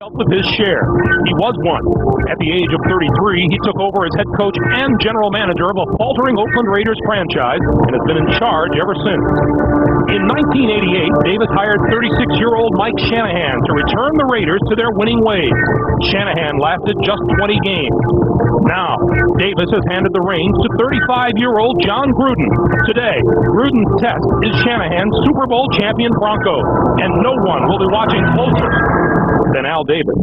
With his share. He was one. At the age of 33, he took over as head coach and general manager of a faltering Oakland Raiders franchise and has been in charge ever since. In 1988, Davis hired 36-year-old Mike Shanahan to return the Raiders to their winning ways. Shanahan lasted just 20 games. Now, Davis has handed the reins to 35-year-old John Gruden. Today, Gruden's test is Shanahan's Super Bowl champion Broncos, and no one will be watching closer than Al Davis.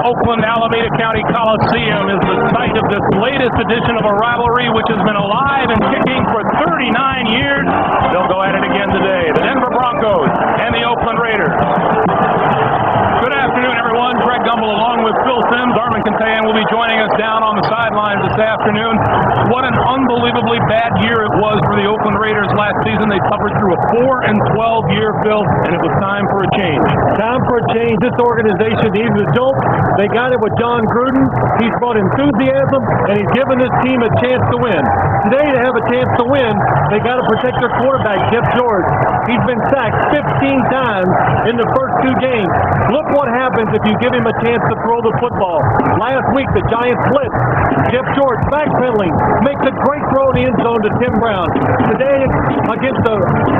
Oakland Alameda County Coliseum is the site of this latest edition of a rivalry which has been alive and kicking for 39 years. They'll go at it again today. The Denver Broncos and the Oakland Raiders. Good afternoon, everyone. Greg Gumbel along with Phil Simms. Armin Kantayan will be joining us down on the sidelines this afternoon. What an unbelievably bad year it was for the Oakland Raiders last season. They suffered through a 4-12 year, Phil, and it was time for a change. Time for a change. This organization needed a jolt. They got it with John Gruden. He's brought enthusiasm, and he's given this team a chance to win. Today, to have a chance to win, they got to protect their quarterback, Jeff George. He's been sacked 15 times in the first two games. Look what happens if you give him a chance to throw the football. Last week, the Giants blitz. Jeff George backpedaling, makes a great throw in the end zone to Tim Brown. Today, against the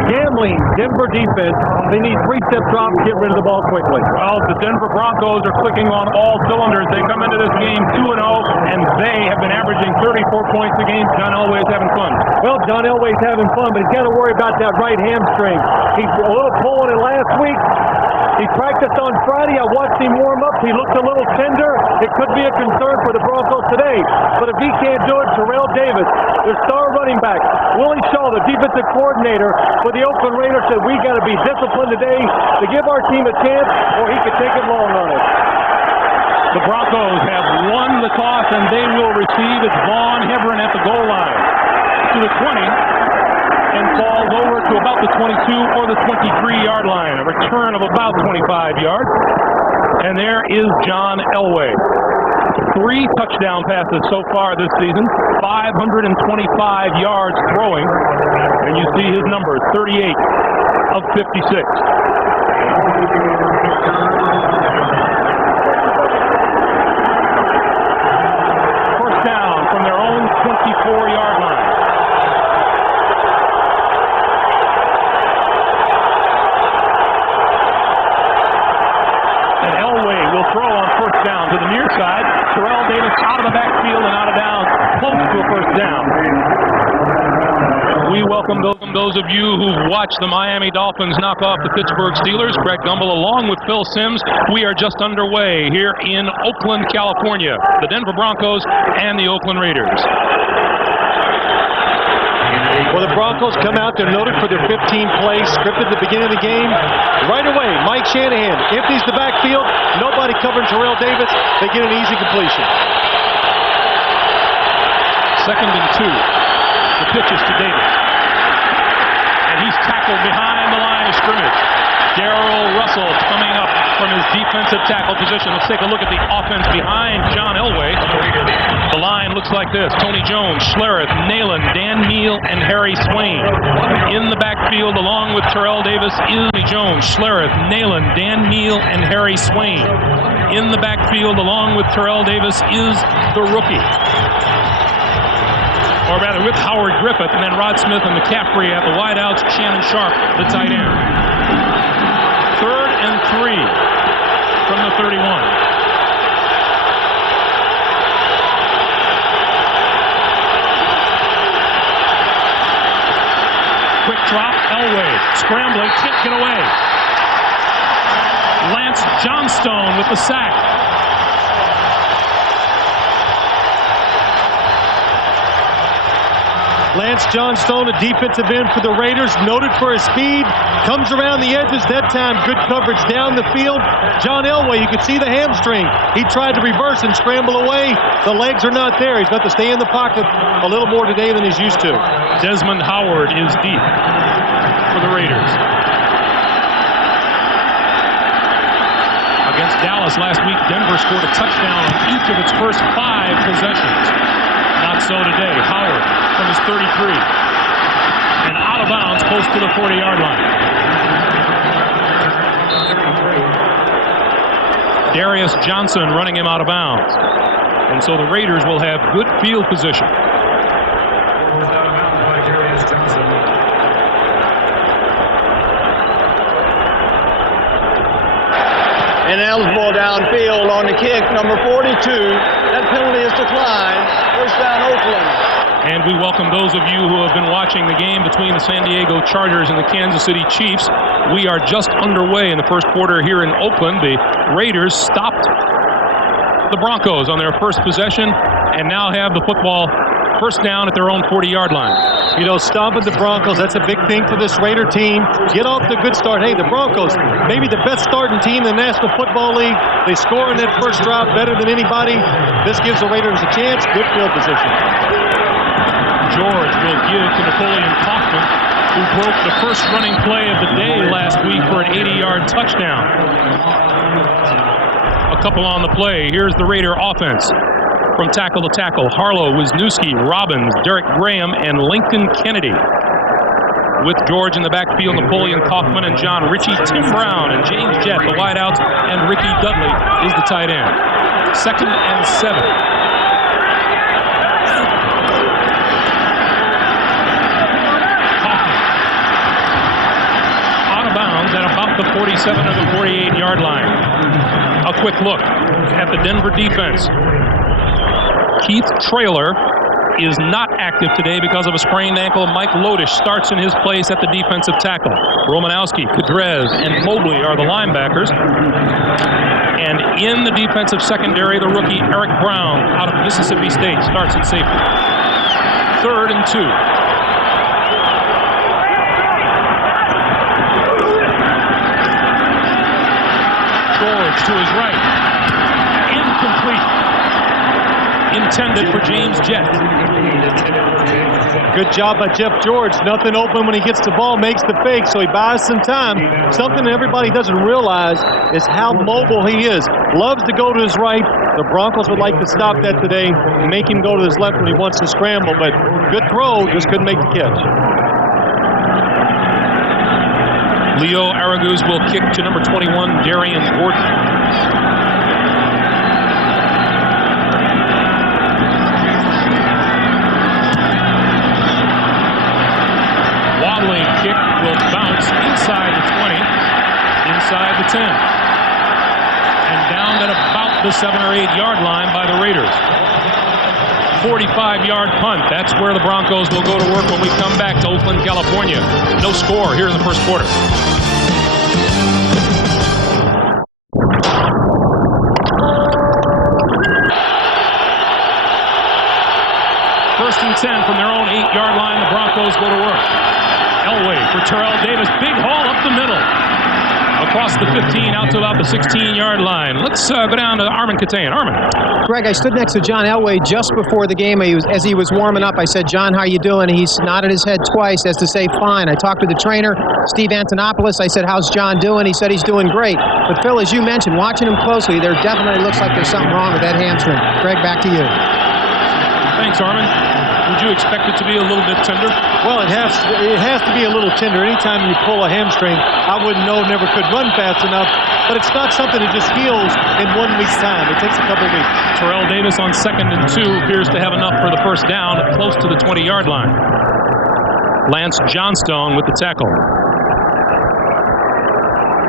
gambling Denver defense, they need three-step drops to get rid of the ball quickly. Well, the Denver Broncos are clicking on all cylinders. They come into this game 2-0, and they have been averaging 34 points a game. John Elway's having fun. Well, John Elway's having fun, but he's got to worry about that right hamstring. He's a little pull on it last week. He practiced on Friday. I watched him warm up. He looked a little tender. It could be a concern for the Broncos today. But if he can't do it, Terrell Davis, their star running back, Willie Shaw, the defensive coordinator for the Oakland Raiders, said we got to be disciplined today to give our team a chance, or he could take it long on us. The Broncos have won the toss, and they will receive. It's Vaughn Hebron at the goal line to the 20. And falls over to about the 22 or the 23-yard line. A return of about 25 yards. And there is John Elway. 3 touchdown passes so far this season. 525 yards throwing. And you see his numbers, 38 of 56. First down from their own 24-yard line. Throw on first down to the near side. Terrell Davis out of the backfield and out of bounds, close to a first down. We welcome those of you who've watched the Miami Dolphins knock off the Pittsburgh Steelers. Greg Gumbel along with Phil Simms. We are just underway here in Oakland, California. The Denver Broncos and the Oakland Raiders. Well, the Broncos come out. They're noted for their 15-play script at the beginning of the game. Right away, Mike Shanahan empties the backfield. Nobody covering Terrell Davis. They get an easy completion. 2nd and 2. The pitch is to Davis. And he's tackled behind the line of scrimmage. Darrell Russell coming up from his defensive tackle position. Let's take a look at the offense behind John Elway. The line looks like this. Tony Jones, Schlereth, Nalen, Dan Neal, and Harry Swain. In the backfield along with Terrell Davis is Tony Jones, Schlereth, Nalen, Dan Neal, and Harry Swain. In the backfield along with Terrell Davis is the rookie. Or rather with Howard Griffith, and then Rod Smith and McCaffrey at the wideouts, Shannon Sharp, the tight end. 3rd and 3 from the 31. Quick drop, Elway scrambling, can't get away. Lance Johnstone with the sack. Lance Johnstone, a defensive end for the Raiders, noted for his speed, comes around the edges. That time, good coverage down the field. John Elway, you could see the hamstring. He tried to reverse and scramble away. The legs are not there. He's got to stay in the pocket a little more today than he's used to. Desmond Howard is deep for the Raiders. Against Dallas last week, Denver scored a touchdown on each of its first 5 possessions. Not so today. Howard from his 33. And out of bounds, close to the 40-yard line. Darius Johnson running him out of bounds. And so the Raiders will have good field position. Ineligible downfield on the kick, number 42. That penalty is declined. First down, Oakland. And we welcome those of you who have been watching the game between the San Diego Chargers and the Kansas City Chiefs. We are just underway in the first quarter here in Oakland. The Raiders stopped the Broncos on their first possession and now have the football first down at their own 40-yard line. You know, stopping the Broncos, that's a big thing for this Raider team. Get off to a good start. Hey, the Broncos, maybe the best starting team in the National Football League. They score in that first drive better than anybody. This gives the Raiders a chance. Good field position. George will give to Napoleon Kaufman, who broke the first running play of the day last week for an 80-yard touchdown. A couple on the play. Here's the Raider offense. From tackle to tackle, Harlow, Wisniewski, Robbins, Derek Graham, and Lincoln Kennedy. With George in the backfield, Napoleon Kaufman and John Ritchie, Tim Brown and James Jett, the wideouts, and Ricky Dudley is the tight end. 2nd and 7. Kaufman out of bounds at about the 47 or the 48-yard line. A quick look at the Denver defense. Keith Traylor is not active today because of a sprained ankle. Mike Lodish starts in his place at the defensive tackle. Romanowski, Kadrez, and Mobley are the linebackers. And in the defensive secondary, the rookie Eric Brown out of Mississippi State starts at safety. 3rd and 2. George to his right. Incomplete. Intended for James Jett. Good job by Jeff George. Nothing open when he gets the ball, makes the fake, so he buys some time. Something that everybody doesn't realize is how mobile he is. Loves to go to his right. The Broncos would like to stop that today and make him go to his left when he wants to scramble, but good throw, just couldn't make the catch. Leo Araguz will kick to number 21, Darian Gordon. Wobbling kick will bounce inside the 20, inside the 10, and down at about the 7 or 8 yard line by the Raiders. 45-yard punt. That's where the Broncos will go to work when we come back to Oakland, California. No score here in the first quarter. First and 10 from their own 8-yard line. The Broncos go to work. Elway for Terrell Davis. Big haul up the middle. Across the 15 out to about the 16-yard line. Let's go down to Armin Katayan. Armin. Greg, I stood next to John Elway just before the game. As he was warming up, I said, John, how you doing? And he nodded his head twice as to say, fine. I talked to the trainer, Steve Antonopoulos. I said, how's John doing? He said he's doing great. But Phil, as you mentioned, watching him closely, there definitely looks like there's something wrong with that hamstring. Greg, back to you. Thanks, Armin. Would you expect it to be a little bit tender? Well, it has to be a little tender. Anytime you pull a hamstring, I wouldn't know, never could run fast enough. But it's not something that just heals in 1 week's time. It takes a couple weeks. Terrell Davis on 2nd and 2 appears to have enough for the first down at close to the 20-yard line. Lance Johnstone with the tackle.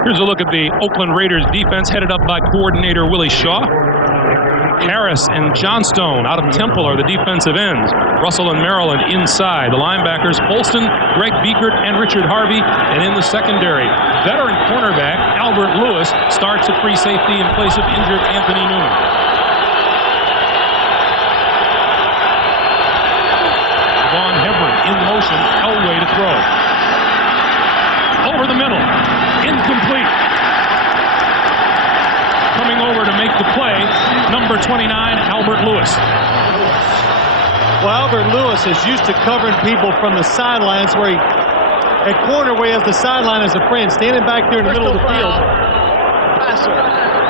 Here's a look at the Oakland Raiders defense headed up by coordinator Willie Shaw. Harris and Johnstone out of Temple are the defensive ends. Russell and Maryland inside. The linebackers, Holston, Greg Biekert, and Richard Harvey. And in the secondary, veteran cornerback Albert Lewis starts at free safety in place of injured Anthony Newman. Vaughn Hebron in motion. Elway to throw. Over the middle. Incomplete. Coming over to make the play, number 29, Albert Lewis. Well, Albert Lewis is used to covering people from the sidelines where at corner where he has the sideline as a friend, standing back there in the middle of the field. Passer,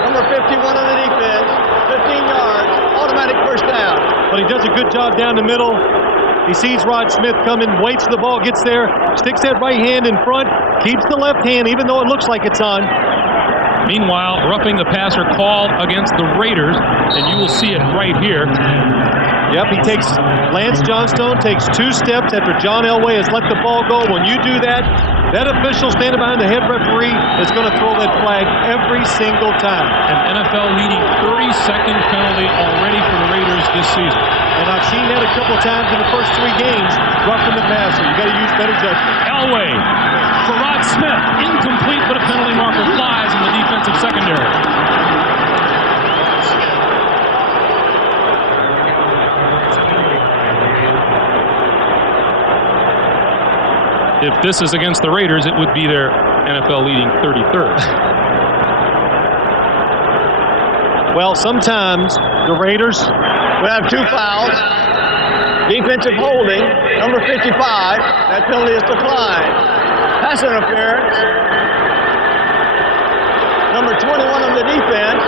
number 51 on the defense, 15 yards, automatic first down. But he does a good job down the middle. He sees Rod Smith coming, waits for the ball, gets there, sticks that right hand in front, keeps the left hand even though it looks like it's on. Meanwhile, roughing the passer call against the Raiders, and you will see it right here. Yep, Lance Johnstone takes 2 steps after John Elway has let the ball go. When you do that, that official standing behind the head referee is going to throw that flag every single time. An NFL leading 30-second penalty already for the Raiders this season. And I've seen that a couple times in the first 3 games, roughing the passer. You got to use better judgment. Elway for Rod Smith, incomplete, but a penalty marker flies in the defensive secondary. If this is against the Raiders, it would be their NFL leading 33rd. Well, sometimes the Raiders We have 2 fouls. Defensive holding, number 55. That penalty is declined. Pass interference. Number 21 on the defense.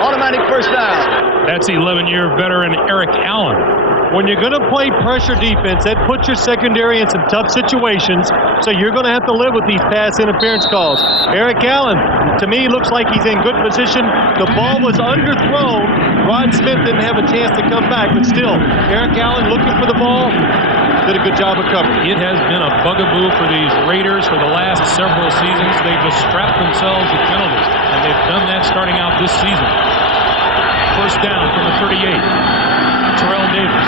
Automatic first down. That's 11-year veteran Eric Allen. When you're going to play pressure defense, that puts your secondary in some tough situations, so you're going to have to live with these pass interference calls. Eric Allen, to me, looks like he's in good position. The ball was underthrown. Rod Smith didn't have a chance to come back, but still, Eric Allen looking for the ball, did a good job of covering. It has been a bugaboo for these Raiders for the last several seasons. They've just strapped themselves with penalties, and they've done that starting out this season. First down from the 38. Terrell Davis.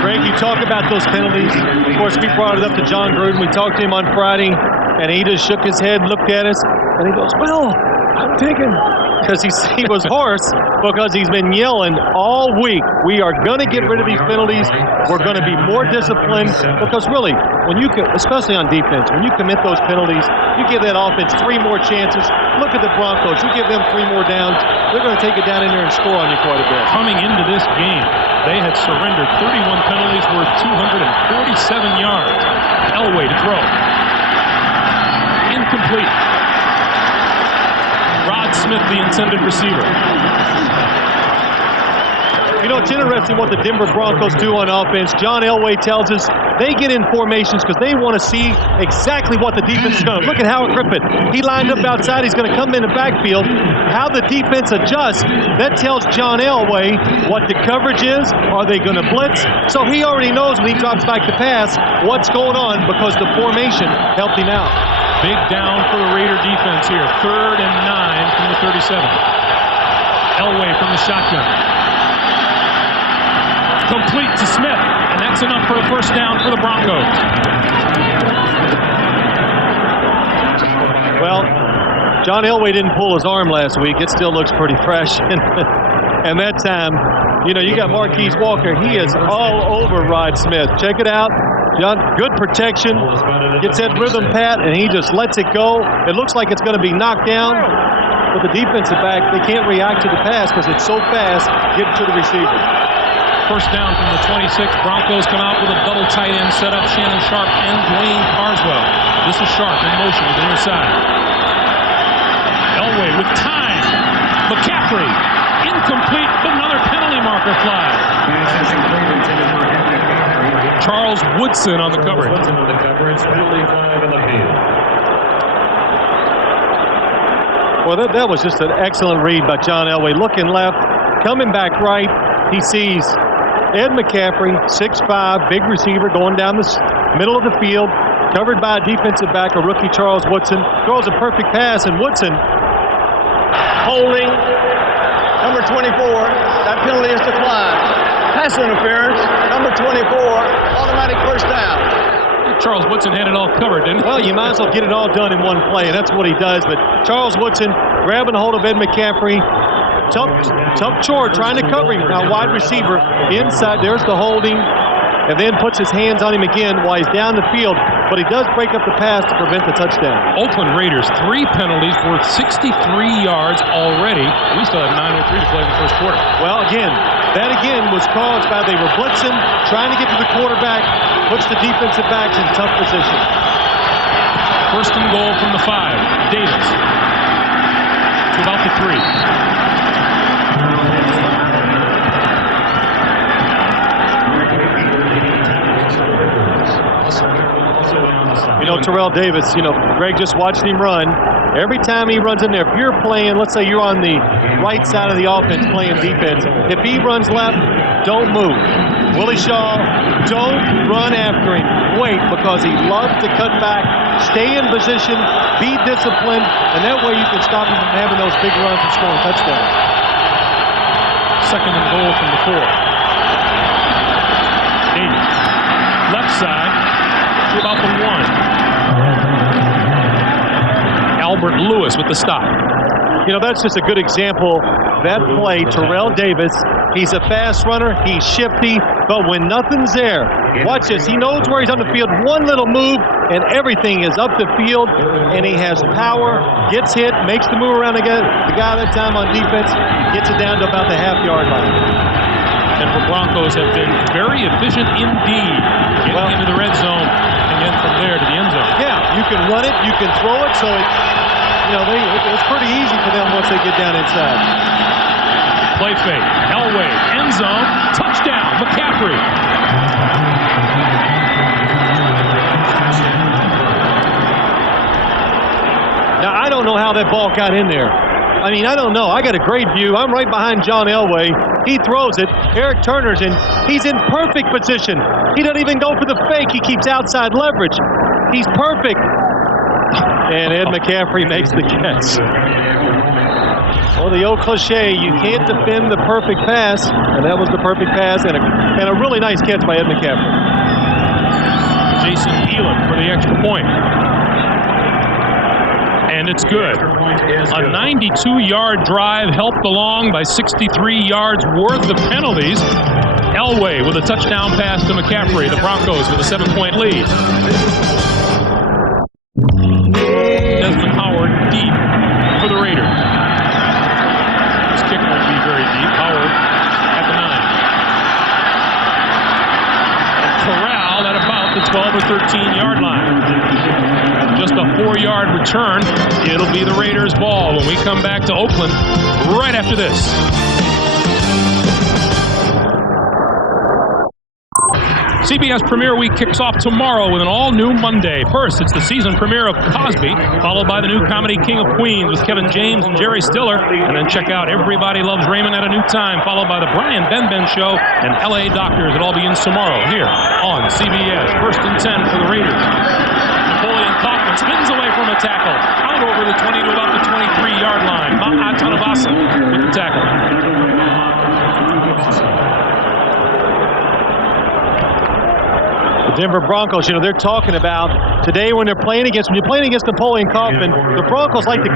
Greg, you talk about those penalties. Of course, we brought it up to John Gruden. We talked to him on Friday, and he just shook his head, looked at us, and he goes, well, I'm thinking, because he was hoarse because he's been yelling all week. We are going to get rid of these penalties. We're going to be more disciplined because really, when you, especially on defense, when you commit those penalties, you give that offense 3 more chances. Look at the Broncos. You give them 3 more downs, they're going to take it down in there and score on you quite a bit. Coming into this game, they had surrendered 31 penalties worth 247 yards. Elway to throw. Incomplete. Rod Smith, the intended receiver. You know, it's interesting what the Denver Broncos do on offense. John Elway tells us they get in formations because they want to see exactly what the defense is going to. Look at Howard Griffin. He lined up outside. He's going to come in the backfield. How the defense adjusts, that tells John Elway what the coverage is. Are they going to blitz? So he already knows when he drops back to pass what's going on because the formation helped him out. Big down for the Raider defense here. 3rd and 9 from the 37. Elway from the shotgun. Complete to Smith, and that's enough for a first down for the Broncos. Well, John Elway didn't pull his arm last week. It still looks pretty fresh. And that time, you know, you got Marquise Walker. He is all over Rod Smith. Check it out. John, good protection. Gets that rhythm pat, and he just lets it go. It looks like it's going to be knocked down. But the defensive back, they can't react to the pass because it's so fast. Get it to the receiver. First down from the 26. Broncos come out with a double tight end setup. Shannon Sharp and Dwayne Carswell. This is Sharp in motion with the near side. Elway with time. McCaffrey. Incomplete, but another penalty marker flies. Charles Woodson on the coverage. Well, that was just an excellent read by John Elway. Looking left, coming back right. He sees Ed McCaffrey, 6'5", big receiver, going down the middle of the field, covered by a defensive back, a rookie Charles Woodson. Throws a perfect pass, and Woodson Holding, number 24. That penalty is declined. Pass interference, number 24. Automatic first down. Charles Woodson had it all covered, didn't he? Well, you might as well get it all done in one play, and that's what he does. But Charles Woodson grabbing a hold of Ed McCaffrey, tough chore trying to cover him. Now wide receiver inside. There's the holding. And then puts his hands on him again while he's down the field. But he does break up the pass to prevent the touchdown. Oakland Raiders, 3 penalties worth 63 yards already. We still have 9:03 to play in the first quarter. Well, that was caused by they were blitzing, trying to get to the quarterback, puts the defensive backs in tough position. First and goal from the 5. Davis to about the 3. Terrell Davis, Greg just watched him run. Every time he runs in there, if you're playing, let's say you're on the right side of the offense playing defense, if he runs left, don't move. Willie Shaw, don't run after him. Wait, because he loves to cut back, stay in position, be disciplined, and that way you can stop him from having those big runs and scoring touchdowns. Second and goal from the 4. Davis, left side to about the 1. Albert Lewis with the stop. That's just a good example. That play, Terrell Davis, he's a fast runner, he's shifty, but when nothing's there, watch this. He knows where he's on the field. One little move, and everything is up the field, and he has power, gets hit, makes the move around the guy that time on defense, gets it down to about the half-yard line. And the Broncos have been very efficient indeed, getting into the red zone and then from there to the end zone. Yeah, you can run it, you can throw it, so it's pretty easy for them once they get down inside. Play fake, Elway, end zone, touchdown, McCaffrey. Now, I don't know how that ball got in there. I don't know. I got a great view. I'm right behind John Elway. He throws it. Eric Turner's in. He's in perfect position. He doesn't even go for the fake. He keeps outside leverage. He's perfect. And Ed McCaffrey makes the catch. Well, the old cliche, you can't defend the perfect pass. And that was the perfect pass and a really nice catch by Ed McCaffrey. Jason Elam for the extra point. And it's good. A 92-yard drive helped along by 63 yards worth of penalties. Elway with a touchdown pass to McCaffrey. The Broncos with a 7-point lead. Desmond Howard deep for the Raiders. This kick won't be very deep. Howard at the 9. And corralled at about the 12 or 13-yard line. Just a 4-yard return. It'll be the Raiders' ball when we come back to Oakland right after this. CBS Premiere Week kicks off tomorrow with an all-new Monday. First, it's the season premiere of Cosby, followed by the new comedy King of Queens with Kevin James and Jerry Stiller. And then check out Everybody Loves Raymond at a new time, followed by the Brian Benben Show and LA Doctors. It all begins tomorrow here on CBS. First and 10 for the Raiders. Napoleon Kaufman spins away from a tackle. Out over the 20 to about the 23-yard line. Ma'atanabasa with the tackle. The Denver Broncos, they're talking about today when you're playing against Napoleon Kaufman, the Broncos like to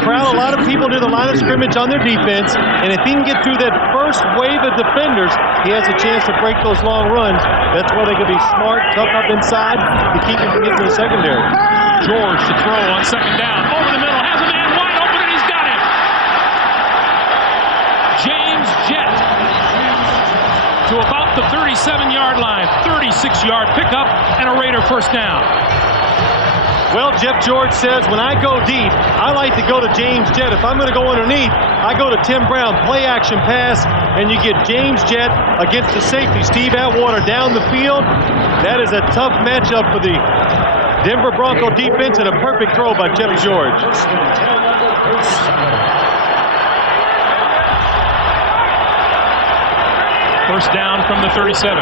crowd a lot of people to the line of scrimmage on their defense, and if he can get through that first wave of defenders, he has a chance to break those long runs. That's where they can be smart, tough up inside to keep him from getting to the secondary. George to throw on second down. Over the middle, has a man wide open, and he's got him. James Jett to about the 37-yard line, 36-yard pickup, and a Raider first down. Well, Jeff George says, when I go deep, I like to go to James Jett. If I'm going to go underneath, I go to Tim Brown, play action pass, and you get James Jett against the safety, Steve Atwater, down the field. That is a tough matchup for the Denver Bronco defense, and a perfect throw by Jeff George. First down from the 37.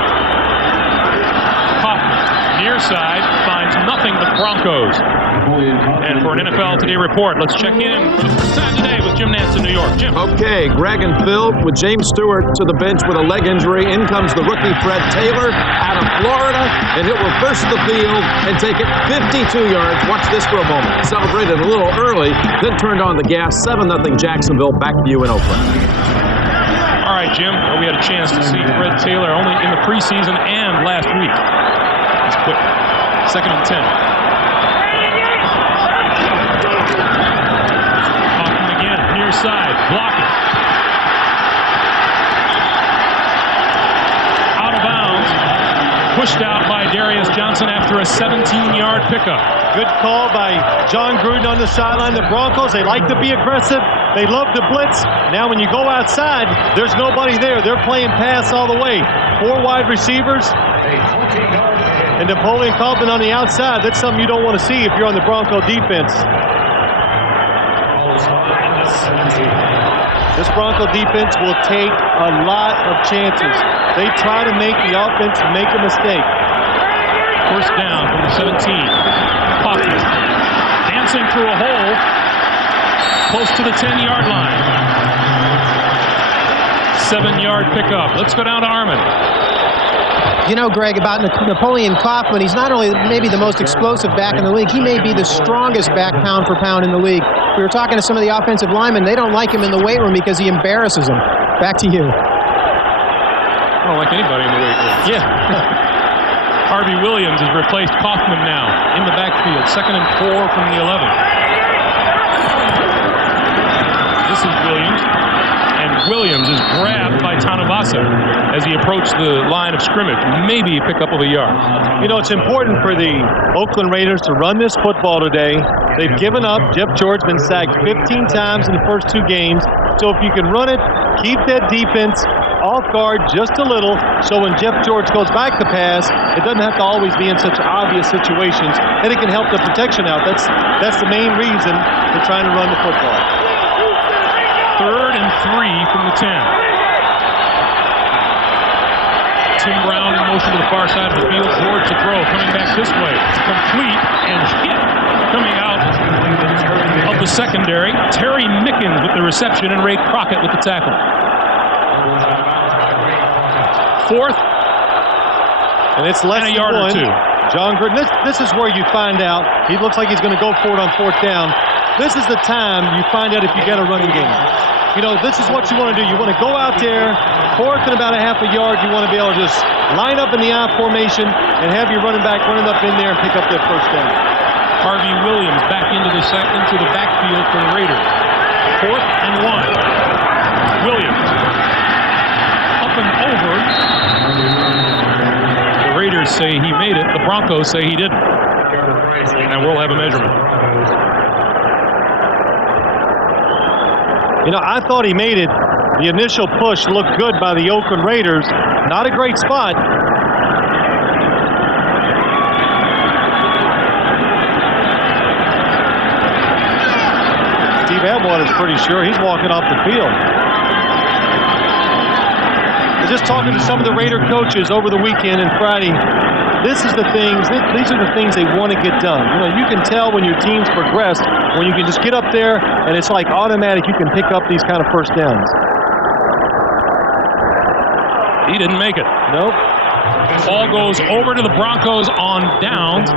Kaufman, near side, finds Raiders, nothing but Broncos. And for an NFL Today report, let's check in time today with Jim Nance in New York. Jim. Okay, Greg and Phil with James Stewart to the bench with a leg injury. In comes the rookie Fred Taylor out of Florida, and it will burst the field and take it 52 yards. Watch this for a moment. Celebrated a little early, then turned on the gas. 7-0 Jacksonville. Back to you in Oakland. All right, Jim. We had a chance to see Fred Taylor only in the preseason and last week. It's quick. 2nd and 10. Hoffman again, near side, blocking. Out of bounds. Pushed out by Darius Johnson after a 17-yard pickup. Good call by John Gruden on the sideline. The Broncos, they like to be aggressive. They love to blitz. Now when you go outside, there's nobody there. They're playing pass all the way. 4 wide receivers. And Napoleon Kaufman on the outside. That's something you don't want to see if you're on the Bronco defense. This Bronco defense will take a lot of chances. They try to make the offense make a mistake. First down from the 17. Kaufman dancing through a hole close to the 10-yard line. 7-yard pickup. Let's go down to Armin. You know, Greg, about Napoleon Kaufman, he's not only maybe the most explosive back in the league, he may be the strongest back pound for pound in the league. We were talking to some of the offensive linemen. They don't like him in the weight room because he embarrasses them. Back to you. I don't like anybody in the weight room. Yeah. Harvey Williams has replaced Kaufman now in the backfield. 2nd and 4 from the 11. This is Williams. And Williams is grabbed by Tanavasa as he approached the line of scrimmage. Maybe pick up of a yard. You know, it's important for the Oakland Raiders to run this football today. They've given up. Jeff George been sacked 15 times in the first 2 games. So if you can run it, keep that defense off guard just a little, so when Jeff George goes back to pass, it doesn't have to always be in such obvious situations, and it can help the protection out. That's the main reason for trying to run the football. 3rd and 3 from the 10. Tim Brown in motion to the far side of the field. George to throw, coming back this way. Complete and hit. Coming out of the secondary. Terry Mickens with the reception and Ray Crockett with the tackle. 4th. And it's less and a yard than 1. or 2. John Gruden, this is where you find out. He looks like he's going to go for it on 4th down. This is the time you find out if you got a running game. You know, this is what you want to do. You want to go out there, 4th and about a half a yard. You want to be able to just line up in the I formation and have your running back running up in there and pick up that first down. Harvey Williams back into the backfield for the Raiders. 4th and 1. Williams up and over. The Raiders say he made it. The Broncos say he didn't. And we'll have a measurement. You know, I thought he made it. The initial push looked good by the Oakland Raiders. Not a great spot. Steve Atwater's pretty sure he's walking off the field. I was just talking to some of the Raider coaches over the weekend and Friday. These are the things they want to get done. You know, you can tell when your team's progressed, when you can just get up there and it's like automatic, you can pick up these kind of first downs. He didn't make it. Nope. Ball goes over to the Broncos on downs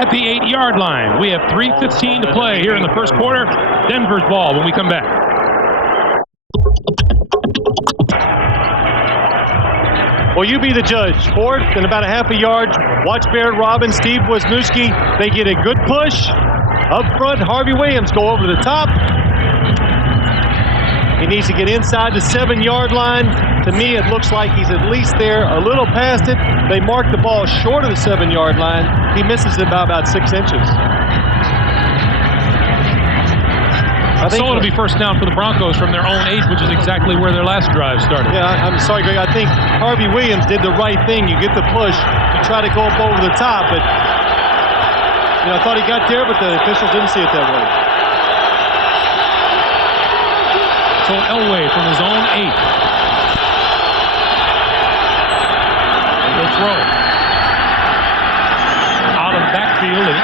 at the 8-yard line. We have 3:15 to play here in the first quarter. Denver's ball when we come back. Well, you be the judge. 4th and about a half a yard. Watch Barrett Robbins, Steve Wisniewski. They get a good push. Up front, Harvey Williams go over the top. He needs to get inside the 7-yard line. To me, it looks like he's at least there, a little past it. They mark the ball short of the 7-yard line. He misses it by about 6 inches. So it'll be first down for the Broncos from their own 8, which is exactly where their last drive started. Yeah, I'm sorry, Greg. I think Harvey Williams did the right thing. You get the push, you try to go up over the top, but you know, I thought he got there, but the officials didn't see it that way. So Elway from his own 8. And he'll throw. Out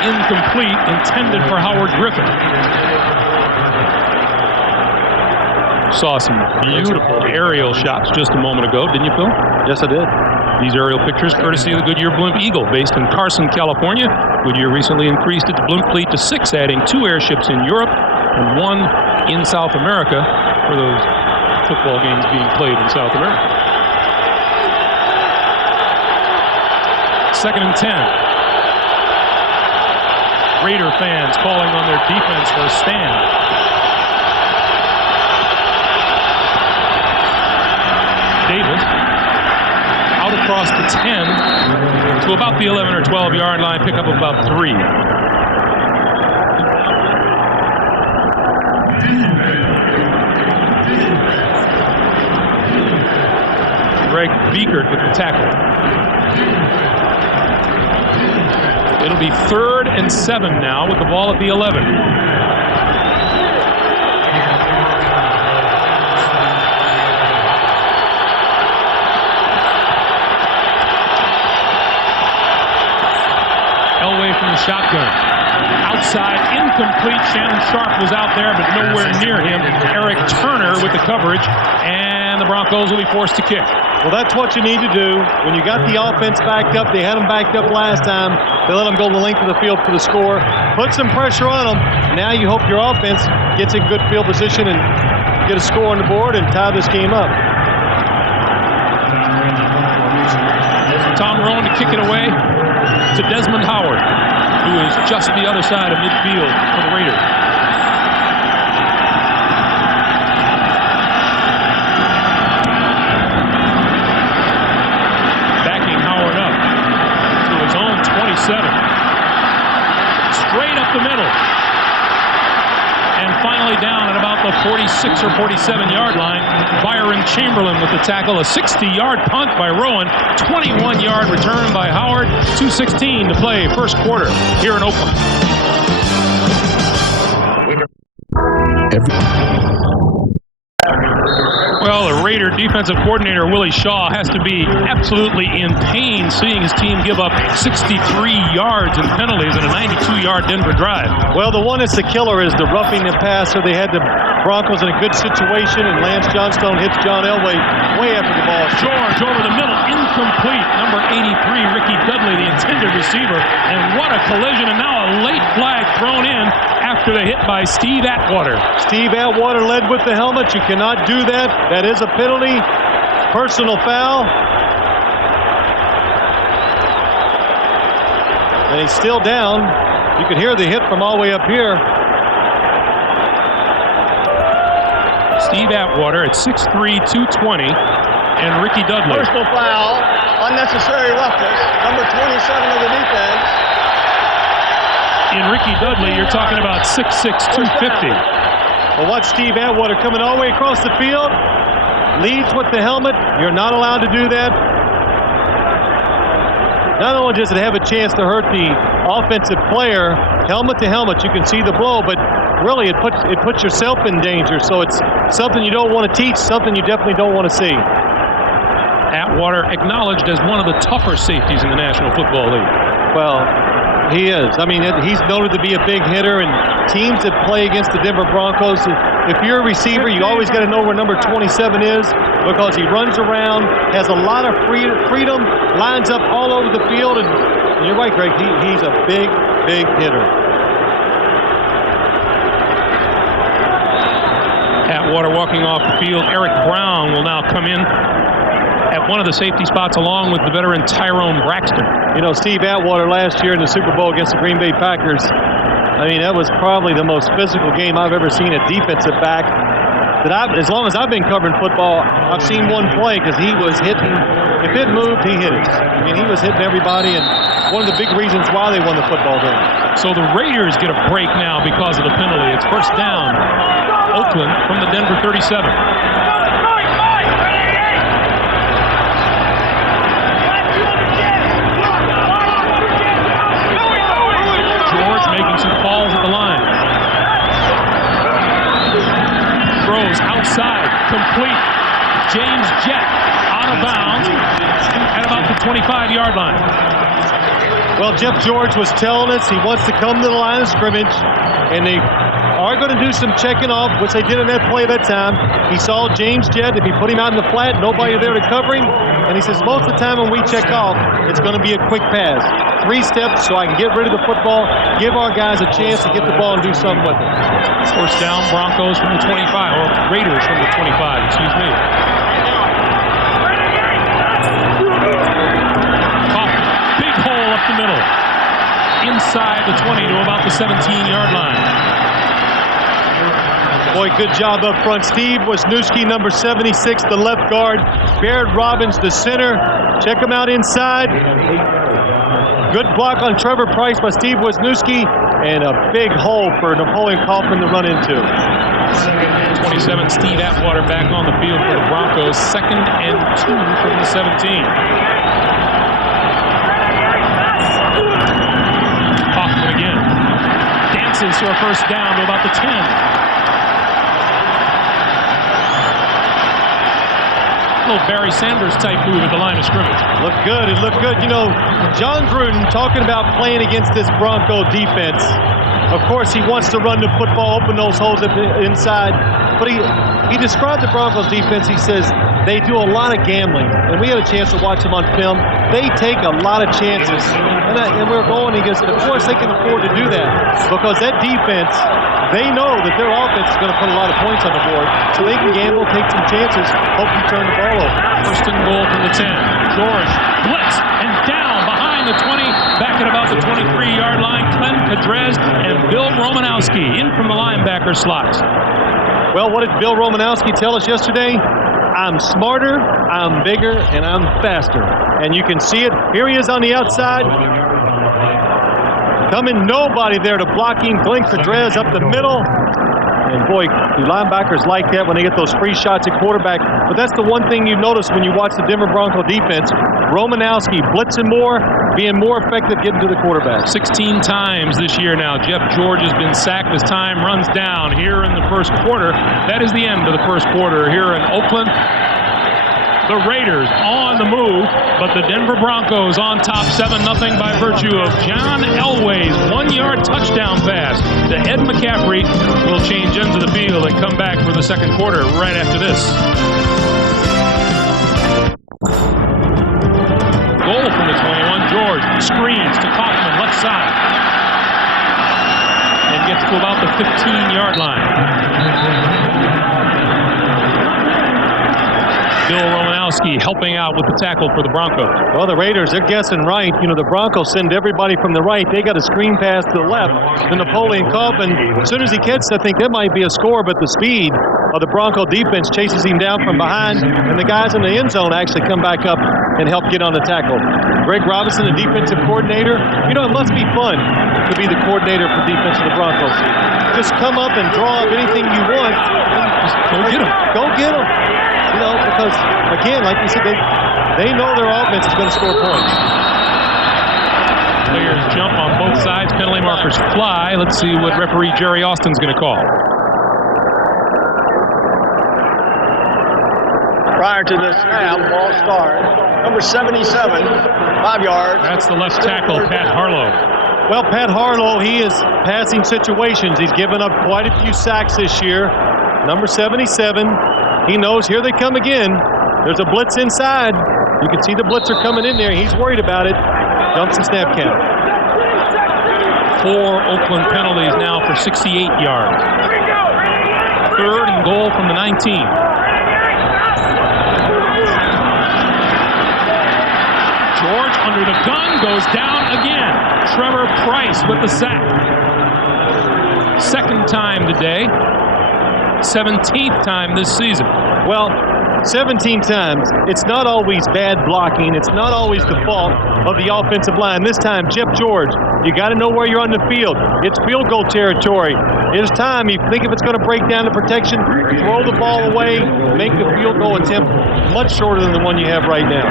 incomplete, intended for Howard Griffin. Saw some beautiful aerial shots just a moment ago, didn't you, Phil? Yes, I did. These aerial pictures courtesy of the Goodyear Blimp Eagle, based in Carson, California. Goodyear recently increased its blimp fleet to 6, adding 2 airships in Europe and 1 in South America for those football games being played in South America. 2nd and 10. Raider fans calling on their defense for a stand. Davis out across the 10 to about the 11 or 12 yard line, pick up about 3. Greg Biekert with the tackle. It'll be 3rd and 7 now with the ball at the 11. Elway from the shotgun. Outside, incomplete. Shannon Sharp was out there, but nowhere near him. Eric Turner with the coverage, and the Broncos will be forced to kick. Well, that's what you need to do. When you got the offense backed up, they had them backed up last time. They let them go the length of the field for the score. Put some pressure on them. Now you hope your offense gets in good field position and get a score on the board and tie this game up. Tom Rowan to kick it away to Desmond Howard, who is just the other side of midfield for the Raiders. Backing Howard up to his own 27. Straight up the middle. And finally down at about the 46 or 47 yard line. Byron Chamberlain with the tackle. A 60-yard punt by Rowan. 21-yard return by Howard. 2:16 to play first quarter here in Oakland. Well, the Raider defensive coordinator Willie Shaw has to be absolutely in pain seeing his team give up 63 yards in penalties in a 92-yard Denver drive. Well, the one that's the killer is the roughing the passer. They had the Broncos in a good situation, and Lance Johnstone hits John Elway way after the ball. George over the middle, incomplete. Number 83, Ricky Dudley, the intended receiver. And what a collision, and now a late flag thrown in after the hit by Steve Atwater. Steve Atwater led with the helmet. You cannot do that. That is a penalty. Personal foul. And he's still down. You can hear the hit from all the way up here. Steve Atwater at 6'3", 220, and Ricky Dudley. Personal foul, unnecessary roughness, number 27 of the defense. In Ricky Dudley, you're talking about 6'6", 250. Well, watch Steve Atwater coming all the way across the field. Leads with the helmet. You're not allowed to do that. Not only does it have a chance to hurt the offensive player, helmet to helmet, you can see the blow, but really it puts yourself in danger. So it's something you don't want to teach, something you definitely don't want to see. Atwater acknowledged as one of the tougher safeties in the National Football League. Well, he is. I mean, he's noted to be a big hitter, and teams that play against the Denver Broncos, if you're a receiver, you always got to know where number 27 is, because he runs around, has a lot of freedom, lines up all over the field, and you're right, Greg, he's a big, big hitter. Atwater walking off the field. Eric Brown will now come in at one of the safety spots along with the veteran Tyrone Braxton. You know, Steve Atwater last year in the Super Bowl against the Green Bay Packers, I mean, that was probably the most physical game I've ever seen a defensive back. As long as I've been covering football, I've seen one play, because he was hitting. If it moved, he hit it. I mean, he was hitting everybody, and one of the big reasons why they won the football game. So the Raiders get a break now because of the penalty. It's first down, Oakland from the Denver 37. George making some calls at the line. Throws outside, complete. James Jett out of bounds at about the 25-yard line. Well, Jeff George was telling us he wants to come to the line of scrimmage, and they are going to do some checking off, which they did in that play that time. He saw James Jett. If he put him out in the flat, nobody there to cover him. And he says, most of the time when we check off, it's going to be a quick pass. 3 steps so I can get rid of the football, give our guys a chance to get the ball and do something with it. First down, Broncos from the 25, or Raiders from the 25, excuse me. Kaufman, big hole up the middle. Inside the 20 to about the 17-yard line. Boy, good job up front. Steve Wisniewski, number 76, the left guard. Baird Robbins, the center. Check him out inside. Good block on Trevor Price by Steve Wisniewski, and a big hole for Napoleon Kaufman to run into. 27, Steve Atwater back on the field for the Broncos. 2nd and 2 from the 17. Kaufman again. Dances to a first down to about the 10. Little Barry Sanders type move at the line of scrimmage. Looked good. It looked good. You know, John Gruden talking about playing against this Bronco defense. Of course, he wants to run the football, open those holes at the inside. But he described the Broncos defense. He says they do a lot of gambling. And we had a chance to watch them on film. They take a lot of chances. And we're going, he goes, of course they can afford to do that. Because that defense, they know that their offense is going to put a lot of points on the board. So they can gamble, take some chances, hope you turn the ball over. First and goal from the 10. George, blitz, and down behind the 20, back at about the 23-yard line. Glenn Cadrez and Bill Romanowski in from the linebacker slots. Well, what did Bill Romanowski tell us yesterday? I'm smarter, I'm bigger, and I'm faster. And you can see it. Here he is on the outside. Coming, nobody there to block him. Glenn Cadrez up the middle. And boy, the linebackers like that when they get those free shots at quarterback. But that's the one thing you notice when you watch the Denver Bronco defense. Romanowski blitzing more, being more effective getting to the quarterback. 16 times this year now. Jeff George has been sacked as time runs down here in the first quarter. That is the end of the first quarter here in Oakland. The Raiders on the move, but the Denver Broncos on top 7-0 by virtue of John Elway's 1-yard touchdown pass to Ed McCaffrey. Will change ends of the field and come back for the second quarter right after this. Goal from the 21. George screens to Kaufman, left side. And gets to about the 15-yard line. Bill Romanowski helping out with the tackle for the Broncos. Well, the Raiders, they're guessing right. You know, the Broncos send everybody from the right. They got a screen pass to the left to Napoleon Kaufman. As soon as he catches, I think that might be a score, but the speed of the Bronco defense chases him down from behind, and the guys in the end zone actually come back up and help get on the tackle. Greg Robinson, the defensive coordinator. You know, it must be fun to be the coordinator for defense of the Broncos. Just come up and draw up anything you want. Just go get them. Go get them. You know, because, again, like you said, they know their offense is going to score points. Players jump on both sides. Penalty markers fly. Let's see what referee Jerry Austin's going to call. Prior to the snap, ball starts. Number 77, 5 yards. That's the left tackle, Pat Harlow. Well, Pat Harlow, he is passing situations. He's given up quite a few sacks this year. Number 77. He knows here they come again. There's a blitz inside. You can see the blitzer coming in there. He's worried about it. Dumps the snap count. 4 Oakland penalties now for 68 yards. 3rd and goal from the 19. George under the gun goes down again. Trevor Price with the sack. 2nd time today. 17th time this season. Well, 17 times. It's not always bad blocking. It's not always the fault of the offensive line. This time, Jeff George, you got to know where you're on the field. It's field goal territory. It's time. You think if it's going to break down the protection, throw the ball away, make the field goal attempt much shorter than the one you have right now.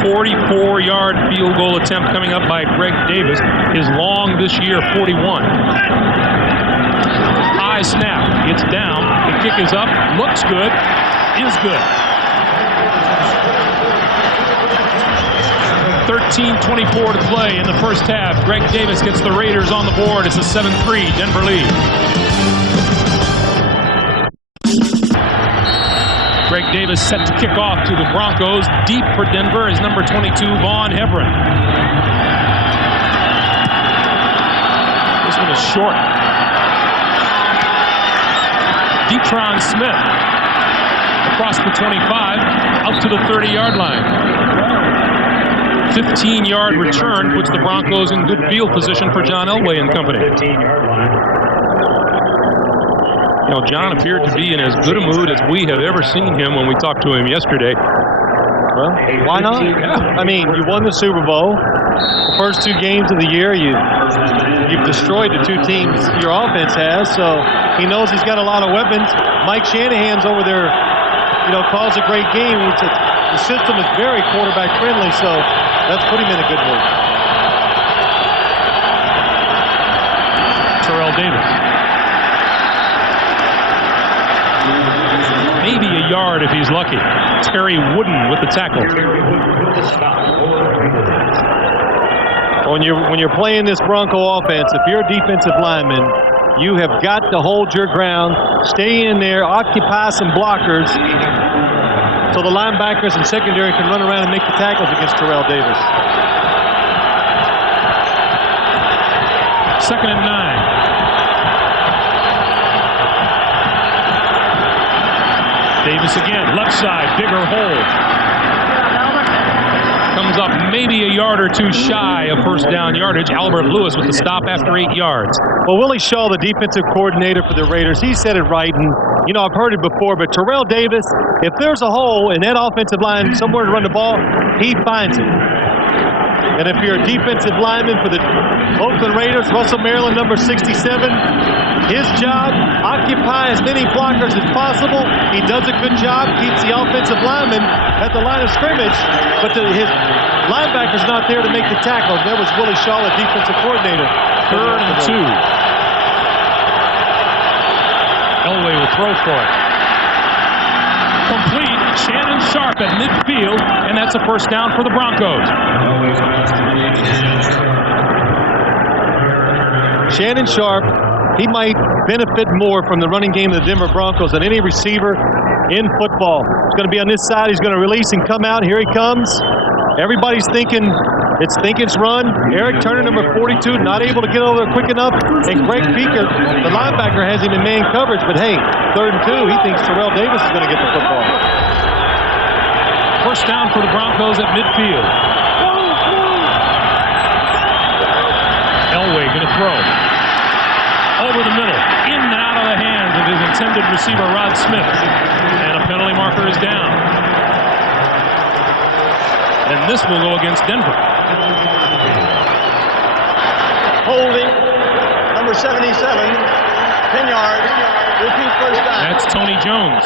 44-yard field goal attempt coming up by Greg Davis. His long this year, 41. High snap. It's down. The kick is up. Looks good. Is good. 13:24 to play in the first half. Greg Davis gets the Raiders on the board. It's a 7-3 Denver lead. Greg Davis set to kick off to the Broncos. Deep for Denver is number 22, Vaughn Hebron. This one is short. Detron Smith across the 25, up to the 30-yard line. 15-yard return puts the Broncos in good field position for John Elway and company. 15-yard line. You know, John appeared to be in as good a mood as we have ever seen him when we talked to him yesterday. Well, why not? Yeah. I mean, you won the Super Bowl. The first 2 games of the year, you've destroyed the 2 teams your offense has, so he knows he's got a lot of weapons. Mike Shanahan's over there, you know, calls a great game. The system is very quarterback friendly, so that's put him in a good mood. Terrell Davis. Maybe a yard if he's lucky. Terry Wooden with the tackle. When you're playing this Bronco offense, if you're a defensive lineman, you have got to hold your ground, stay in there, occupy some blockers, so the linebackers and secondary can run around and make the tackles against Terrell Davis. 2nd and 9. Davis again, left side, bigger hole. Comes up maybe a yard or 2 shy of first down yardage. Albert Lewis with the stop after 8 yards. Well, Willie Shaw, the defensive coordinator for the Raiders, he said it right, and you know, I've heard it before, but Terrell Davis, if there's a hole in that offensive line somewhere to run the ball, he finds it. And if you're a defensive lineman for the Oakland Raiders, Russell Maryland, number 67, his job, occupy as many blockers as possible. He does a good job, keeps the offensive lineman at the line of scrimmage, but his linebacker's not there to make the tackle. There was Willie Shaw, the defensive coordinator. 3rd and 2. Elway will throw for it. Complete. Shannon Sharp at midfield, and that's a first down for the Broncos. Shannon Sharp, he might benefit more from the running game of the Denver Broncos than any receiver in football. He's going to be on this side. He's going to release and come out. Here he comes. Everybody's thinking it's run. Eric Turner, number 42, not able to get over there quick enough. And Greg Beaker, the linebacker, has him in man coverage. But hey, 3rd and 2, he thinks Terrell Davis is going to get the football. First down for the Broncos at midfield. Elway going to throw. Over the middle, in and out of the hands of his intended receiver, Rod Smith. And a penalty marker is down. And this will go against Denver. Holding, number 77, 10 yards, repeat first down. That's Tony Jones.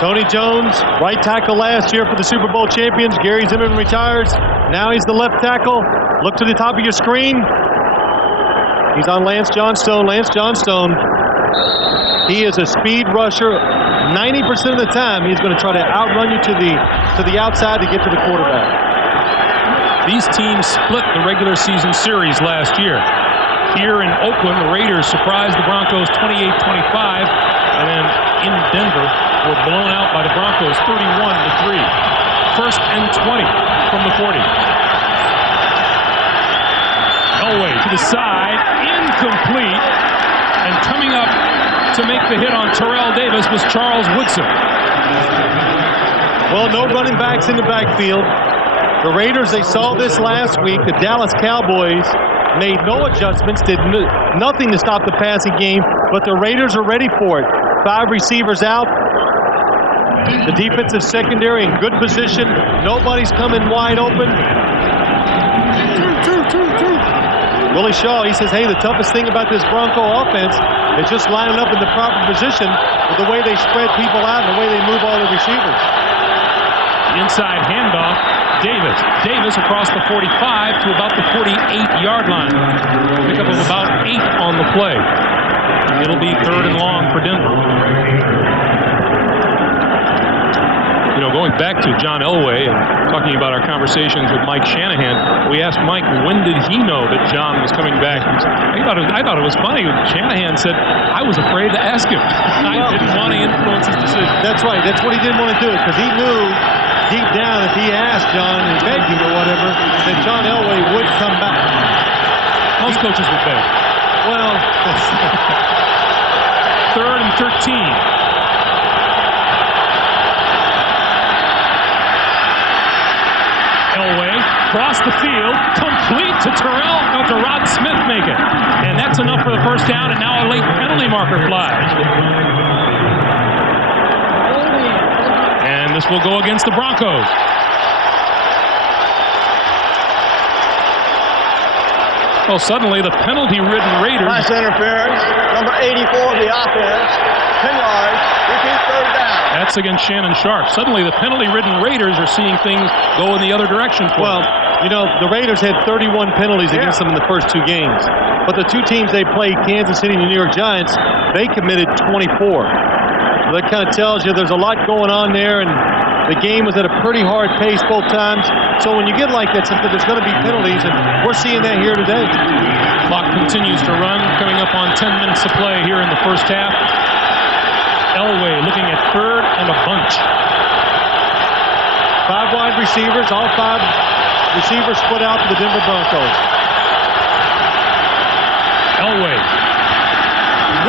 Tony Jones, right tackle last year for the Super Bowl champions. Gary Zimmerman retires. Now he's the left tackle. Look to the top of your screen. He's on Lance Johnstone. Lance Johnstone, he is a speed rusher. 90% of the time, he's going to try to outrun you to the outside to get to the quarterback. These teams split the regular season series last year. Here in Oakland, the Raiders surprised the Broncos 28-25, and then in Denver were blown out by the Broncos 31-3. 1st and 20 from the 40. Elway to the side, incomplete, and coming up to make the hit on Terrell Davis was Charles Woodson. Well, no running backs in the backfield. The Raiders, they saw this last week. The Dallas Cowboys made no adjustments, did nothing to stop the passing game, but the Raiders are ready for it. 5 receivers out. The defensive secondary in good position. Nobody's coming wide open. Willie Shaw, he says, hey, the toughest thing about this Bronco offense is just lining up in the proper position with the way they spread people out and the way they move all the receivers. Inside handoff, Davis. Davis across the 45 to about the 48-yard line. Pickup of about 8 on the play. It'll be 3rd and long for Denver. You know, going back to John Elway and talking about our conversations with Mike Shanahan, we asked Mike, when did he know that John was coming back? I thought it was funny. Shanahan said, I was afraid to ask him. I didn't want to influence his decision. That's right. That's what he didn't want to do, because he knew deep down if he asked John and begged him or whatever, that John Elway would come back. Most coaches would beg. Well, 3rd and 13. Elway, across the field, complete to to Rod Smith make it. And that's enough for the first down, and now a late penalty marker flies. And this will go against the Broncos. Well, suddenly the penalty-ridden Raiders. Pass interference, number 84 of the offense, 10 yards, repeat 3rd down. That's against Shannon Sharp. Suddenly the penalty-ridden Raiders are seeing things go in the other direction. Well, you know, the Raiders had 31 penalties against them in the first 2 games. But the 2 teams they played, Kansas City and the New York Giants, they committed 24. That kind of tells you there's a lot going on there, and the game was at a pretty hard pace both times. So when you get like that, there's going to be penalties, and we're seeing that here today. Clock continues to run, coming up on 10 minutes to play here in the first half. Elway looking at 3rd and a bunch. 5 wide receivers, all 5 receivers split out to the Denver Broncos. Elway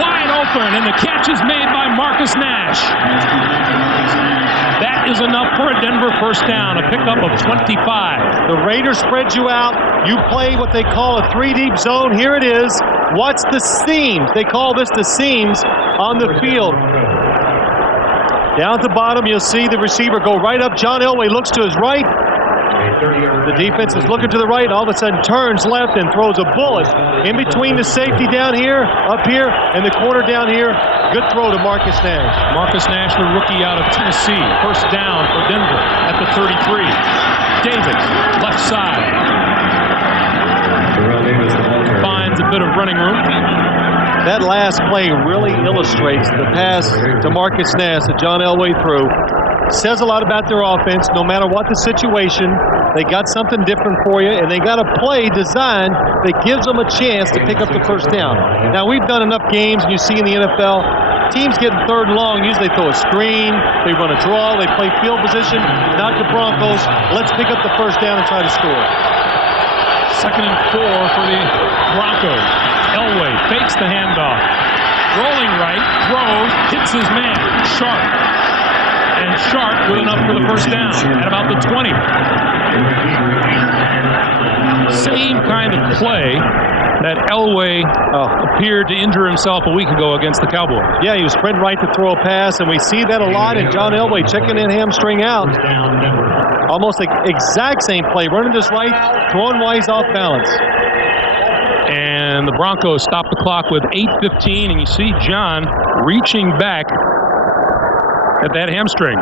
wide open, and the catch is made by Marcus Nash. That is enough for a Denver first down, a pickup of 25. The Raiders spread you out. You play what they call a 3-deep zone. Here it is. Watch the seams. They call this the seams on the field. Down at the bottom, you'll see the receiver go right up. John Elway looks to his right. The defense is looking to the right, all of a sudden turns left and throws a bullet in between the safety down here, up here, and the corner down here. Good throw to Marcus Nash. Marcus Nash, the rookie out of Tennessee. First down for Denver at the 33. Davis, left side. Finds a bit of running room. That last play really illustrates the pass to Marcus Nash that John Elway threw. Says a lot about their offense. No matter what the situation, they got something different for you, and they got a play designed that gives them a chance to pick up the first down. Now, we've done enough games, and you see in the NFL, teams getting 3rd and long, usually they throw a screen, they run a draw, they play field position. Not the Broncos. Let's pick up the first down and try to score. 2nd and 4 for the Broncos. Elway fakes the handoff. Rolling right, throws, hits his man. Sharp. And Sharp with enough for the first down at about the 20. Same kind of play that Elway appeared to injure himself a week ago against the Cowboys. Yeah, he was spreading right to throw a pass, and we see that a lot in John Elway checking that hamstring out. Almost the exact same play, running just right, throwing wise off balance. And the Broncos stop the clock with 8:15, and you see John reaching back at that hamstring.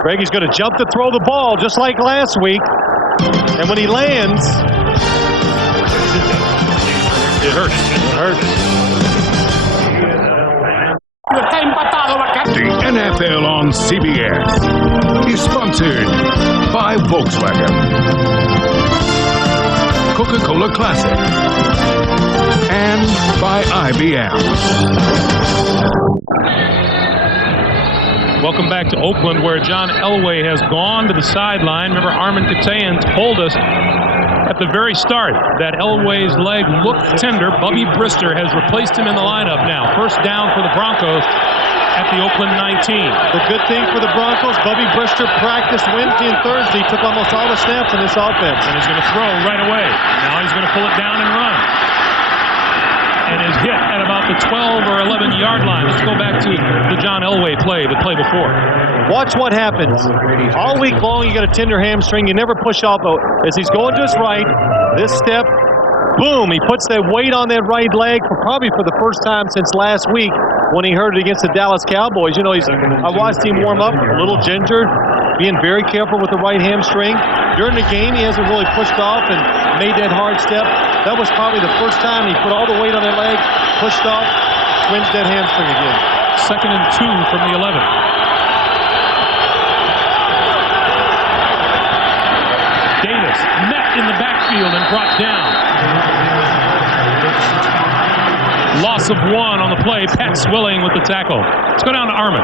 Greg, he's going to jump to throw the ball just like last week. And when he lands, it hurts. It hurts. The NFL on CBS is sponsored by Volkswagen, Coca-Cola Classic, and by IBM. Welcome back to Oakland, where John Elway has gone to the sideline. Remember, Armin Katayan told us at the very start that Elway's leg looked tender. Bubby Brister has replaced him in the lineup now. First down for the Broncos at the Oakland 19. The good thing for the Broncos, Bubby Brister practiced Wednesday and Thursday, took almost all the snaps in this offense. And he's going to throw right away. Now he's going to pull it down and run. And is hit at about the 12 or 11 yard line. Let's go back to the John Elway play, the play before. Watch what happens. All week long, you got a tender hamstring. You never push off. As he's going to his right, this step, boom, he puts that weight on that right leg probably for the first time since last week when he hurt it against the Dallas Cowboys. You know, I watched him warm up, a little gingered, being very careful with the right hamstring. During the game, he hasn't really pushed off and made that hard step. That was probably the first time he put all the weight on that leg, pushed off, twinged that hamstring again. 2nd and 2 from the 11. midfield and brought down. Loss of 1 on the play. Pat Swilling with the tackle. Let's go down to Armin.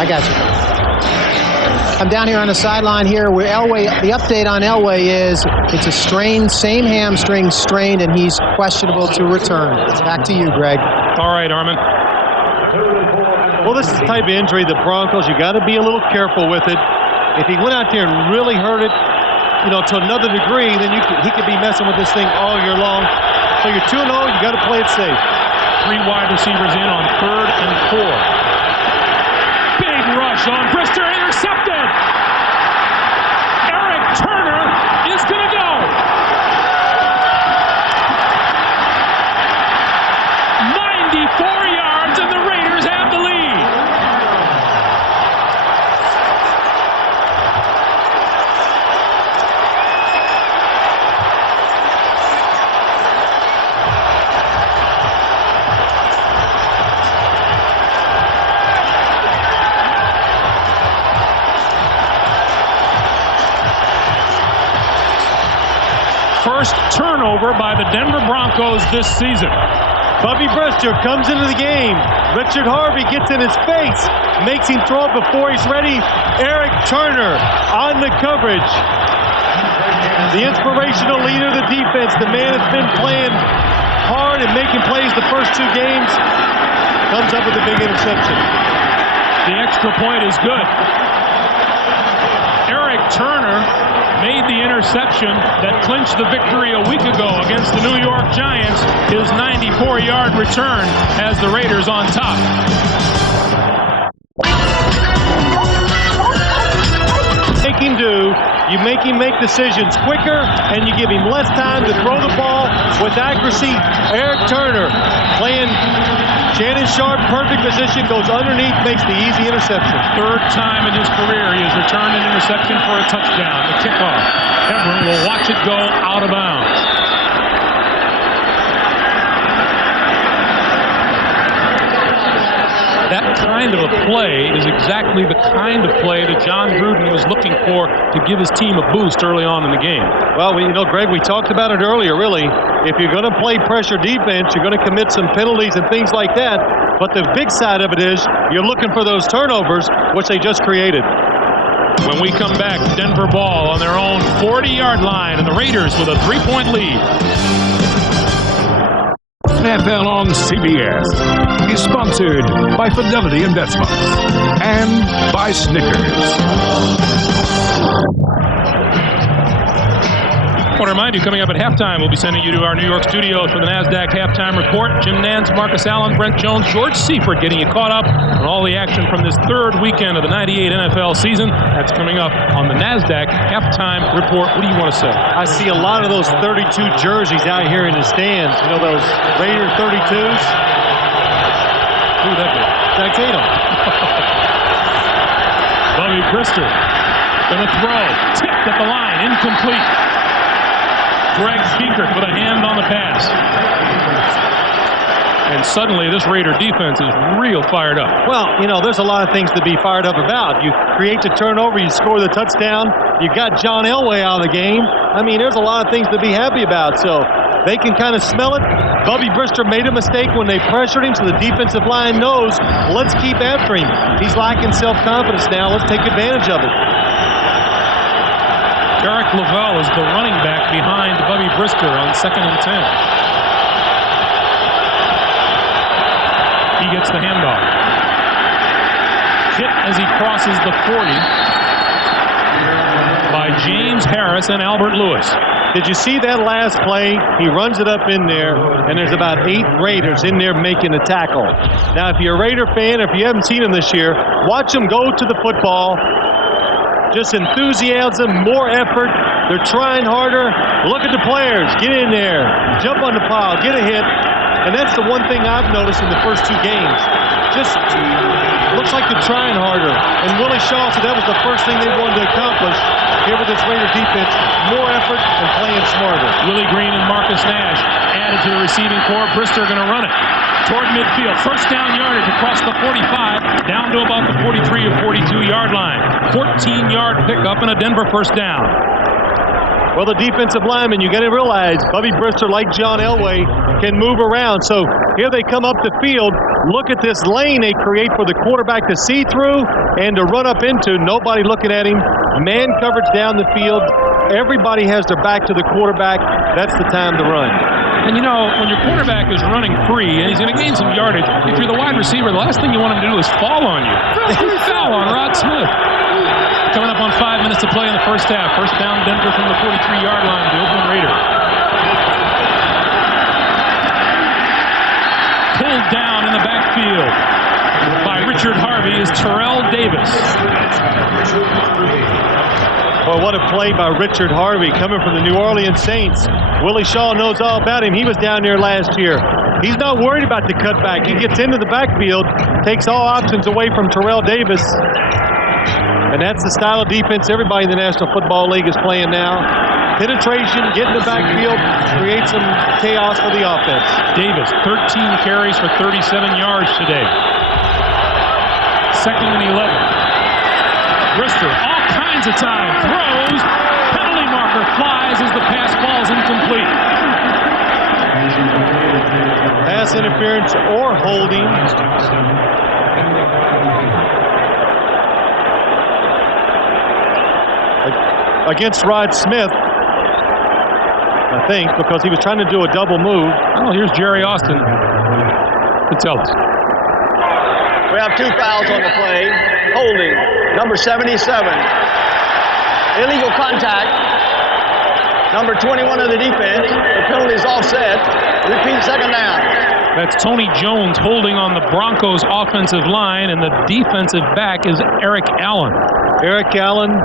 I got you. I'm down here on the sideline here where Elway, the update on Elway is it's a strain, same hamstring strained, and he's questionable to return. It's back to you, Greg. All right, Armin. Well, this is the type of injury, the Broncos, you got to be a little careful with it. If he went out there and really hurt it, to another degree, then he could be messing with this thing all year long. So you're 2-0, you got to play it safe. 3 wide receivers in on 3rd and 4. Big rush on Brister, intercepted. Eric Turner is going to go. 94 yards, and the Raiders have the lead. First turnover by the Denver Broncos this season. Bubby Brister comes into the game. Richard Harvey gets in his face, makes him throw it before he's ready. Eric Turner on the coverage. The inspirational leader of the defense, the man that's been playing hard and making plays the first 2 games, comes up with a big interception. The extra point is good. Eric Turner made the interception that clinched the victory a week ago against the New York Giants. His 94-yard return has the Raiders on top. Make him do. You make him make decisions quicker, and you give him less time to throw the ball with accuracy. Eric Turner playing Shannon Sharp, perfect position, goes underneath, makes the easy interception. 3rd time in his career he has returned an interception for a touchdown. The kickoff. Hebron will watch it go out of bounds. That kind of a play is exactly the kind of play that John Gruden was looking for to give his team a boost early on in the game. Well, Greg, we talked about it earlier, really. If you're going to play pressure defense, you're going to commit some penalties and things like that. But the big side of it is you're looking for those turnovers, which they just created. When we come back, Denver ball on their own 40-yard line, and the Raiders with a 3-point lead. NFL on CBS is sponsored by Fidelity Investments and by Snickers. I want to remind you, coming up at halftime, we'll be sending you to our New York studios for the NASDAQ halftime report. Jim Nantz, Marcus Allen, Brent Jones, George Seifert getting you caught up on all the action from this 3rd weekend of the 98 NFL season. That's coming up on the NASDAQ halftime report. What do you want to say? I see a lot of those 32 jerseys out here in the stands. Those Raider 32s. Who would that be? Zach Tatum. Bobby Brister going to throw. Tipped at the line. Incomplete. Greg Biekert with a hand on the pass. And suddenly this Raider defense is real fired up. Well, there's a lot of things to be fired up about. You create the turnover, you score the touchdown, you got John Elway out of the game. There's a lot of things to be happy about. So they can kind of smell it. Bubby Brister made a mistake when they pressured him, so the defensive line knows, let's keep after him. He's lacking self-confidence now. Let's take advantage of it. Derek Lavelle is the running back behind Bubby Brister on 2nd and 10. He gets the handoff. Hit as he crosses the 40 by James Harris and Albert Lewis. Did you see that last play? He runs it up in there, and there's about 8 Raiders in there making the tackle. Now, if you're a Raider fan, if you haven't seen him this year, watch him go to the football. Just enthusiasm, more effort. They're trying harder. Look at the players. Get in there. Jump on the pile. Get a hit. And that's the one thing I've noticed in the first 2 games. Just looks like they're trying harder. And Willie Shaw said that was the first thing they wanted to accomplish here with this Raider defense. More effort and playing smarter. Willie Green and Marcus Nash added to the receiving corps. Brister going to run it toward midfield. First down yardage across the 45, down to about the 43 or 42-yard line. 14-yard pickup and a Denver first down. Well, the defensive lineman, you got to realize, Bubby Brister, like John Elway, can move around. So here they come up the field. Look at this lane they create for the quarterback to see through and to run up into. Nobody looking at him. Man coverage down the field. Everybody has their back to the quarterback. That's the time to run. And you know, when your quarterback is running free and he's going to gain some yardage, if you're the wide receiver, the last thing you want him to do is fall on you. Foul on Rod Smith. Coming up on 5 minutes to play in the first half. First down, Denver from the 43-yard line, the Oakland Raiders. Pulled down in the backfield by Richard Harvey is Terrell Davis. Boy, what a play by Richard Harvey coming from the New Orleans Saints. Willie Shaw knows all about him. He was down there last year. He's not worried about the cutback. He gets into the backfield, takes all options away from Terrell Davis. And that's the style of defense everybody in the National Football League is playing now. Penetration, get in the backfield, create some chaos for the offense. Davis, 13 carries for 37 yards today. Second and 11. Brister, all kinds of time, throws, penalty marker flies as the pass falls incomplete. Pass interference or holding. Against Rod Smith, I think, because he was trying to do a double move. Oh, here's Jerry Austin to tell us. We have 2 fouls on the play. Holding, number 77. Illegal contact, number 21 of the defense. The penalty is offset. Repeat second down. That's Tony Jones holding on the Broncos offensive line, and the defensive back is Eric Allen. Eric Allen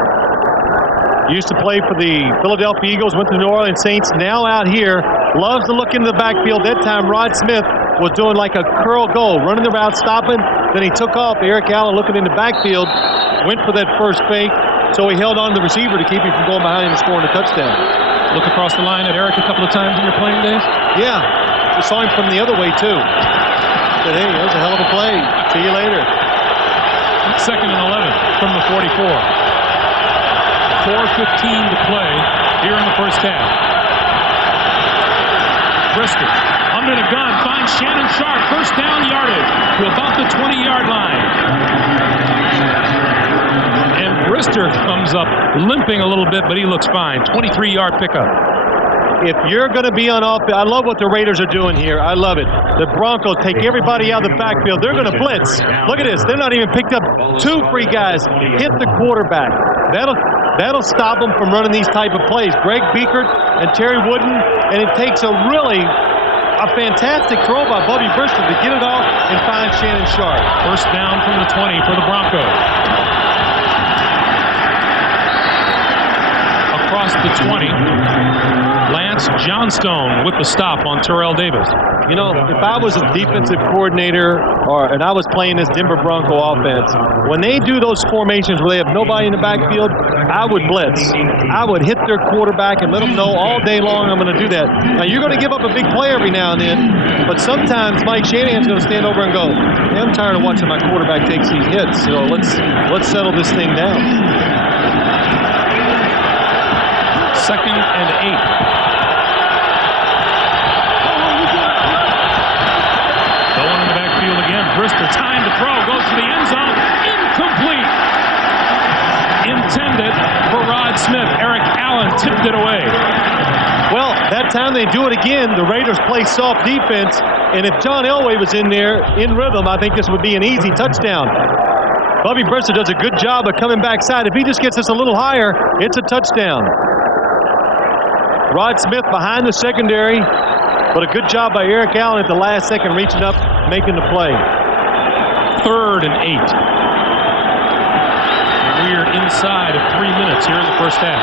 used to play for the Philadelphia Eagles, went to the New Orleans Saints, now out here, loves to look into the backfield. That time Rod Smith was doing like a curl goal, running the route, stopping, then he took off. Eric Allen looking in the backfield, went for that first fake, so he held on to the receiver to keep him from going behind him and scoring a touchdown. Look across the line at Eric a couple of times in your playing days? Yeah, we saw him from the other way too. Said, hey, that was a hell of a play. See you later. Second and 11 from the 44. 4:15 to play here in the first half. Brister under the gun finds Shannon Sharp. First down yardage to about the 20-yard line. And Brister comes up limping a little bit, but he looks fine. 23-yard pickup. If you're going to be on offense, I love what the Raiders are doing here. I love it. The Broncos take everybody out of the backfield. They're going to blitz. Look at this. They're not even picked up 2 free guys. Hit the quarterback. That'll stop them from running these type of plays. Greg Biekert and Terry Wooden, and it takes a fantastic throw by Bubby Brister to get it off and find Shannon Sharp. First down from the 20 for the Broncos. Across the 20, Lance Johnstone with the stop on Terrell Davis. You know, if I was a defensive coordinator and I was playing this Denver Bronco offense, when they do those formations where they have nobody in the backfield, I would blitz. I would hit their quarterback and let them know all day long I'm going to do that. Now, you're going to give up a big play every now and then, but sometimes Mike Shanahan's going to stand over and go, hey, I'm tired of watching my quarterback take these hits. You know, let's settle this thing down. Second and 8. Going in the backfield again. Brister, time to throw, goes to the end zone. Incomplete. Intended for Rod Smith. Eric Allen tipped it away. Well, that time they do it again. The Raiders play soft defense, and if John Elway was in there in rhythm, I think this would be an easy touchdown. Bubby Brister does a good job of coming backside. If he just gets this a little higher, it's a touchdown. Rod Smith behind the secondary, but a good job by Eric Allen at the last second, reaching up, making the play. Third and 8. We're inside of 3 minutes here in the first half.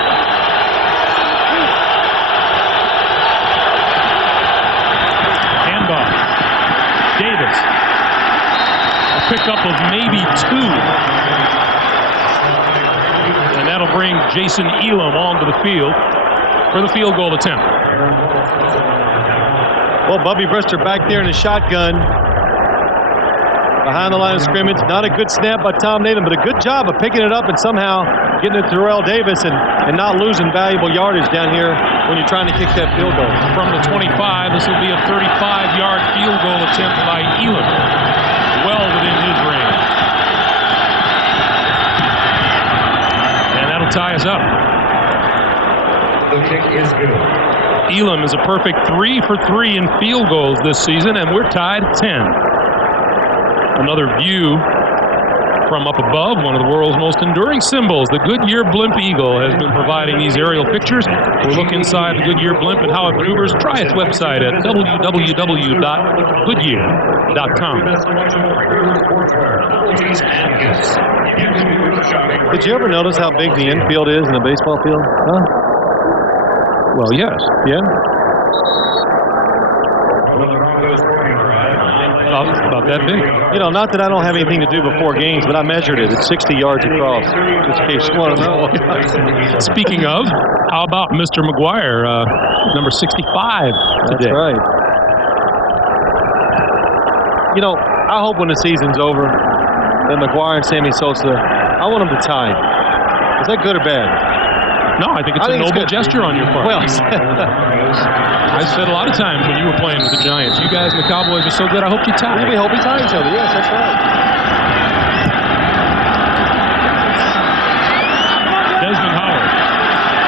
Handoff. Davis. A pickup of maybe 2. And that'll bring Jason Elam onto the field for the field goal attempt. Well, Bubby Brister back there in the shotgun. behind the line of scrimmage. Not a good snap by Tom Nathan, but a good job of picking it up and somehow getting it to Terrell Davis and not losing valuable yardage down here when you're trying to kick that field goal. From the 25, this will be a 35-yard field goal attempt by Elam. Well within his range. And that'll tie us up. The kick is good. Elam is a perfect 3 for 3 in field goals this season, and we're tied at 10. Another view from up above, one of the world's most enduring symbols, the Goodyear Blimp Eagle, has been providing these aerial pictures. We'll look inside the Goodyear Blimp and how it maneuvers. Try its website at www.goodyear.com. Did you ever notice how big the infield is in a baseball field? Huh? Well, yes. Yeah? About that big. You know, not that I don't have anything to do before games, but I measured it. It's 60 yards across, just in case you want to know. Speaking of, how about Mr. McGuire, number 65 today? That's right. You know, I hope when the season's over that McGuire and Sammy Sosa, I want them to tie. Is that good or bad? No, I think it's a noble gesture on your part. Well, I said a lot of times when you were playing with the Giants, you guys and the Cowboys are so good, I hope you tie. We hope we tie each other. Yes, that's right. Desmond Howard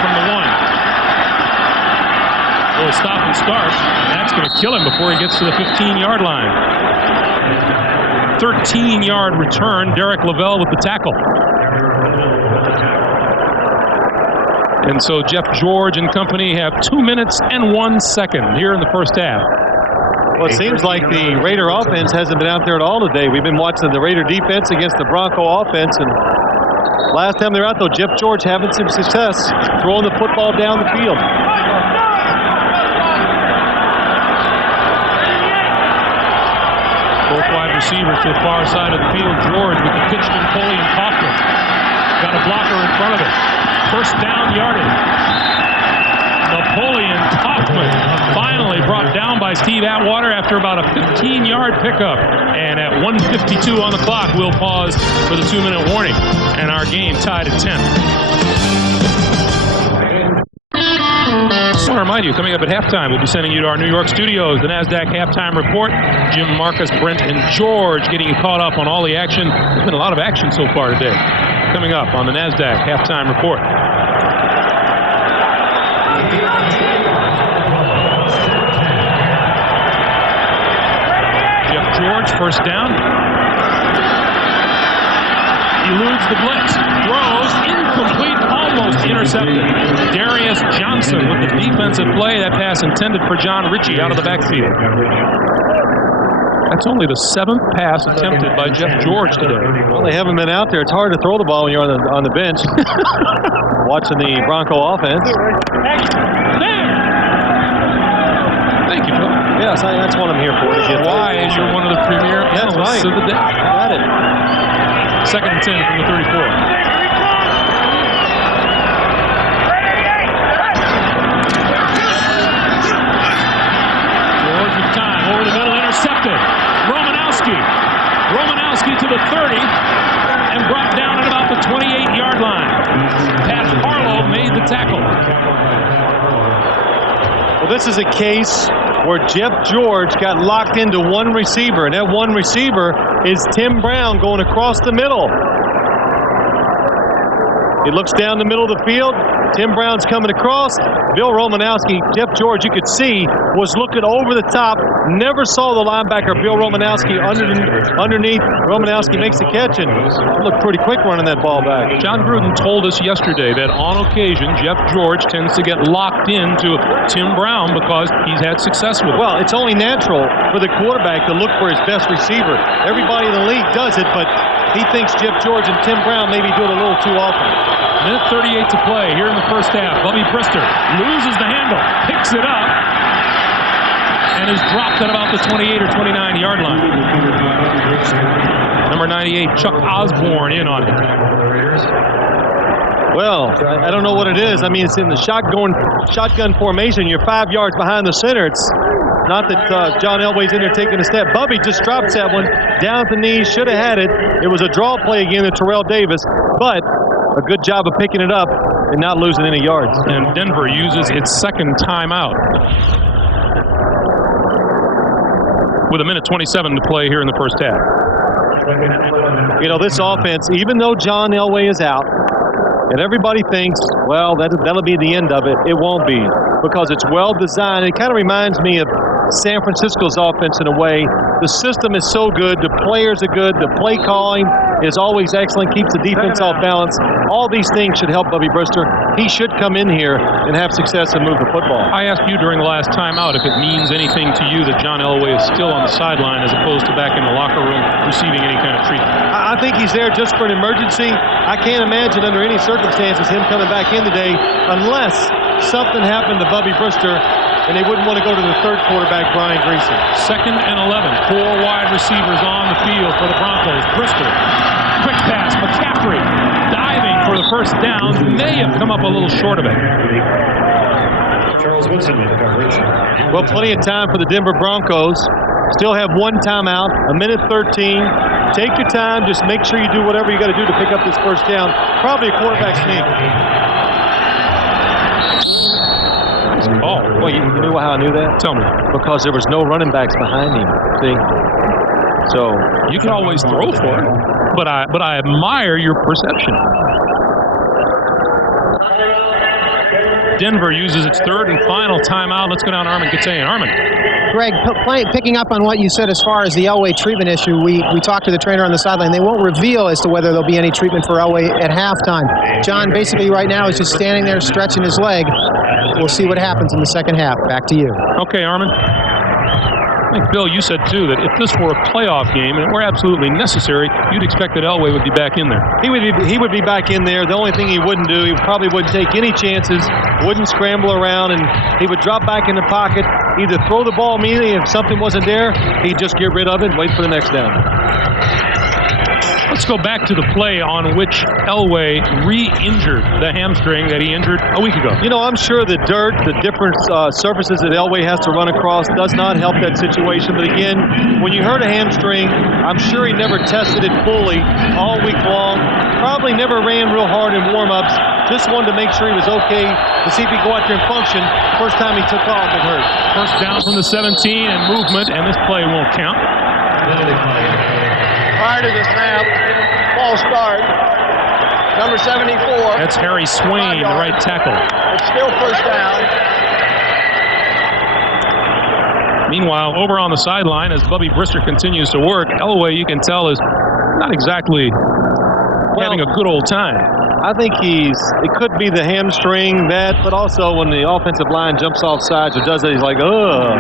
from the 1. Little stop and start. That's going to kill him before he gets to the 15-yard line. 13-yard return. Derek Lavelle with the tackle. And so Jeff George and company have 2 minutes and 1 second here in the first half. Well, it seems like the Raider offense hasn't been out there at all today. We've been watching the Raider defense against the Bronco offense, and last time they were out, though, Jeff George having some success throwing the football down the field. Both wide receivers to the far side of the field. George with the pitch to Napoleon Kaufman. Got a blocker in front of it. First down yardage. Napoleon Kaufman finally brought down by Steve Atwater after about a 15-yard pickup. And at 1:52 on the clock, we'll pause for the 2-minute warning. And our game tied at 10. I want to remind you, coming up at halftime, we'll be sending you to our New York studios, the NASDAQ Halftime Report. Jim, Marcus, Brent, and George getting you caught up on all the action. There's been a lot of action so far today. Coming up on the NASDAQ Halftime Report. Jeff George, first down. Eludes the blitz. Throws, incomplete, almost intercepted. Darius Johnson with the defensive play. That pass intended for John Ritchie out of the backfield. That's only the 7th pass attempted by Jeff George today. Well, they haven't been out there. It's hard to throw the ball when you're on the bench. Watching the Bronco offense. Thank you, Phil. Yes, that's what I'm here for. Why is you're one of the premier analysts of the day. Got it. 2nd and 10 from the 34. George with time. Over the middle, intercepted. Romanowski to the 30 and brought down at about the 28-yard line. Pat Harlow made the tackle. Well, this is a case where Jeff George got locked into one receiver, and that one receiver is Tim Brown going across the middle. He looks down the middle of the field. Tim Brown's coming across. Bill Romanowski, Jeff George, you could see, was looking over the top. Never saw the linebacker, Bill Romanowski, underneath. Romanowski makes the catch and looked pretty quick running that ball back. John Gruden told us yesterday that on occasion, Jeff George tends to get locked into Tim Brown because he's had success with it. Well, it's only natural for the quarterback to look for his best receiver. Everybody in the league does it, but he thinks Jeff George and Tim Brown maybe do it a little too often. Minute 38 to play here in the first half. Bubby Brister loses the handle, picks it up, and is dropped at about the 28 or 29-yard line. Number 98, Chuck Osborne, in on it. Well, I don't know what it is. I mean, it's in the shotgun formation. You're 5 yards behind the center. Not that John Elway's in there taking a step. Bubby just drops that one down at the knees. Should have had it. It was a draw play again to Terrell Davis, but a good job of picking it up and not losing any yards. And Denver uses its second timeout with 1:27 to play here in the first half. You know, this offense, even though John Elway is out, and everybody thinks, well, that'll be the end of it. It won't be, because it's well designed. It kind of reminds me of San Francisco's offense in a way. The system is so good. The players are good. The play calling is always excellent, keeps the defense off balance. All these things should help Bubby Brister. He should come in here and have success and move the football. I asked you during the last timeout if it means anything to you that John Elway is still on the sideline as opposed to back in the locker room receiving any kind of treatment. I think he's there just for an emergency. I can't imagine under any circumstances him coming back in today unless something happened to Bubby Brister and they wouldn't want to go to the third quarterback, Brian Greasy. 2nd and 11. 4 wide receivers on the field for the Broncos. Brister, quick pass. McCaffrey diving for the first down. May have come up a little short of it. Charles Woodson with the coverage. Well, plenty of time for the Denver Broncos. Still have one timeout, 1:13. Take your time. Just make sure you do whatever you got to do to pick up this first down. Probably a quarterback sneak. Oh, well, you knew how I knew that? Tell me. Because there was no running backs behind him. See? So you can always throw for it, but I admire your perception. Denver uses its third and final timeout. Let's go down to Armin Gatayan. Armin. Greg, picking up on what you said as far as the Elway treatment issue, we talked to the trainer on the sideline. They won't reveal as to whether there'll be any treatment for Elway at halftime. John basically right now is just standing there stretching his leg. We'll see what happens in the second half. Back to you. Okay, Armin. I think, Bill, you said, too, that if this were a playoff game and it were absolutely necessary, you'd expect that Elway would be back in there. He would be back in there. The only thing he wouldn't do, he probably wouldn't take any chances, wouldn't scramble around, and he would drop back in the pocket, either throw the ball immediately. If something wasn't there, he'd just get rid of it and wait for the next down. Let's go back to the play on which Elway re-injured the hamstring that he injured a week ago. You know, I'm sure the dirt, the different surfaces that Elway has to run across does not help that situation. But again, when you hurt a hamstring, I'm sure he never tested it fully all week long. Probably never ran real hard in warm-ups. Just wanted to make sure he was okay to see if he could go out there and function. First time he took off, it hurt. First down from the 17 and movement, and this play won't count. Prior to the snap, false start, number 74. That's Harry Swain, the right tackle. It's still first down. Meanwhile, over on the sideline, as Bubby Brister continues to work, Elway, you can tell, is not exactly having a good old time. I think it could be the hamstring, but also when the offensive line jumps off sides or does that, he's like, oh,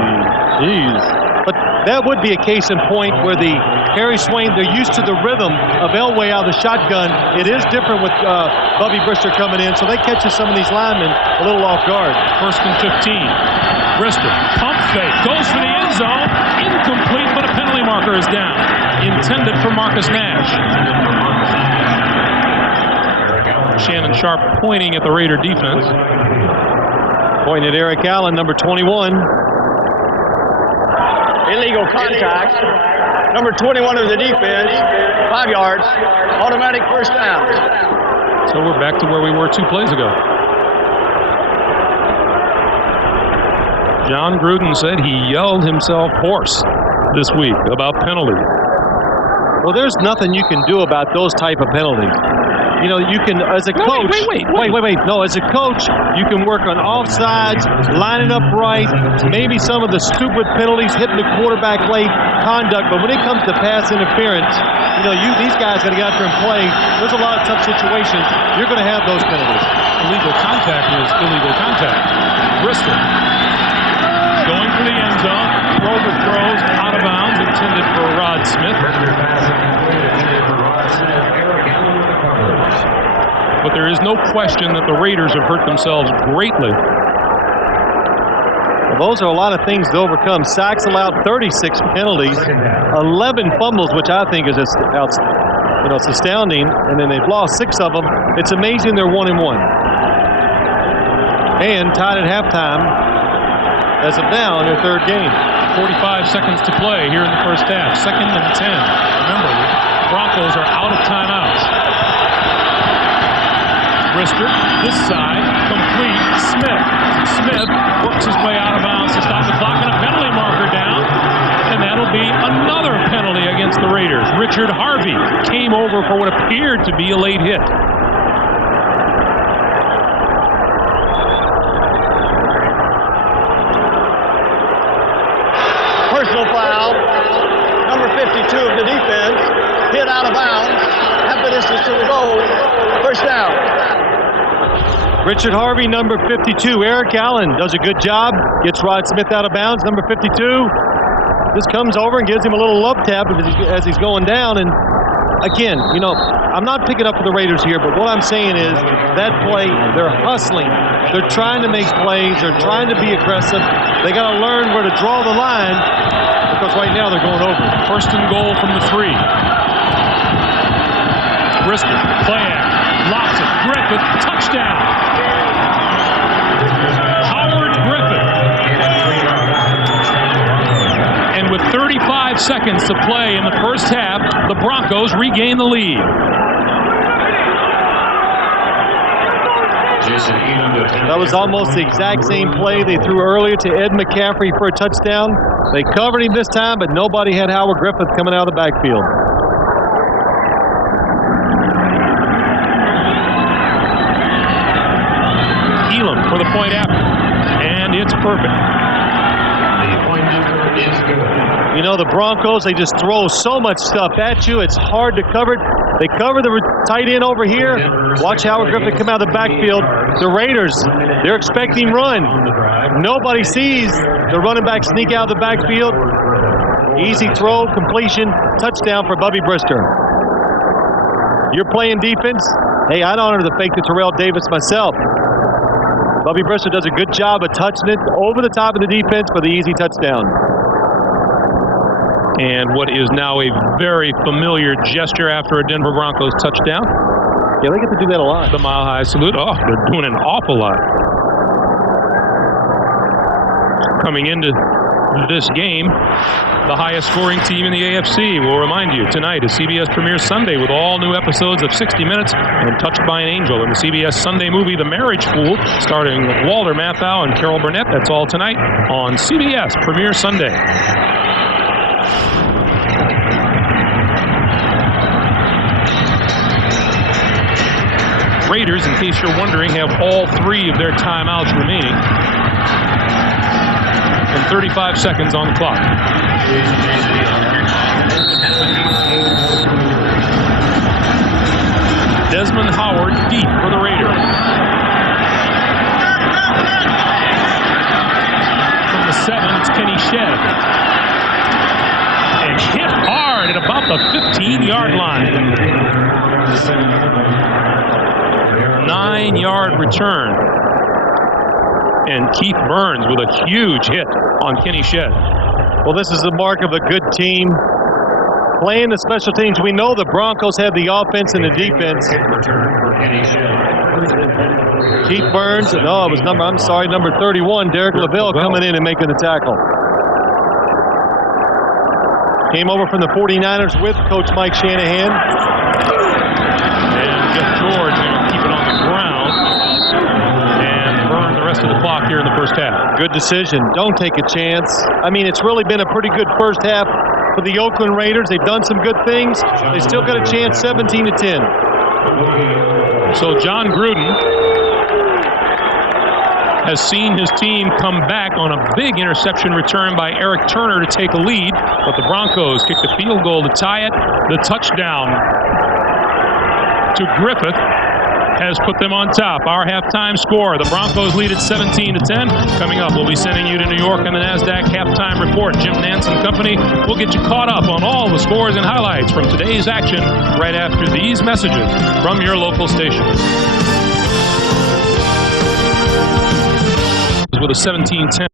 jeez. But that would be a case in point where the Harry Swain, they're used to the rhythm of Elway out of the shotgun. It is different with Bubby Brister coming in, so they catch some of these linemen a little off guard. 1st and 15. Brister, pump fake, goes for the end zone. Incomplete, but a penalty marker is down. Intended for Marcus Nash. Shannon Sharp pointing at the Raider defense. Pointing at Eric Allen, number 21. Illegal contact. Number 21 of the defense, 5 yards, automatic first down. So we're back to where we were 2 plays ago. John Gruden said he yelled himself hoarse this week about penalties. Well, there's nothing you can do about those type of penalties. You know, you can, as a coach. Wait. No, as a coach, you can work on offsides, lining up right, maybe some of the stupid penalties, hitting the quarterback late, conduct. But when it comes to pass interference, you know, these guys got to get out there and play. There's a lot of tough situations. You're going to have those penalties. Illegal contact is illegal contact. Brister going for the end zone. Throws out of bounds, intended for Rod Smith. But there is no question that the Raiders have hurt themselves greatly. Well, those are a lot of things to overcome. Sacks allowed, 36 penalties, 11 fumbles, which I think is it's astounding. And then they've lost 6 of them. It's amazing they're 1-1. And tied at halftime as of now in their third game. 45 seconds to play here in the first half. 2nd and 10. Remember, the Broncos are out of timeouts. Brister, this side, complete. Smith works his way out of bounds to stop the clock, and a penalty marker down. And that'll be another penalty against the Raiders. Richard Harvey came over for what appeared to be a late hit. Personal foul. Number 52 of the defense. Hit out of bounds. Half the distance to the goal. First down. Richard Harvey, number 52. Eric Allen does a good job. Gets Rod Smith out of bounds. Number 52 just comes over and gives him a little love tap as he's going down. And again, you know, I'm not picking up for the Raiders here, but what I'm saying is that play, they're hustling. They're trying to make plays. They're trying to be aggressive. They got to learn where to draw the line because right now they're going over. 1st and goal from the 3. Brister, play act, locks it. Griffith, touchdown. Howard Griffith. And with 35 seconds to play in the first half, the Broncos regain the lead. That was almost the exact same play they threw earlier to Ed McCaffrey for a touchdown. They covered him this time, but nobody had Howard Griffith coming out of the backfield. Elam for the point after, and it's perfect. The point after is good. You know, the Broncos, they just throw so much stuff at you. It's hard to cover it. They cover the tight end over here. Watch Howard Griffith come out of the backfield. The Raiders, they're expecting run. Nobody sees the running back sneak out of the backfield. Easy throw, completion, touchdown for Bubby Brister. You're playing defense. Hey, I'd honor the fake to Terrell Davis myself. Bubby Brister does a good job of touching it over the top of the defense for the easy touchdown. And what is now a very familiar gesture after a Denver Broncos touchdown. Yeah, they get to do that a lot. The Mile High Salute. Oh, they're doing an awful lot. Coming into this game, the highest scoring team in the AFC. We'll remind you, tonight is CBS Premiere Sunday with all new episodes of 60 Minutes and Touched by an Angel, and the CBS Sunday movie The Marriage Fool, starring Walter Matthau and Carol Burnett. That's all tonight on CBS Premiere Sunday. Raiders, in case you're wondering, have all 3 of their timeouts remaining. And 35 seconds on the clock. Desmond Howard deep for the Raiders. From the 7, it's Kenny Shedd. And hit hard at about the 15-yard line. 9-yard return. And Keith Burns with a huge hit on Kenny Shedd. Well, this is the mark of a good team. Playing the special teams, we know the Broncos have the offense and the defense. Keith Burns, no, it was number 31, Derek Lavelle coming in and making the tackle. Came over from the 49ers with Coach Mike Shanahan. And Jeff George going to keep it on the ground and burn the rest of the clock here in the first half. Good decision. Don't take a chance. I mean, it's really been a pretty good first half for the Oakland Raiders. They've done some good things. They still got a chance, 17-10. So John Gruden has seen his team come back on a big interception return by Eric Turner to take a lead, but the Broncos kicked a field goal to tie it. The touchdown to Griffith has put them on top. Our halftime score, the Broncos lead at 17-10. Coming up, we'll be sending you to New York on the NASDAQ halftime report. Jim Nance and company will get you caught up on all the scores and highlights from today's action right after these messages from your local station. With a 17-10.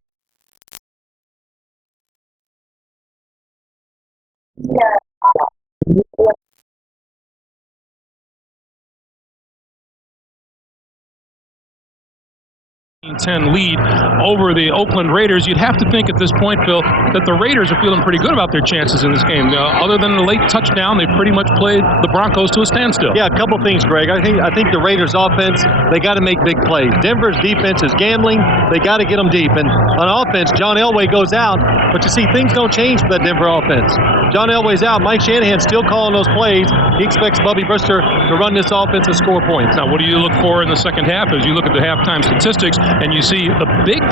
10 lead over the Oakland Raiders. You'd have to think at this point, Phil, that the Raiders are feeling pretty good about their chances in this game. Other than the late touchdown, they pretty much played the Broncos to a standstill. Yeah, a couple things, Greg. I think the Raiders' offense, they got to make big plays. Denver's defense is gambling. They got to get them deep. And on offense, John Elway goes out, but you see, things don't change for that Denver offense. John Elway's out. Mike Shanahan's still calling those plays. He expects Bubby Brister to run this offense and score points. Now, what do you look for in the second half? As you look at the halftime statistics, and you see the big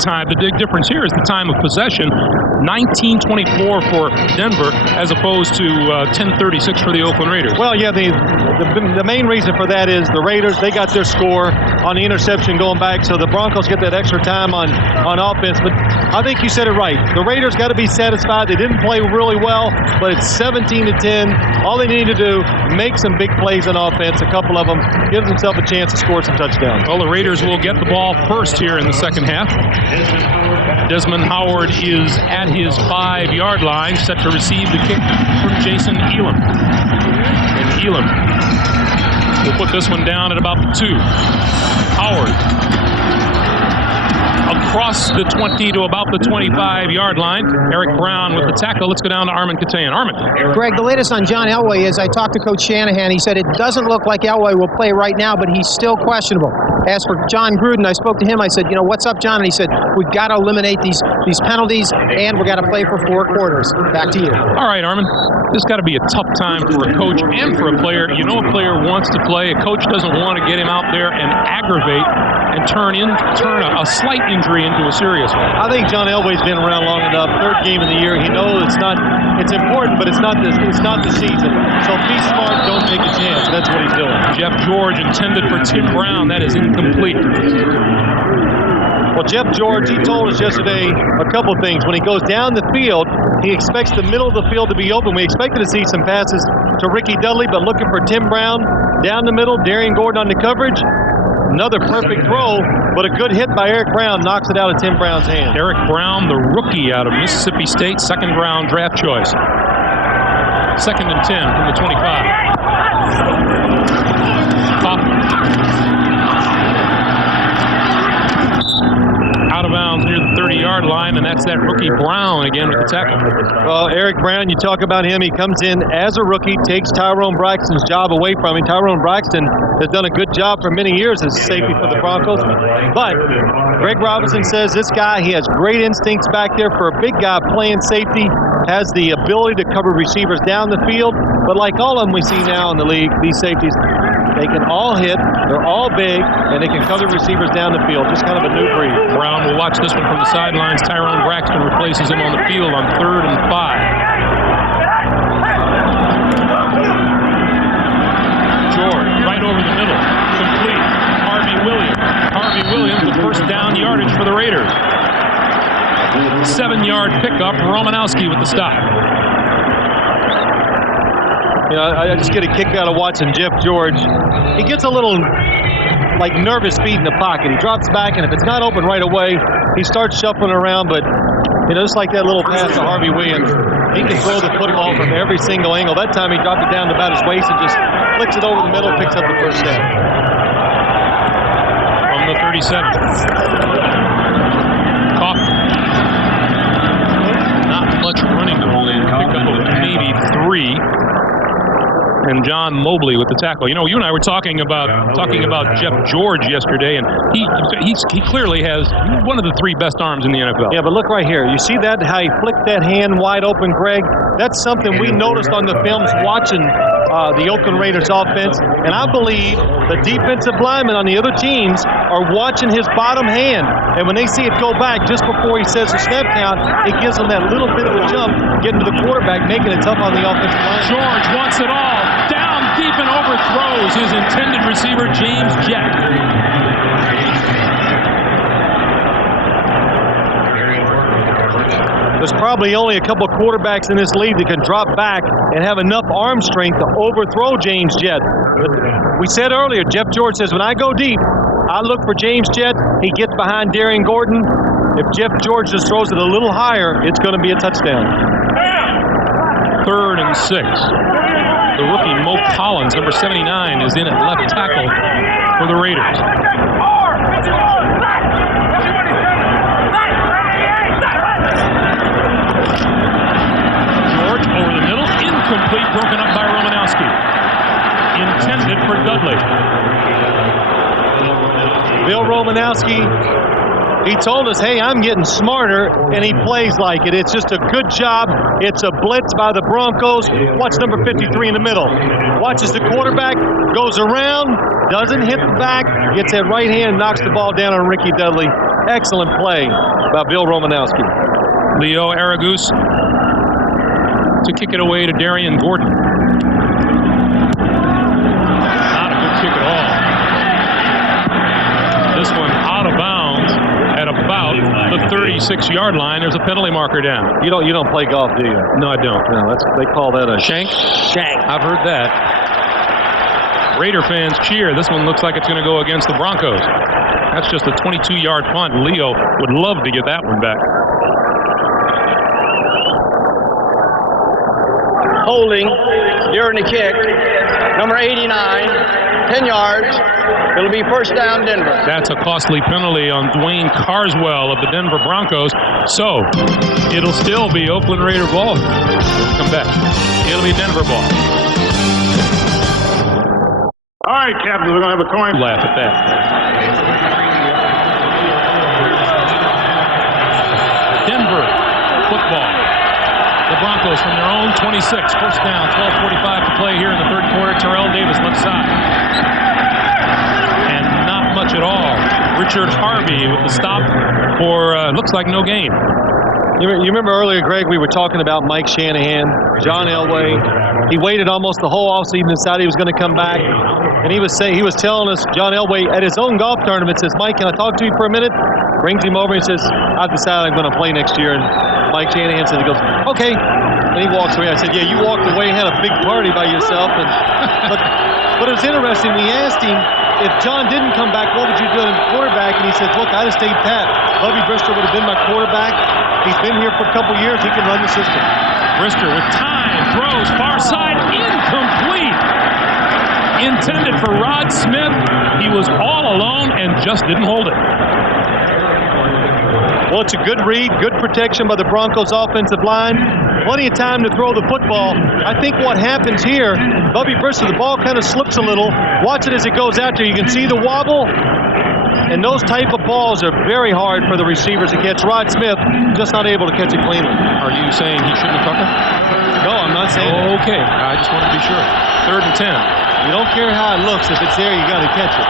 difference here is the time of possession, 19:24 for Denver as opposed to 10:36 for the Oakland Raiders. Well, yeah, the main reason for that is the Raiders, they got their score on the interception going back, so the Broncos get that extra time on offense. But I think you said it right. The Raiders got to be satisfied. They didn't play really well, but it's 17-10. All they need to do, make some big plays on offense, a couple of them, give themselves a chance to score some touchdowns. Well, the Raiders will get the ball first here in the second half. Desmond Howard is at his 5-yard line, set to receive the kick from Jason Elam. And Elam will put this one down at about the 2. Howard across the 20 to about the 25-yard line. Eric Brown with the tackle. Let's go down to Armin Katayan. Armin. Greg, the latest on John Elway is I talked to Coach Shanahan. He said it doesn't look like Elway will play right now, but he's still questionable. As for John Gruden, I spoke to him. I said, what's up, John? And he said, we've got to eliminate these penalties, and we've got to play for 4 quarters. Back to you. All right, Armin. This got to be a tough time for a coach and for a player. You know a player wants to play. A coach doesn't want to get him out there and aggravate and turn a slight injury into a serious one. I think John Elway's been around long enough. 3rd game of the year. He knows it's important, but it's not the season. So be smart, don't take a chance. That's what he's doing. Jeff George intended for Tim Brown. That is incomplete. Well, Jeff George, he told us yesterday a couple things. When he goes down the field, he expects the middle of the field to be open. We expected to see some passes to Ricky Dudley, but looking for Tim Brown down the middle, Darian Gordon on the coverage. Another perfect throw, but a good hit by Eric Brown knocks it out of Tim Brown's hand. Eric Brown, the rookie out of Mississippi State, 2nd round draft choice. 2nd and 10 from the 25. Out of bounds near the 30-yard line, and that's that rookie Brown again with the tackle. Well, Eric Brown, you talk about him. He comes in as a rookie, takes Tyrone Braxton's job away from him. Tyrone Braxton has done a good job for many years as safety for the Broncos. But Greg Robinson says this guy, he has great instincts back there for a big guy playing safety, has the ability to cover receivers down the field. But like all of them we see now in the league, these safeties, they can all hit, they're all big, and they can cover receivers down the field. Just kind of a new breed. Brown will watch this one from the sidelines. Tyrone Braxton replaces him on the field on 3rd and 5. George, right over the middle. Complete. Harvey Williams, the first down yardage for the Raiders. 7-yard pickup. Romanowski with the stop. I just get a kick out of watching Jeff George. He gets a little, nervous feet in the pocket. He drops back, and if it's not open right away, he starts shuffling around. But, just like that little pass to Harvey Williams, he can throw the football from every single angle. That time he dropped it down to about his waist and just flicks it over the middle, picks up the first down. From the 37. Coffin. Not much running room. Picked up maybe 3. And John Mobley with the tackle. You and I were talking about Jeff George yesterday, and he clearly has one of the 3 best arms in the NFL. Yeah, but look right here. You see that, how he flicked that hand wide open, Greg? That's something we noticed on the films watching the Oakland Raiders offense, and I believe the defensive linemen on the other teams are watching his bottom hand, and when they see it go back just before he says the snap count, it gives them that little bit of a jump, getting to the quarterback, making it tough on the offensive line. George wants it all. Down deep and overthrows his intended receiver, James Jett. There's probably only a couple of quarterbacks in this league that can drop back and have enough arm strength to overthrow James Jett. But we said earlier, Jeff George says, when I go deep, I look for James Jett. He gets behind Darian Gordon. If Jeff George just throws it a little higher, it's going to be a touchdown. 3rd and 6. The rookie Mo Collins, number 79, is in at left tackle for the Raiders. Incomplete, broken up by Romanowski. Intended for Dudley. Bill Romanowski, he told us, hey, I'm getting smarter, and he plays like it. It's just a good job. It's a blitz by the Broncos. Watch number 53 in the middle. Watches the quarterback, goes around, doesn't hit the back, gets that right hand, knocks the ball down on Ricky Dudley. Excellent play by Bill Romanowski. Leo Aragus to kick it away to Darian Gordon. Not a good kick at all. This one out of bounds at about the 36-yard line. There's a penalty marker down. You don't play golf, do you? No, I don't. No, they call that a shank. Shank. I've heard that. Raider fans cheer. This one looks like it's going to go against the Broncos. That's just a 22-yard punt. Leo would love to get that one back. Holding during the kick. Number 89, 10 yards. It'll be first down, Denver. That's a costly penalty on Dwayne Carswell of the Denver Broncos. So it'll still be Oakland Raider ball. Come back. It'll be Denver ball. All right, Captain, we're going to have a coin. Laugh at that. Denver football. The Broncos from their own 26. First down, 12:45 to play here in the third quarter. Terrell Davis left side. And not much at all. Richard Harvey with the stop for, looks like no gain. You remember earlier, Greg, we were talking about Mike Shanahan, John Elway. He waited almost the whole offseason, decided he was going to come back. And he was telling us, John Elway, at his own golf tournament, says, Mike, can I talk to you for a minute? Brings him over and says, I've decided I'm going to play next year. And Mike Shanahan says, he goes, okay. And he walks away. I said, yeah, you walked away and had a big party by yourself. And but it was interesting. We asked him, if John didn't come back, what would you do in quarterback? And he said, look, I'd have stayed pat. Bubby Brister would have been my quarterback. He's been here for a couple years. He can run the system. Brister with time, throws far side, incomplete. Intended for Rod Smith. He was all alone and just didn't hold it. Well, it's a good read, good protection by the Broncos offensive line. Plenty of time to throw the football. I think what happens here, Bubby Brister, the ball kind of slips a little. Watch it as it goes out there. You can see the wobble. And those type of balls are very hard for the receivers to catch. Rod Smith just not able to catch it cleanly. Are you saying he shouldn't have caught it? No, I'm not saying that. Okay, I just want to be sure. 3rd and 10. You don't care how it looks. If it's there, you got to catch it.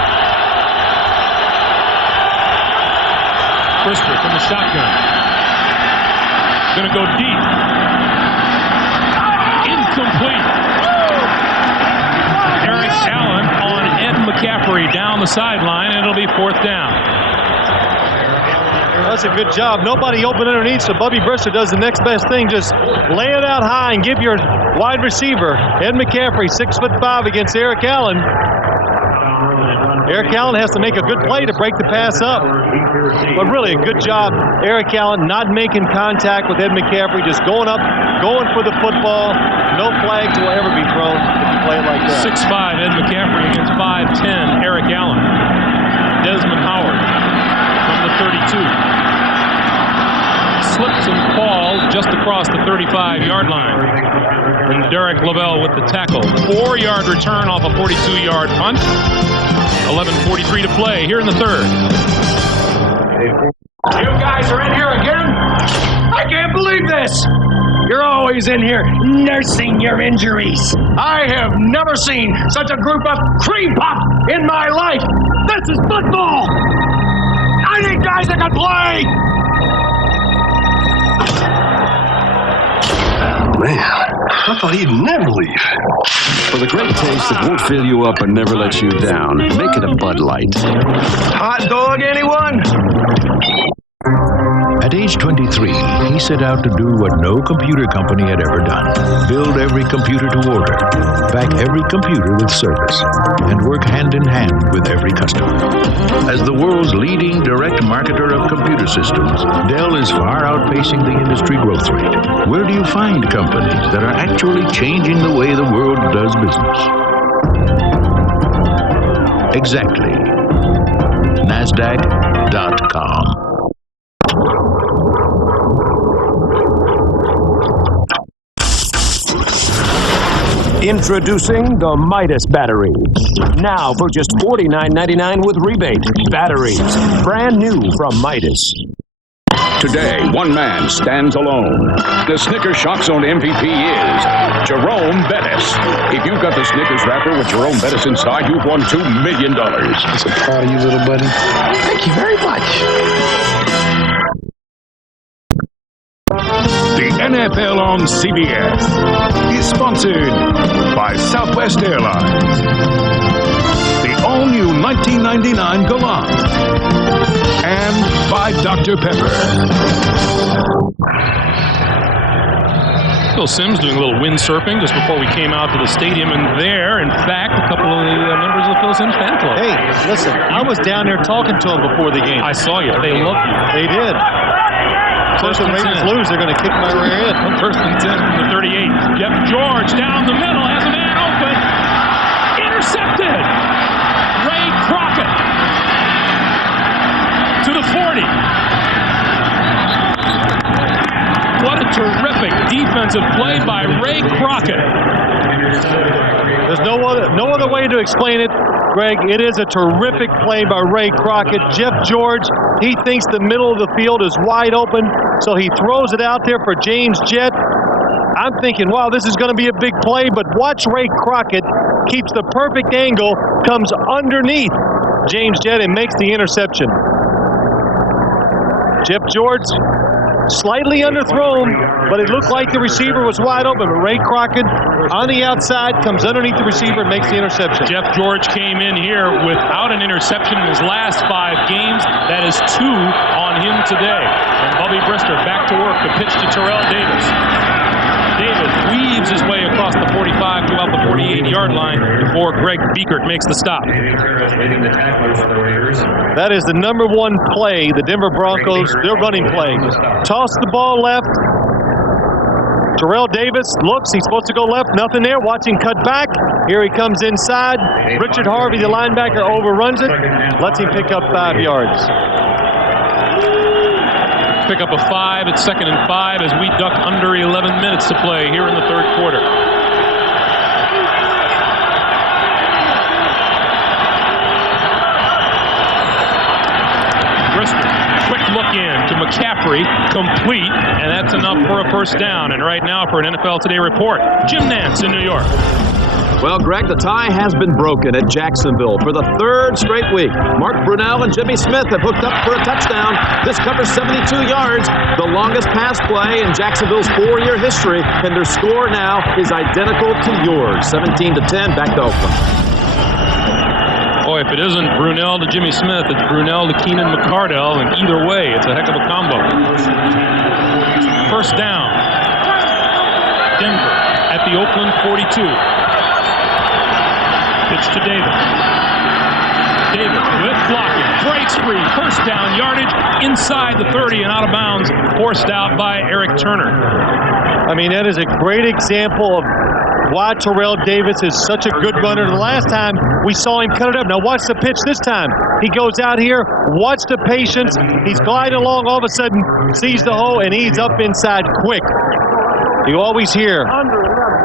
Brister from the shotgun. Going to go deep. Incomplete. Eric Allen on Ed McCaffrey down the sideline, and it'll be 4th down. That's a good job. Nobody open underneath, so Bubby Brister does the next best thing. Just lay it out high and give your wide receiver, Ed McCaffrey, 6'5" against Eric Allen. Eric Allen has to make a good play to break the pass up. But really a good job, Eric Allen, not making contact with Ed McCaffrey, just going up, going for the football. No flags will ever be thrown if you play it like that. 6'5" Ed McCaffrey against 5'10" Eric Allen. Desmond Howard from the 32. Slips and falls just across the 35-yard line. And Derek Lavelle with the tackle. 4-yard return off a 42-yard punt. 11:43 to play here in the third. You guys are in here again? I can't believe this! You're always in here nursing your injuries. I have never seen such a group of cream puff in my life. This is football! I need guys that can play! Man, I thought he'd never leave. For the great taste that won't fill you up and never let you down, make it a Bud Light. Hot dog, anyone? At age 23, he set out to do what no computer company had ever done. Build every computer to order, back every computer with service, and work hand in hand with every customer. As the world's leading direct marketer of computer systems, Dell is far outpacing the industry growth rate. Where do you find companies that are actually changing the way the world does business? Exactly. NASDAQ.com. Introducing the Midas battery. Now for just $49.99 with rebate. Batteries, brand new from Midas. Today, one man stands alone. The Snickers Shock Zone MVP is Jerome Bettis. If you've got the Snickers wrapper with Jerome Bettis inside, you've won $2 million. I'm so proud of you, little buddy. Thank you very much. The NFL on CBS is sponsored by Southwest Airlines, the all-new 1999 Galant, and by Dr. Pepper. Phil Simms doing a little windsurfing just before we came out to the stadium, and there, in fact, a couple of the members of the Phil Simms fan club. Hey, listen, I was down there talking to them before the game. I saw you. They love you. They did. First the Ravens lose, they're going to kick my rear end. First and 10 from the 38. Jeff George down the middle, has a man open. Intercepted. Ray Crockett to the 40. What a terrific defensive play by Ray Crockett. There's no other way to explain it, Greg. It is a terrific play by Ray Crockett. Jeff George, he thinks the middle of the field is wide open, so he throws it out there for James Jett. I'm thinking, wow, this is going to be a big play, but watch Ray Crockett keeps the perfect angle, comes underneath James Jett and makes the interception. Jeff George, slightly underthrown, but it looked like the receiver was wide open. But Ray Crockett on the outside comes underneath the receiver and makes the interception. Jeff George came in here without an interception in his last 5 games. That is 2 on him today. And Bubby Brister back to work. The pitch to Terrell Davis. Davis weaves his way across the 45 to about the 48-yard line before Greg Biekert makes the stop. That is the number 1 play, the Denver Broncos, their running play. Toss the ball left. Terrell Davis looks, he's supposed to go left, nothing there. Watch him cut back. Here he comes inside. Richard Harvey, the linebacker, overruns it. Lets him pick up 5 yards. Pick up a 5 at 2nd and 5 as we duck under 11 minutes to play here in the 3rd quarter. Brister, quick look in to McCaffrey, complete, and that's enough for a first down. And right now for an NFL Today report, Jim Nantz in New York. Well, Greg, the tie has been broken at Jacksonville for the 3rd straight week. Mark Brunell and Jimmy Smith have hooked up for a touchdown. This covers 72 yards, the longest pass play in Jacksonville's 4-year history, and their score now is identical to yours, 17-10, back to Oakland. Boy, if it isn't Brunell to Jimmy Smith, it's Brunell to Keenan McCardell, and either way, it's a heck of a combo. First down. Denver at the Oakland 42. Pitch to Davis. Davis with blocking, breaks free, first down yardage inside the 30 and out of bounds, forced out by Eric Turner. I mean, that is a great example of why Terrell Davis is such a good runner. The last time we saw him cut it up. Now watch the pitch this time. He goes out here, watch the patience. He's gliding along, all of a sudden sees the hole, and he's up inside quick. You always hear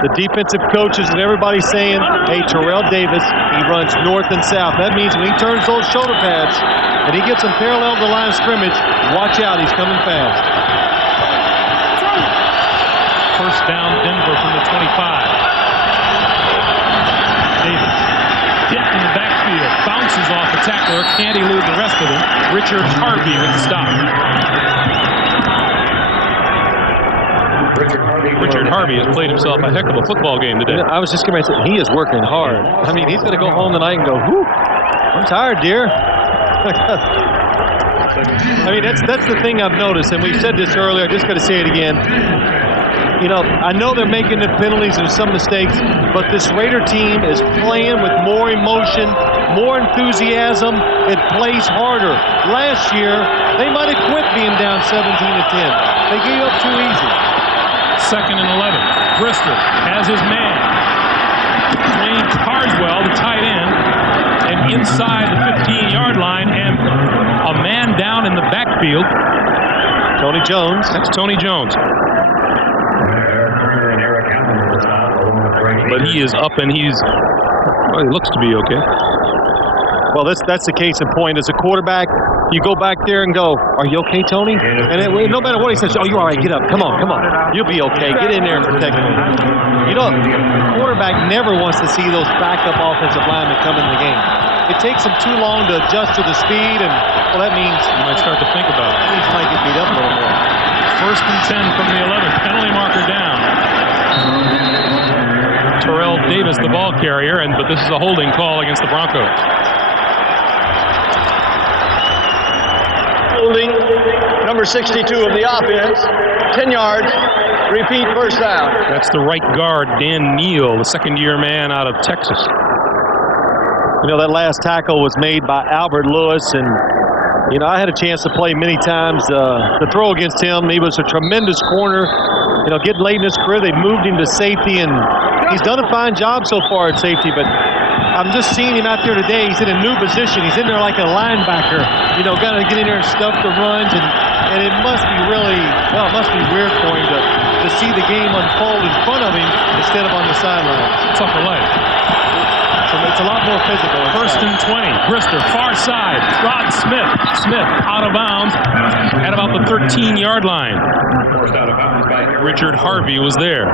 the defensive coaches and everybody saying, hey, Terrell Davis, he runs north and south. That means when he turns those shoulder pads and he gets them parallel to the line of scrimmage, watch out, he's coming fast. First down, Denver from the 25. Davis hit in the backfield, bounces off the tackler, can't elude the rest of them. Richard Harvey with the stop. Richard Harvey has played himself a heck of a football game today. I was just going to say, he is working hard. I mean, he's going to go home tonight and go, whew, I'm tired, dear. I mean, that's the thing I've noticed, and we said this earlier, I just got to say it again. You know, I know they're making the penalties and some mistakes, but this Raider team is playing with more emotion, more enthusiasm. It plays harder. Last year, they might have quit being down 17-10. They gave up too easy. 2nd and 11. Brister has his man. Wayne Carswell, the tight end, and inside the 15-yard line, and a man down in the backfield. Tony Jones. That's Tony Jones. but he is up and he looks to be okay. Well, that's the case in point. As a quarterback, you go back there and go, "Are you okay, Tony?" And no matter what he says, "Oh, you're all right. Get up. Come on. You'll be okay. Get in there and protect me." You know, the quarterback never wants to see those backup offensive linemen come in the game. It takes them too long to adjust to the speed, and well, that means you might start to think about it. That means you might get beat up a little more. 1st and 10 from the 11. Penalty marker down. Terrell Davis, the ball carrier, but this is a holding call against the Broncos. Holding, number 62 of the offense, 10 yards, repeat first down. That's the right guard, Dan Neal, the second-year man out of Texas. You know, that last tackle was made by Albert Lewis, and, you know, I had a chance to play many times to throw against him. He was a tremendous corner. You know, getting late in his career, they moved him to safety, and he's done a fine job so far at safety, but I'm just seeing him out there today. He's in a new position. He's in there like a linebacker. You know, got to get in there and stuff the runs, and it must be really, well, it must be weird for him to see the game unfold in front of him instead of on the sideline. Tougher life. It's a lot more physical. 1st and 20. Brister, far side. Rod Smith. Smith out of bounds at about the 13-yard line. Richard Harvey was there.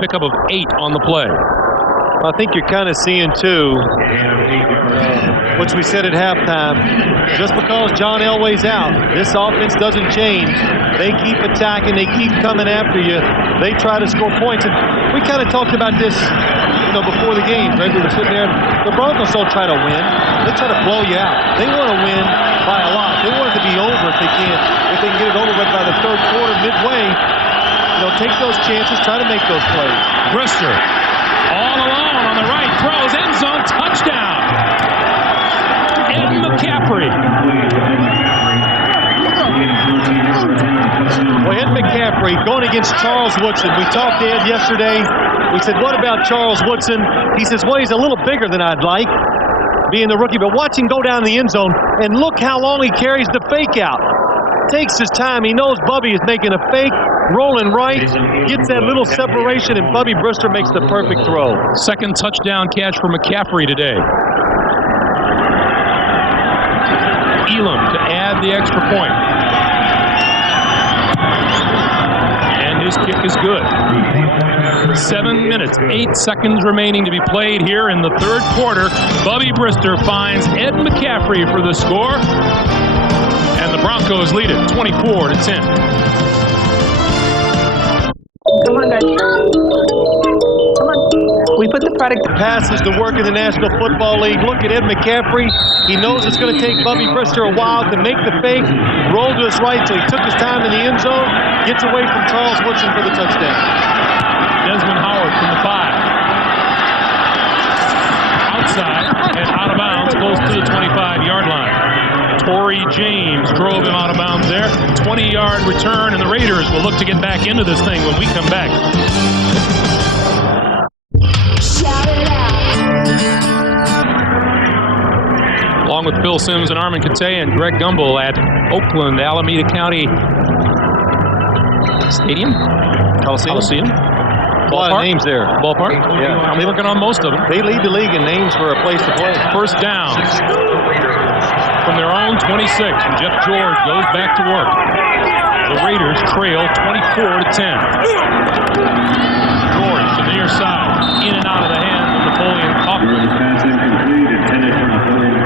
Pickup of 8 on the play. I think you're kind of seeing, too, which we said at halftime, just because John Elway's out, this offense doesn't change. They keep attacking. They keep coming after you. They try to score points. And we kind of talked about this, you know, before the game, right? We were sitting there. The Broncos don't try to win. They try to blow you out. They want to win by a lot. They want it to be over if they can. If they can get it over with by the 3rd quarter, midway, you know, take those chances, try to make those plays. Brister, all alone on the right, throws, end zone, touchdown. Ed McCaffrey. Well, Ed McCaffrey going against Charles Woodson. We talked to Ed yesterday. We said, what about Charles Woodson? He says, well, he's a little bigger than I'd like, being the rookie, but watch him go down the end zone, and look how long he carries the fake out. Takes his time. He knows Bubby is making a fake, rolling right, gets that little separation, and Bubby Brister makes the perfect throw. 2nd touchdown catch for McCaffrey today. Elam to add the extra point. And his kick is good. 7 minutes, 8 seconds remaining to be played here in the 3rd quarter. Bubby Brister finds Ed McCaffrey for the score. And the Broncos lead it 24-10. Come on, guys. Come on. We put the product. Passes to work in the National Football League. Look at Ed McCaffrey. He knows it's going to take Bubby Brister a while to make the fake. Rolled to his right, so he took his time in the end zone. Gets away from Charles Woodson for the touchdown. Desmond Howard from the 5. Outside and out of bounds, close to the 25-yard line. Torrey James drove him out of bounds there. 20-yard return, and the Raiders will look to get back into this thing when we come back. Along with Bill Sims and Armin Kate and Greg Gumbel at Oakland, Alameda County Stadium? Coliseum? A lot of names there. Ballpark? Yeah. I'm looking on most of them. They lead the league in names for a place to play. 1st down from their own 26, and Jeff George goes back to work. The Raiders trail 24-10. George to the near side, in and out of the hands of Napoleon Kaufman.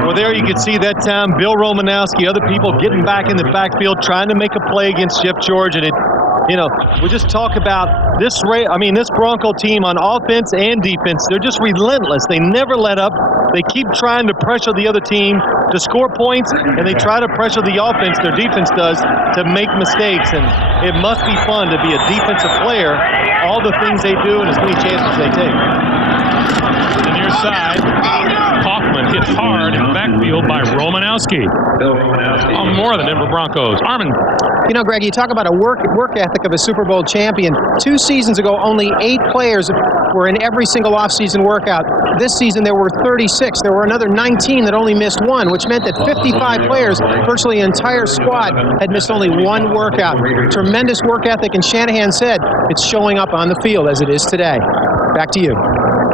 Well, there you can see that time Bill Romanowski, other people getting back in the backfield, trying to make a play against Jeff George, and it, you know, we just talk about this Bronco team on offense and defense. They're just relentless. They never let up. They keep trying to pressure the other team to score points, and they try to pressure the offense, their defense does, to make mistakes. And it must be fun to be a defensive player, all the things they do and as many chances they take. To the near side, Kaufman hit hard in the backfield by Romanowski. On more than Denver Broncos. Armin. You know, Greg, you talk about a work ethic of a Super Bowl champion. 2 seasons ago, only 8 players were in every single offseason workout. this season there were 36. There were another 19 that only missed one, which meant that 55 players, virtually an entire squad, had missed only one workout. Tremendous work ethic, and Shanahan said it's showing up on the field as it is today. Back to you.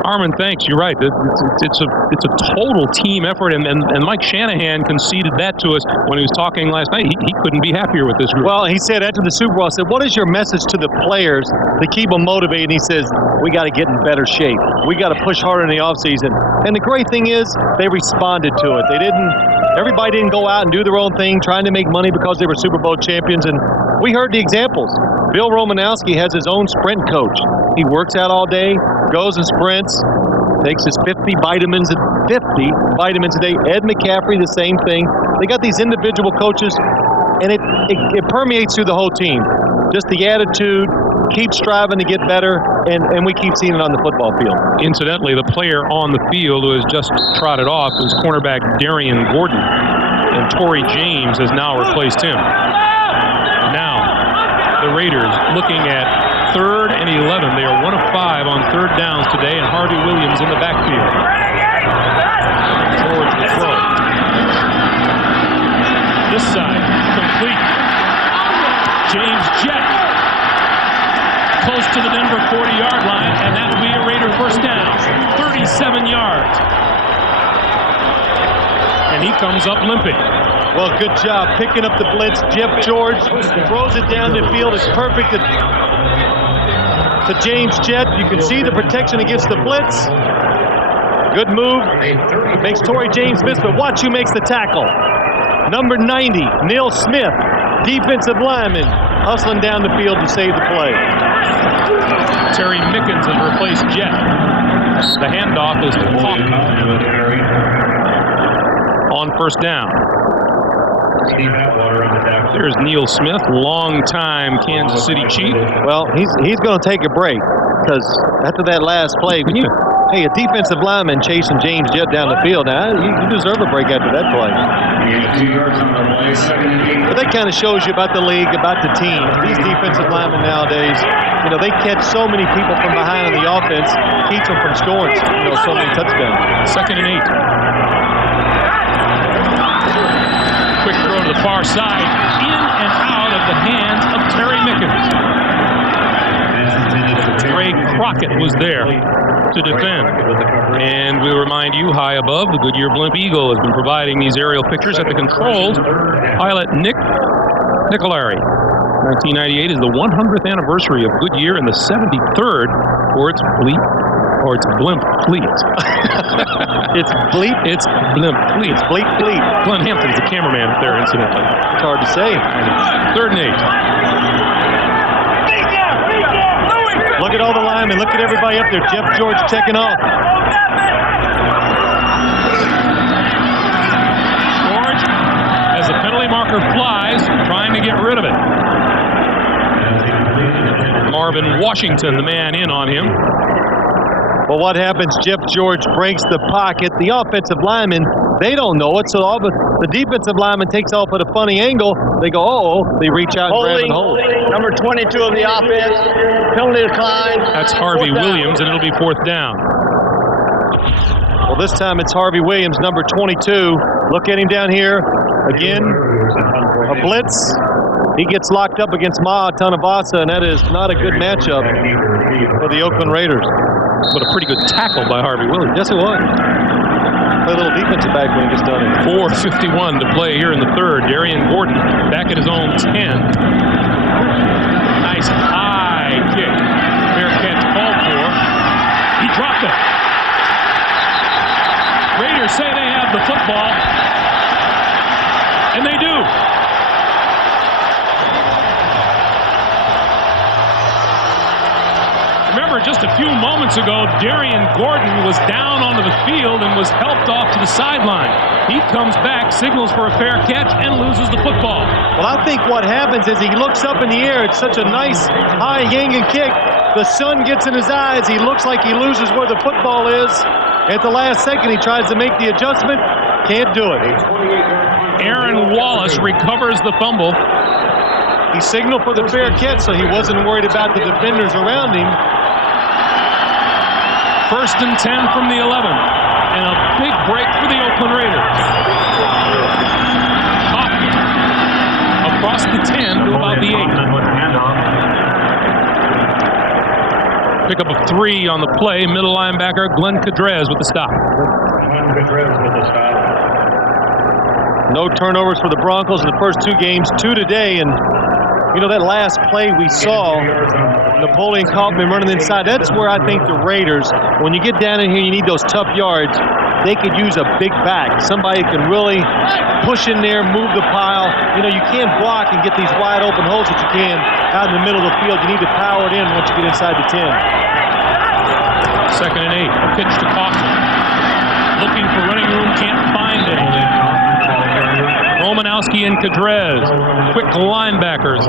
Armin, thanks. You're right. It's a total team effort, and Mike Shanahan conceded that to us when he was talking last night. He couldn't be happier with this group. Well, he said after the Super Bowl, I said, what is your message to the players to keep them motivated? And he says, we got to get in better shape. We got to push harder in the offseason. And the great thing is they responded to it. Everybody didn't go out and do their own thing, trying to make money because they were Super Bowl champions. And we heard the examples. Bill Romanowski has his own sprint coach. He works out all day, goes and sprints, takes his 50 vitamins a day. Ed McCaffrey, the same thing. They got these individual coaches, and it permeates through the whole team. Just the attitude, keep striving to get better, and we keep seeing it on the football field. Incidentally, the player on the field who has just trotted off is cornerback Darian Gordon, and Torrey James has now replaced him. Now, the Raiders looking at 3rd and 11. They are 1 of 5 on 3rd downs today, and Harvey Williams in the backfield. Towards the throw. This side, complete. James Jett. Close to the Denver 40-yard line, and that will be a Raider first down. 37 yards. And he comes up limping. Well, good job picking up the blitz. Jeff George throws it down the field. It's perfect to James Jett. You can see the protection against the blitz. Good move. Makes Torrey James miss, but watch who makes the tackle. Number 90, Neil Smith, defensive lineman, hustling down the field to save the play. Terry Mickens has replaced Jett. The handoff is to Hawk on first down. There's Neil Smith, longtime Kansas City Chief. Well, he's going to take a break because after that last play, when a defensive lineman chasing James Jett down the field, now you deserve a break after that play. But that kind of shows you about the league, about the team. These defensive linemen nowadays, they catch so many people from behind on the offense, keeps them from scoring, so many touchdowns. 2nd and 8. Quick throw to the far side, in and out of the hands of Terry Mickens. Ray Crockett was there to defend. And we remind you, high above, the Goodyear Blimp Eagle has been providing these aerial pictures at the controls. Pilot Nick Nicolari. 1998 is the 100th anniversary of Goodyear and the 73rd for its blimp fleet. It's bleep? It's blimp fleet. It's bleep fleet. Glenn Hampton's the cameraman there, incidentally. It's hard to say. 3rd and 8. Look at all the linemen. Look at everybody up there. Jeff George checking off. George, as the penalty marker flies, trying to get rid of it. Marvin Washington, the man in on him. Well, what happens? Jeff George breaks the pocket. The offensive lineman, they don't know it, so the defensive lineman takes off at a funny angle. They go, uh-oh. They reach out and grab and hold. Number 22 of the offense. Penalty decline. That's Harvey Williams, and it'll be 4th down. Well, this time it's Harvey Williams, number 22. Look at him down here. Again, a blitz. He gets locked up against Ma'a Tanavasa, and that is not a good matchup for the Oakland Raiders. But a pretty good tackle by Harvey Williams. Yes, it was. Play a little defensive back when he just done it. 4:51 to play here in the 3rd. Darian Gordon back at his own 10. Nice high kick. Bearcats called for. He dropped it. Raiders say they have the football. And they do. Remember, just a few moments ago, Darian Gordon was down onto the field and was helped off to the sideline. He comes back, signals for a fair catch, and loses the football. Well, I think what happens is he looks up in the air. It's such a nice, high-hanging kick. The sun gets in his eyes. He looks like he loses where the football is. At the last second, he tries to make the adjustment. Can't do it. Aaron Wallace recovers the fumble. He signaled for the fair catch, so he wasn't worried about the defenders around him. First and 10 from the 11. And a big break for the Oakland Raiders. Hoffman across the 10 to about the 8. Pick up a 3 on the play. Middle linebacker Glenn Cadrez with the stop. No turnovers for the Broncos in the first 2 games, 2 today. And, you know, that last play we saw, Napoleon Kaufman running inside, that's where I think the Raiders, when you get down in here, you need those tough yards. They could use a big back. Somebody can really push in there, move the pile. You know, you can't block and get these wide open holes that you can out in the middle of the field. You need to power it in once you get inside the 10. Second and 8. Pitch to Kaufman. Looking for running room, can't find it. Romanowski and Cadrez, quick linebackers,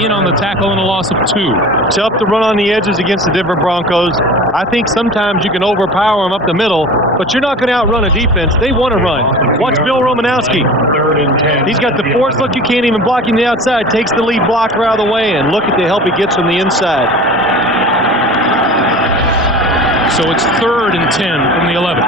in on the tackle and a loss of 2. Tough to run on the edges against the different Broncos. I think sometimes you can overpower them up the middle, but you're not going to outrun a defense. They want to run. Watch Bill Romanowski. He's got the force look. You can't even block him the outside. Takes the lead blocker out of the way, and look at the help he gets from the inside. So it's 3rd and 10 from the 11.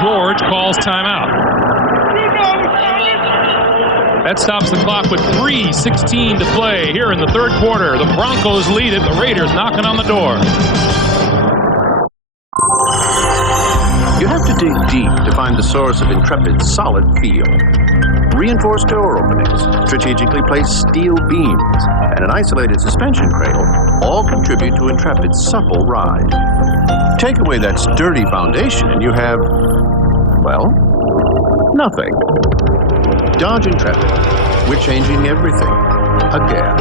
George calls timeout. That stops the clock with 3:16 to play here in the 3rd quarter. The Broncos lead it. The Raiders knocking on the door. You have to dig deep to find the source of Intrepid's solid feel. Reinforced door openings, strategically placed steel beams, and an isolated suspension cradle all contribute to Intrepid's supple ride. Take away that sturdy foundation and you have, well, nothing. Dodge Intrepid. We're changing everything. Again.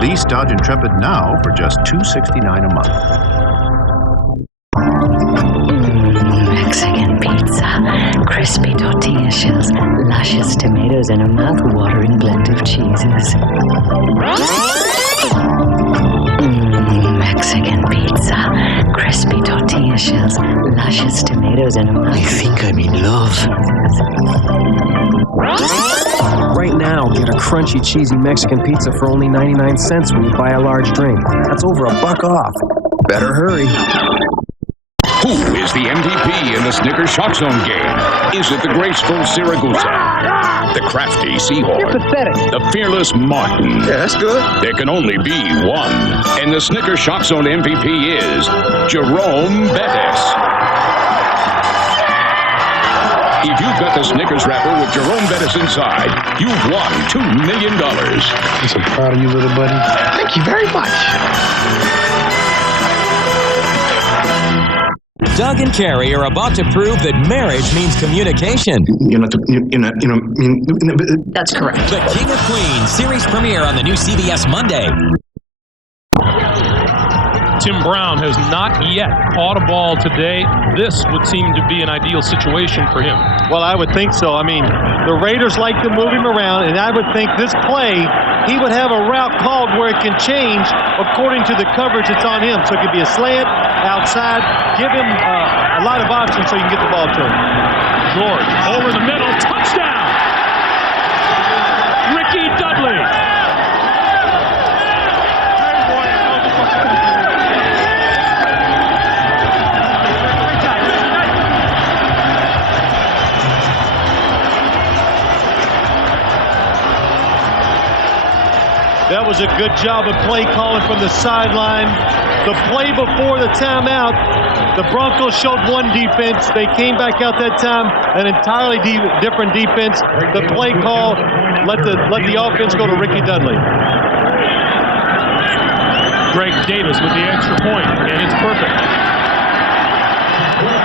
Lease Dodge Intrepid now for just $269 a month. Mexican pizza, crispy tortilla shells, luscious tomatoes, and a mouth-watering blend of cheeses. Mexican pizza, crispy tortilla shells, luscious tomatoes, and a mouth. I think I'm in love. Right now, get a crunchy, cheesy Mexican pizza for only 99 cents when you buy a large drink. That's over $1 off. Better hurry. Who is the MVP in the Snickers Shock Zone game? Is it the graceful Siragusa, the crafty Seahorn, You're pathetic, the fearless Martin? Yeah, that's good. There can only be one. And the Snickers Shock Zone MVP is Jerome Bettis. If you've got the Snickers wrapper with Jerome Bettis inside, you've won $2 million. I'm so proud of you, little buddy. Thank you very much. Doug and Carrie are about to prove that marriage means communication. That's correct. The King of Queens series premiere on the new CBS Monday. Tim Brown has not yet caught a ball today. This would seem to be an ideal situation for him. Well, I would think so. I mean, the Raiders like to move him around, and I would think this play, he would have a route called where it can change according to the coverage that's on him. So it could be a slant, outside, give him a lot of options so you can get the ball to him. George, over the middle, touchdown! Ricky Dudley. That was a good job of play calling from the sideline. The play before the timeout, the Broncos showed one defense. They came back out that time, an entirely different defense. The play call let the offense go to Ricky Dudley. Greg Davis with the extra point, and it's perfect.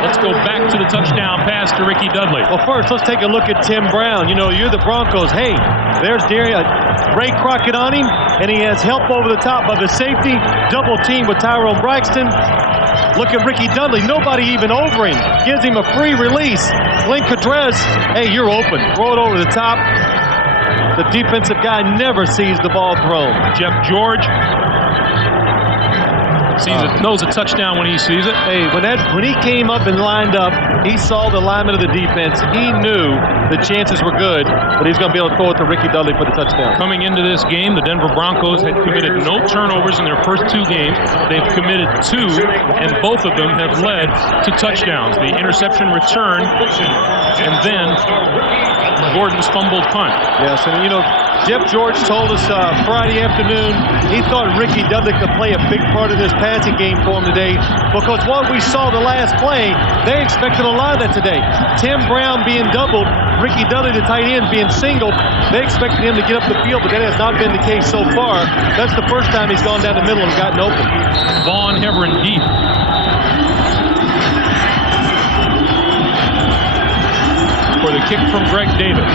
Let's go back to the touchdown pass to Ricky Dudley. Well, first, let's take a look at Tim Brown. You know, you're the Broncos. Hey, there's Ray Crockett on him, and he has help over the top of his safety. Double team with Tyrone Braxton. Look at Ricky Dudley. Nobody even over him. Gives him a free release. Glenn Cadrez, hey, you're open. Throw it over the top. The defensive guy never sees the ball thrown. Jeff George knows a touchdown when he sees it. Hey, when he came up and lined up, he saw the alignment of the defense. He knew the chances were good, but he's going to be able to throw it to Ricky Dudley for the touchdown. Coming into this game, the Denver Broncos had committed no turnovers in their first 2 games. They've committed 2, and both of them have led to touchdowns. The interception return, and then Gordon's fumbled punt. Yes, and Jeff George told us Friday afternoon he thought Ricky Dudley could play a big part of this passing game for him today, because what we saw the last play, they expected a lot of that today. Tim Brown being doubled, Ricky Dudley, the tight end, being singled. They expected him to get up the field, but that has not been the case so far. That's the first time he's gone down the middle and gotten open. Vaughn Heverin deep. For the kick from Greg Davis.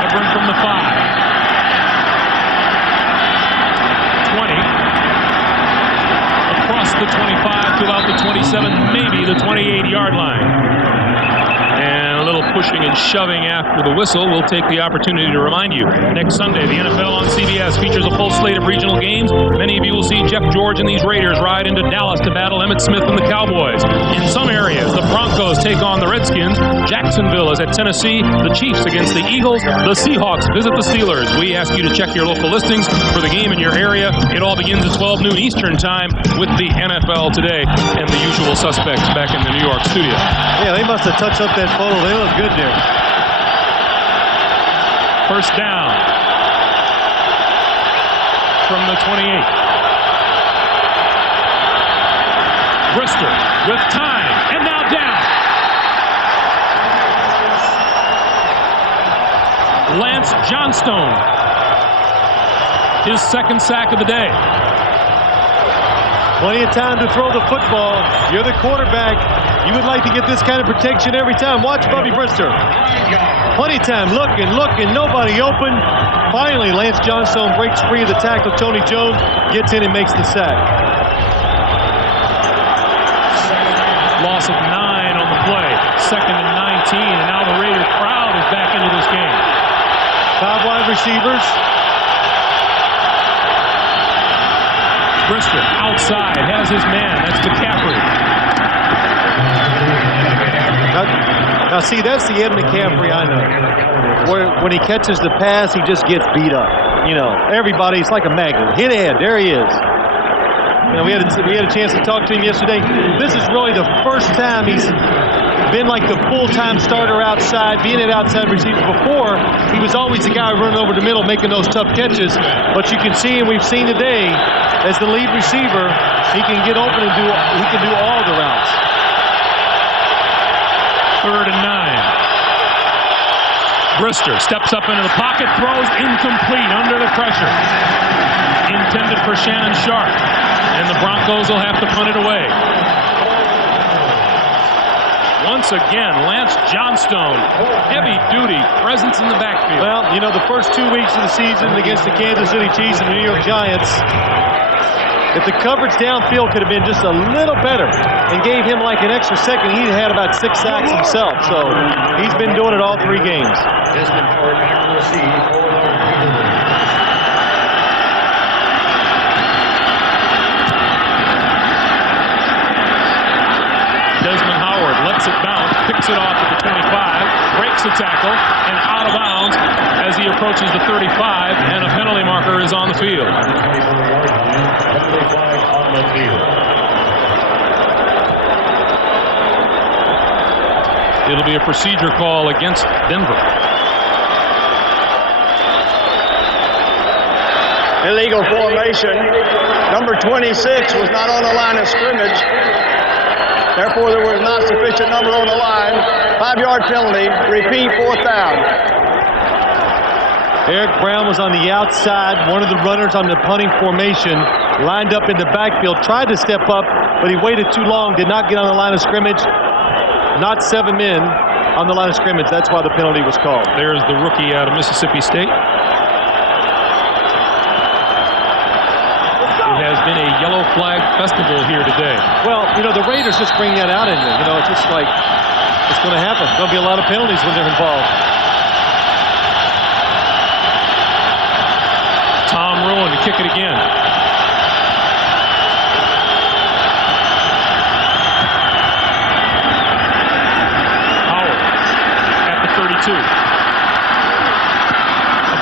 Heverin from the 5. 20. Across the 25 to about the 27, maybe the 28-yard line. And a little pushing and shoving after the whistle. We'll take the opportunity to remind you, next Sunday, the NFL on CBS features a full slate of regional games. Many of you will see Jeff George and these Raiders ride into Dallas to battle Emmitt Smith and the Cowboys. In some areas, the Broncos take on the Redskins. Jacksonville is at Tennessee. The Chiefs against the Eagles. The Seahawks visit the Steelers. We ask you to check your local listings for the game in your area. It all begins at 12 noon Eastern time with the NFL Today and the usual suspects back in the New York studio. Yeah, they must have touched up that photo. They look good there. First down from the 28. Brister with time, and now down. Lance Johnstone, his second sack of the day. Plenty of time to throw the football. You're the quarterback. You would like to get this kind of protection every time. Watch Bubby Brister. Plenty of time. Looking. Nobody open. Finally, Lance Johnstone breaks free of the tackle. Tony Jones gets in and makes the sack. Loss of 9 on the play. 2nd and 19. And now the Raider crowd is back into this game. 5 wide receivers. Brister outside, has his man. That's McCaffrey. Now see, that's the Ed McCaffrey I know. Where when he catches the pass, he just gets beat up. Everybody's like a magnet. Hit Ed, there he is. We had a chance to talk to him yesterday. This is really the first time he's been like the full-time starter outside, being an outside receiver. Before, he was always the guy running over the middle, making those tough catches. But you can see, and we've seen today, as the lead receiver, he can get open and he can do all the routes. 3rd and 9. Brister steps up into the pocket, throws incomplete under the pressure. Intended for Shannon Sharp, and the Broncos will have to punt it away. Once again, Lance Johnstone, heavy-duty presence in the backfield. Well, the first 2 weeks of the season against the Kansas City Chiefs and the New York Giants, if the coverage downfield could have been just a little better and gave him like an extra second, he'd had about 6 sacks himself. So he's been doing it all 3 games. Desmond Howard lets it bounce, picks it off at the 25, breaks a tackle, and out of bounds as he approaches the 35, and a penalty marker is on the field. It'll be a procedure call against Denver. Illegal formation. Number 26 was not on the line of scrimmage. Therefore, there was not sufficient number on the line. 5-yard penalty. Repeat, 4th down. Eric Brown was on the outside. One of the runners on the punting formation lined up in the backfield. Tried to step up, but he waited too long. Did not get on the line of scrimmage. Not 7 men on the line of scrimmage. That's why the penalty was called. There's the rookie out of Mississippi State. It has been a yellow flag festival here today. Well, the Raiders just bring that out in there. It's just like It's going to happen. There's going to be a lot of penalties when they're involved. Tom Rowan to kick it again. Howard at the 32.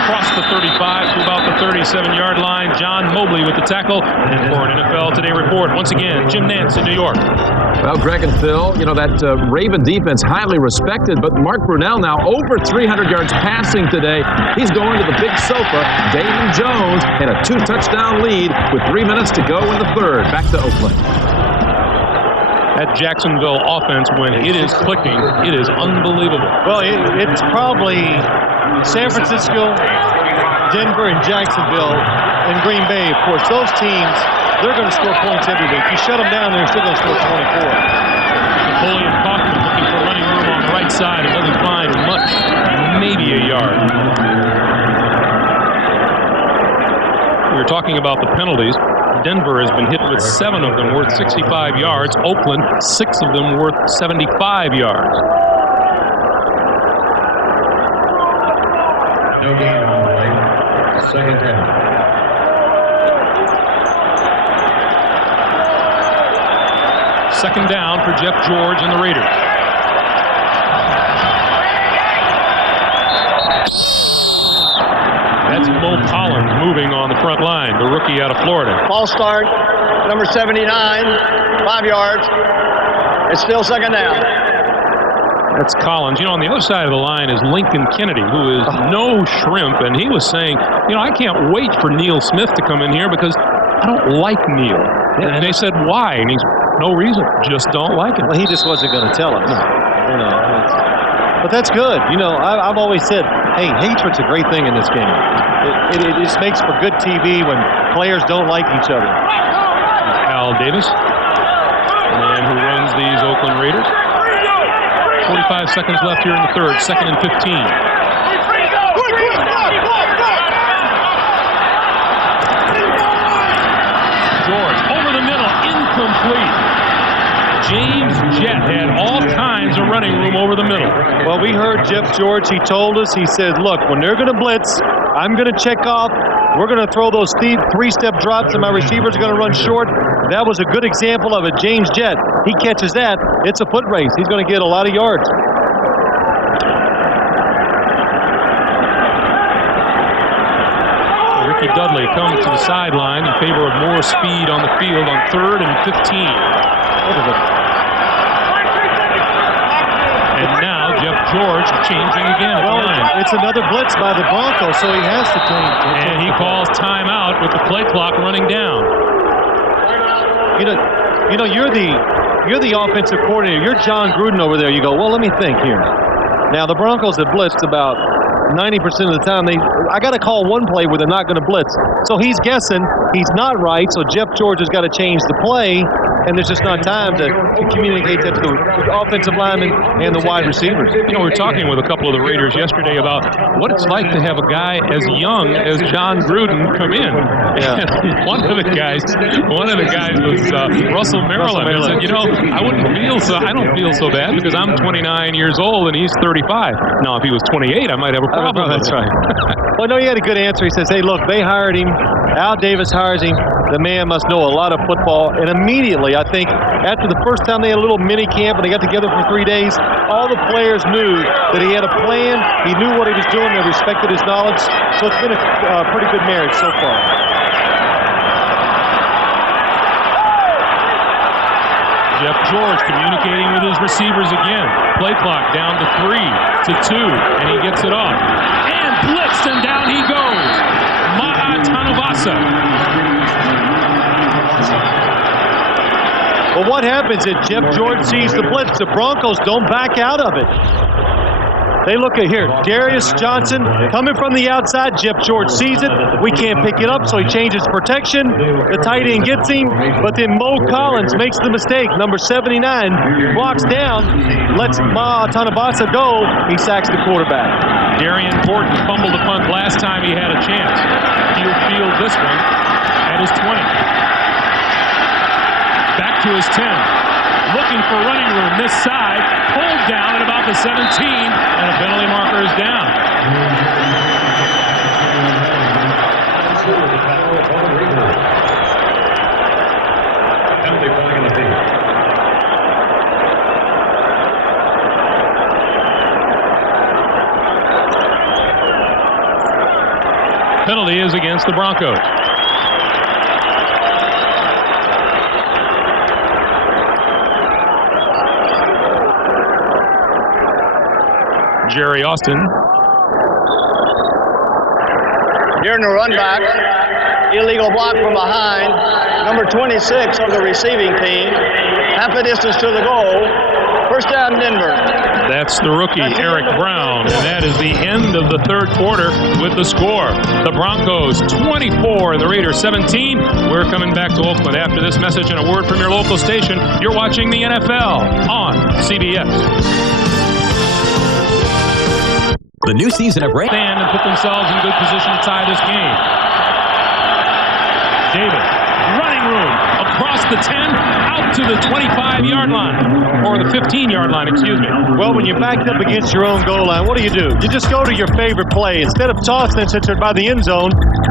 Across the 35 to about the 37-yard line. John Mobley with the tackle. And for an NFL Today report, once again, Jim Nantz in New York. Well, Greg and Phil, you know, that Raven defense highly respected, but Mark Brunell now over 300 yards passing today. He's going to the big sofa. Damon Jones and a 2-touchdown lead with 3 minutes to go in the third. Back to Oakland. That Jacksonville offense, when it is clicking, it is unbelievable. Well, it's probably San Francisco, Denver, and Jacksonville, and Green Bay, of course. Those teams, they're going to score points every week. You shut them down, they're still going to score 24. Napoleon Kaufman looking for running room on the right side and doesn't find much, maybe a yard. We were talking about the penalties. Denver has been hit with 7 of them worth 65 yards. Oakland, 6 of them worth 75 yards. No gain on the play. Second down. Second down for Jeff George and the Raiders. That's Mo Collins moving on the front line, the rookie out of Florida. False start, number 79, 5 yards. It's still second down. That's Collins. You know, on the other side of the line is Lincoln Kennedy, who is no shrimp, and he was saying, you know, I can't wait for Neil Smith to come in here because I don't like Neil. And they said, why? And he's, no reason, just don't like him. Well, he just wasn't going to tell us. No. You know, but that's good. You know, I've always said, hey, hatred's a great thing in this game. It just makes for good TV when players don't like each other. Al Davis, the man who runs these Oakland Raiders. 45 seconds left here in the third, 2nd and 15. George over the middle, incomplete. James Jett had all kinds of running room over the middle. Well, we heard Jeff George. He told us, he said, look, when they're going to blitz, I'm going to check off. We're going to throw those 3-step drops, and my receivers are going to run short. That was a good example of it. James Jett, he catches that. It's a foot race. He's going to get a lot of yards. Ricky Dudley comes to the sideline in favor of more speed on the field on 3rd and 15. And now Jeff George changing again. Well, it's another blitz by the Broncos, so he has to change. And he calls timeout with the play clock running down. You know, you're the offensive coordinator. You're John Gruden over there. You go, well, let me think here. Now the Broncos have blitzed about 90% of the time. I got to call one play where they're not going to blitz. So he's guessing. He's not right. So Jeff George has got to change the play. And there's just not time to communicate that to the offensive linemen and the wide receivers. You know, we were talking with a couple of the Raiders yesterday about what it's like to have a guy as young as John Gruden come in. Yeah. One of the guys was Russell Maryland. He said, you know, I don't feel so bad because I'm 29 years old and he's 35. Now, if he was 28, I might have a problem. That's right. Well, no, he had a good answer. He says, hey, look, they hired him. Al Davis hires him. The man must know a lot of football. And immediately, I think, after the first time they had a little mini camp and they got together for 3 days, all the players knew that he had a plan. He knew what he was doing. They respected his knowledge. So it's been a pretty good marriage so far. Jeff George communicating with his receivers again. Play clock down to 3 to 2, and he gets it off. And blitzed, and down he goes. Ma'a Tanuvasa. Well, what happens if Jeff George sees the blitz? The Broncos don't back out of it. They look at here, Darius Johnson coming from the outside. Jeff George sees it. We can't pick it up, so he changes protection. The tight end gets him, but then Mo Collins makes the mistake. Number 79 blocks down, lets Ma'a Tanuvasa go. He sacks the quarterback. Darian Horton fumbled the punt last time he had a chance. He'll field this one at his 20. Back to his 10. looking for running room this side, pulled down at about the 17, and a penalty marker is down. Penalty flag on the field. Penalty is against the Broncos. Jerry Austin. During the run back, illegal block from behind, number 26 of the receiving team, half a distance to the goal. First down, Denver. That's the rookie, Eric Brown, and that is the end of the third quarter with the score. The Broncos 24 and the Raiders 17. We're coming back to Oakland after this message and a word from your local station. You're watching the NFL on CBS. The new season of Ray. Stand and put themselves in good position to tie this game. Davis, running room across the 10, out to the 25-yard line, or the 15-yard line, excuse me. Well, when you're backed up against your own goal line, what do? You just go to your favorite play. Instead of tossing it since they're by the end zone,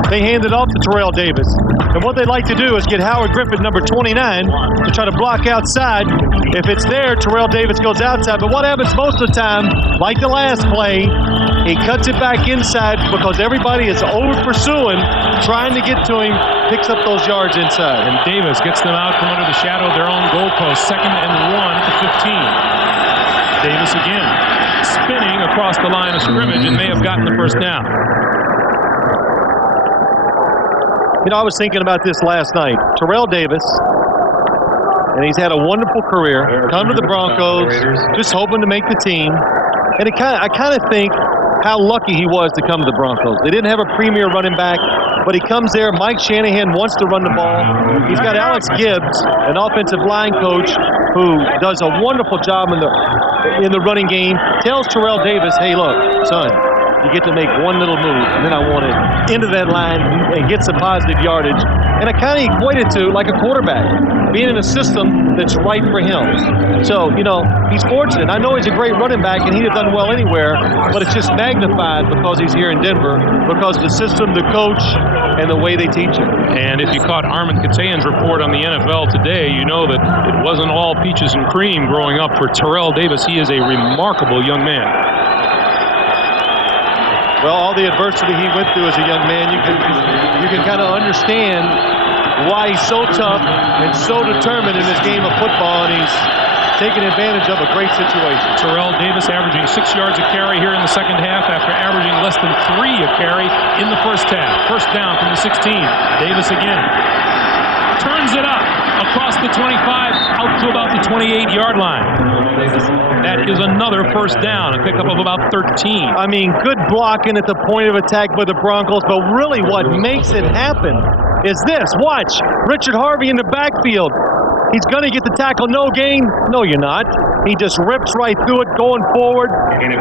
they hand it off to Terrell Davis. And what they like to do is get Howard Griffith, number 29, to try to block outside. If it's there, Terrell Davis goes outside. But what happens most of the time, like the last play, he cuts it back inside because everybody is over-pursuing, trying to get to him, picks up those yards inside. And Davis gets them out from under the shadow of their own goalpost. 2nd and 1 at the 15. Davis again, spinning across the line of scrimmage and may have gotten the first down. You know, I was thinking about this last night. Terrell Davis, and he's had a wonderful career, come to the Broncos, just hoping to make the team. And I kind of think how lucky he was to come to the Broncos. They didn't have a premier running back, but he comes there. Mike Shanahan wants to run the ball. He's got Alex Gibbs, an offensive line coach, who does a wonderful job in the running game. Tells Terrell Davis, hey, look, son, you get to make one little move, and then I want it into that line and get some positive yardage. And I kind of equate it to like a quarterback, being in a system that's right for him. So, you know, he's fortunate. I know he's a great running back, and he'd have done well anywhere, but it's just magnified because he's here in Denver, because of the system, the coach, and the way they teach him. And if you caught Armin Katayan's report on the NFL today, you know that it wasn't all peaches and cream growing up for Terrell Davis. He is a remarkable young man. Well, all the adversity he went through as a young man, you can kind of understand why he's so tough and so determined in this game of football, and he's taking advantage of a great situation. Terrell Davis averaging 6 yards a carry here in the second half after averaging less than 3 a carry in the first half. First down from the 16. Davis again. Turns it up across the 25 out to about the 28-yard line. That is another first down, a pickup of about 13. I mean, good blocking at the point of attack by the Broncos, but really what makes it happen is this. Watch, Richard Harvey in the backfield. He's going to get the tackle, no gain. No, you're not. He just rips right through it, going forward,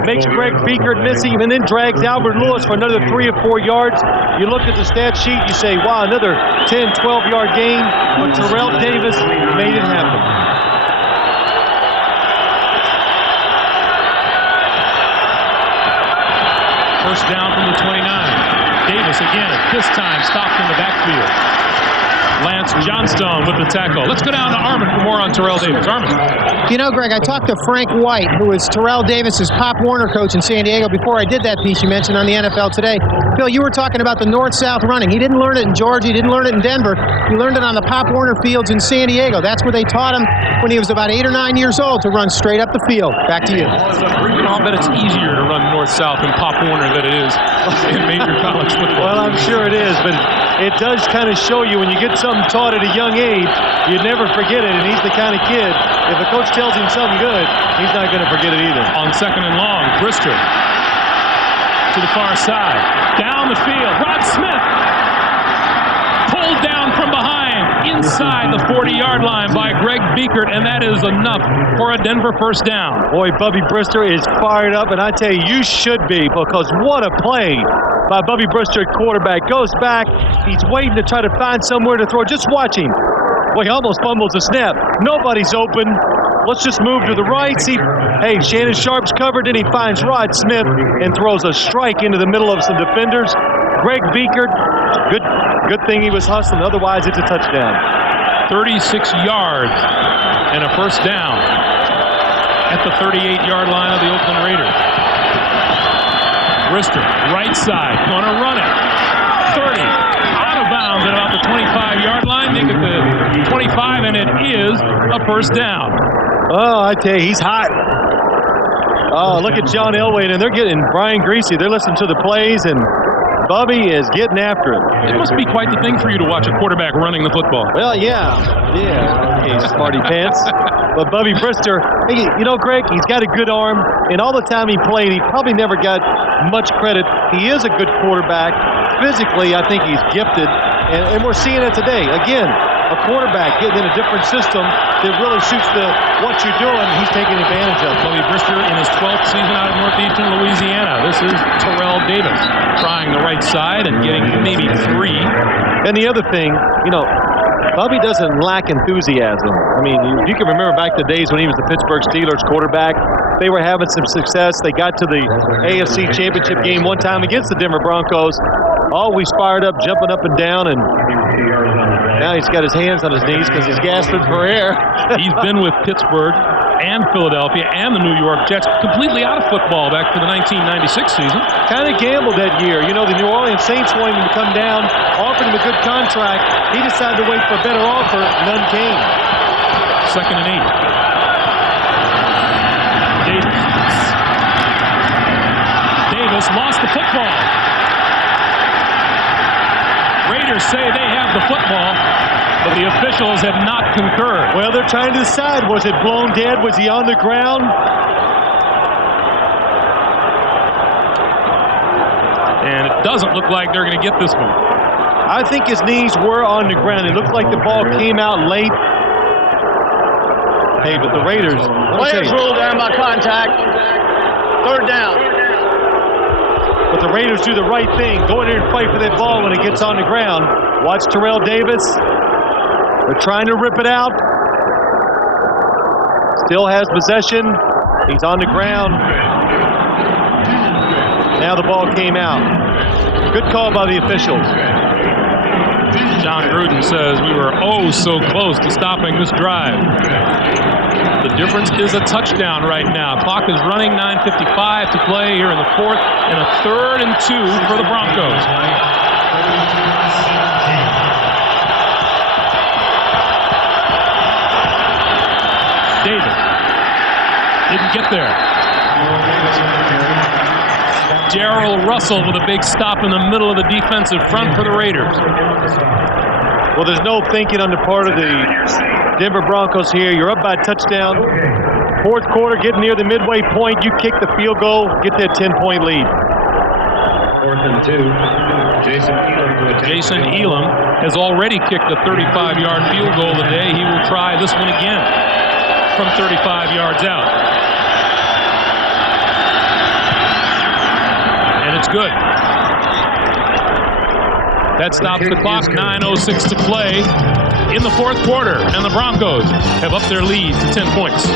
makes Greg Biekert miss him, and then drags Albert Lewis for another 3 or 4 yards. You look at the stat sheet, you say, wow, another 10, 12-yard gain, but Terrell Davis made it happen. First down from the 29. Davis again, this time stopped in the backfield. Lance Johnstone with the tackle. Let's go down to Armin for more on Terrell Davis. Armin. You know, Greg, I talked to Frank White, who was Terrell Davis's Pop Warner coach in San Diego, before I did that piece you mentioned on the NFL Today. Phil, you were talking about the north-south running. He didn't learn it in Georgia. He didn't learn it in Denver. He learned it on the Pop Warner fields in San Diego. That's where they taught him when he was about 8 or 9 years old to run straight up the field. Back to you. You know, I bet it's easier to run north-south in Pop Warner than it is in major college football. Well, I'm sure it is, but it does kind of show you when you get something taught at a young age, you never forget it, and he's the kind of kid, if a coach tells him something good, he's not going to forget it either. On 2nd and long, Brister to the far side. Down the field, Rod Smith pulled down from behind inside the 40-yard line by Greg Biekert, and that is enough for a Denver first down. Boy, Bubby Brister is fired up, and I tell you, you should be, because what a play by Bubby Brister at quarterback. Goes back, he's waiting to try to find somewhere to throw. Just watch him. Well, he almost fumbles the snap. Nobody's open. let's just move to the right. See, hey, Shannon Sharp's covered, and he finds Rod Smith and throws a strike into the middle of some defenders. Greg Beekert, good thing he was hustling. Otherwise, it's a touchdown. 36 yards and a first down at the 38-yard line of the Oakland Raiders. Brister, right side, gonna run it. 30, out of bounds at about the 25-yard line. Make it the 25, and it is a first down. Oh, I tell you, he's hot. Oh, look at John Elway, and they're getting Brian Greasy. They're listening to the plays, and Bubby is getting after it. It must be quite the thing for you to watch a quarterback running the football. Well, yeah. Okay, smarty pants. But Bubby Brister, hey, you know, Greg, he's got a good arm, and all the time he played, he probably never got much credit. He is a good quarterback. Physically, I think he's gifted, and we're seeing it today. Again, a quarterback getting in a different system that really suits what you're doing, he's taking advantage of. Bubby Brister in his 12th season out of northeastern Louisiana. This is Terrell Davis trying the right side and getting maybe 3. And the other thing, you know, Bubby doesn't lack enthusiasm. I mean, you can remember back the days when he was the Pittsburgh Steelers quarterback. They were having some success. They got to the AFC Championship game one time against the Denver Broncos. Always fired up, jumping up and down, and now he's got his hands on his knees because he's gasping for air. He's been with Pittsburgh and Philadelphia and the New York Jets completely out of football back to the 1996 season. Kind of gambled that year. You know, the New Orleans Saints wanted him to come down, offered him a good contract. He decided to wait for a better offer. None came. 2nd and 8. Davis lost the football. Raiders say they have the football, but the officials have not concurred. Well, they're trying to decide, was it blown dead? Was he on the ground? And it doesn't look like they're going to get this one. I think his knees were on the ground. It looked like the ball came out late. Hey, but the Raiders... Players ruled down by contact. 3rd down. But the Raiders do the right thing. Go in there and fight for that ball when it gets on the ground. Watch Terrell Davis. They're trying to rip it out. Still has possession. He's on the ground. Now the ball came out. Good call by the officials. John Gruden says we were oh so close to stopping this drive. The difference is a touchdown right now. Clock is running, 9:55 to play here in the 4th, and a 3rd and 2 for the Broncos. Davis didn't get there. Darrell Russell with a big stop in the middle of the defensive front for the Raiders. Well, there's no thinking on the part of the Denver Broncos here. You're up by a touchdown. 4th quarter, getting near the midway point. You kick the field goal, get that 10-point lead. 4th and 2. Jason Elam has already kicked a 35-yard field goal today. He will try this one again from 35 yards out. And it's good. That stops the clock. 9:06 to play in the 4th quarter, and the Broncos have upped their lead to 10 points.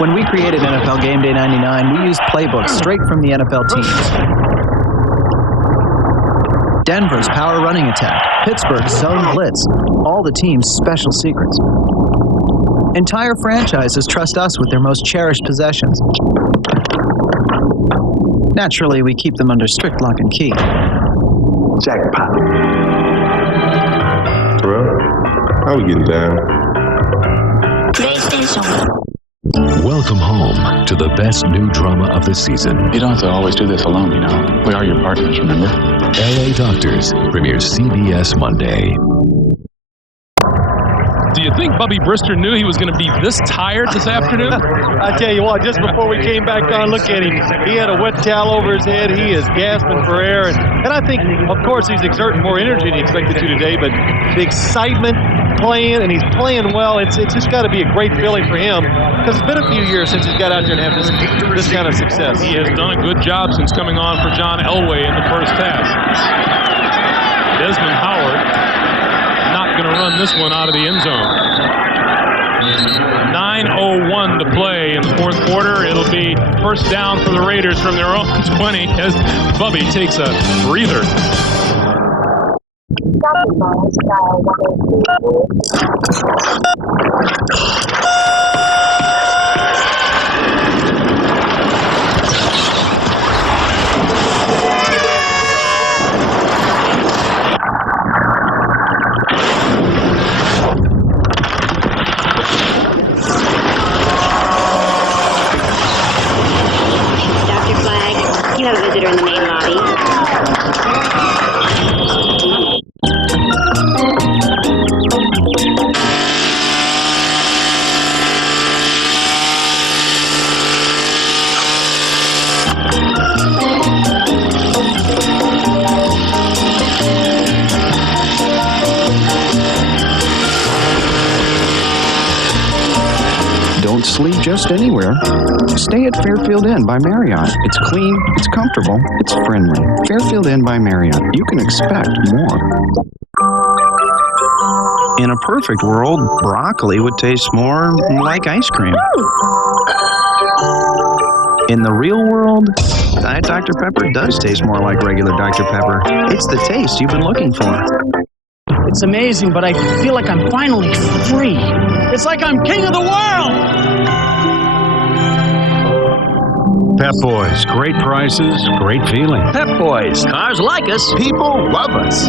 When we created NFL Game Day 99, we used playbooks straight from the NFL teams. Denver's power running attack, Pittsburgh zone blitz, all the team's special secrets. Entire franchises trust us with their most cherished possessions. Naturally, we keep them under strict lock and key. Jackpot. Bro, how we getting down? Welcome home to the best new drama of the season. You don't have to always do this alone, you know. We are your partners, remember? LA Doctors premieres CBS Monday. Do you think Bubby Brister knew he was going to be this tired this afternoon? I tell you what, just before we came back on, look at him. He had a wet towel over his head. He is gasping for air. And I think, of course, he's exerting more energy than he expected to today, but the excitement playing, and he's playing well, it's just got to be a great feeling for him because it's been a few years since he's got out there and had this kind of success. He has done a good job since coming on for John Elway in the first half. Desmond Howard not going to run this one out of the end zone. 9:01 to play in the fourth quarter. It'll be first down for the Raiders from their own 20 as Bubby takes a breather. Dr. Flagg, you have a visitor in the main lobby. Don't sleep just anywhere. Stay at Fairfield Inn by Marriott. It's clean, it's comfortable, it's friendly. Fairfield Inn by Marriott. You can expect more. In a perfect world, broccoli would taste more like ice cream. In the real world, Diet Dr. Pepper does taste more like regular Dr. Pepper. It's the taste you've been looking for. It's amazing, but I feel like I'm finally free. It's like I'm king of the world! Pep Boys, great prices, great feeling. Pep Boys, cars like us. People love us.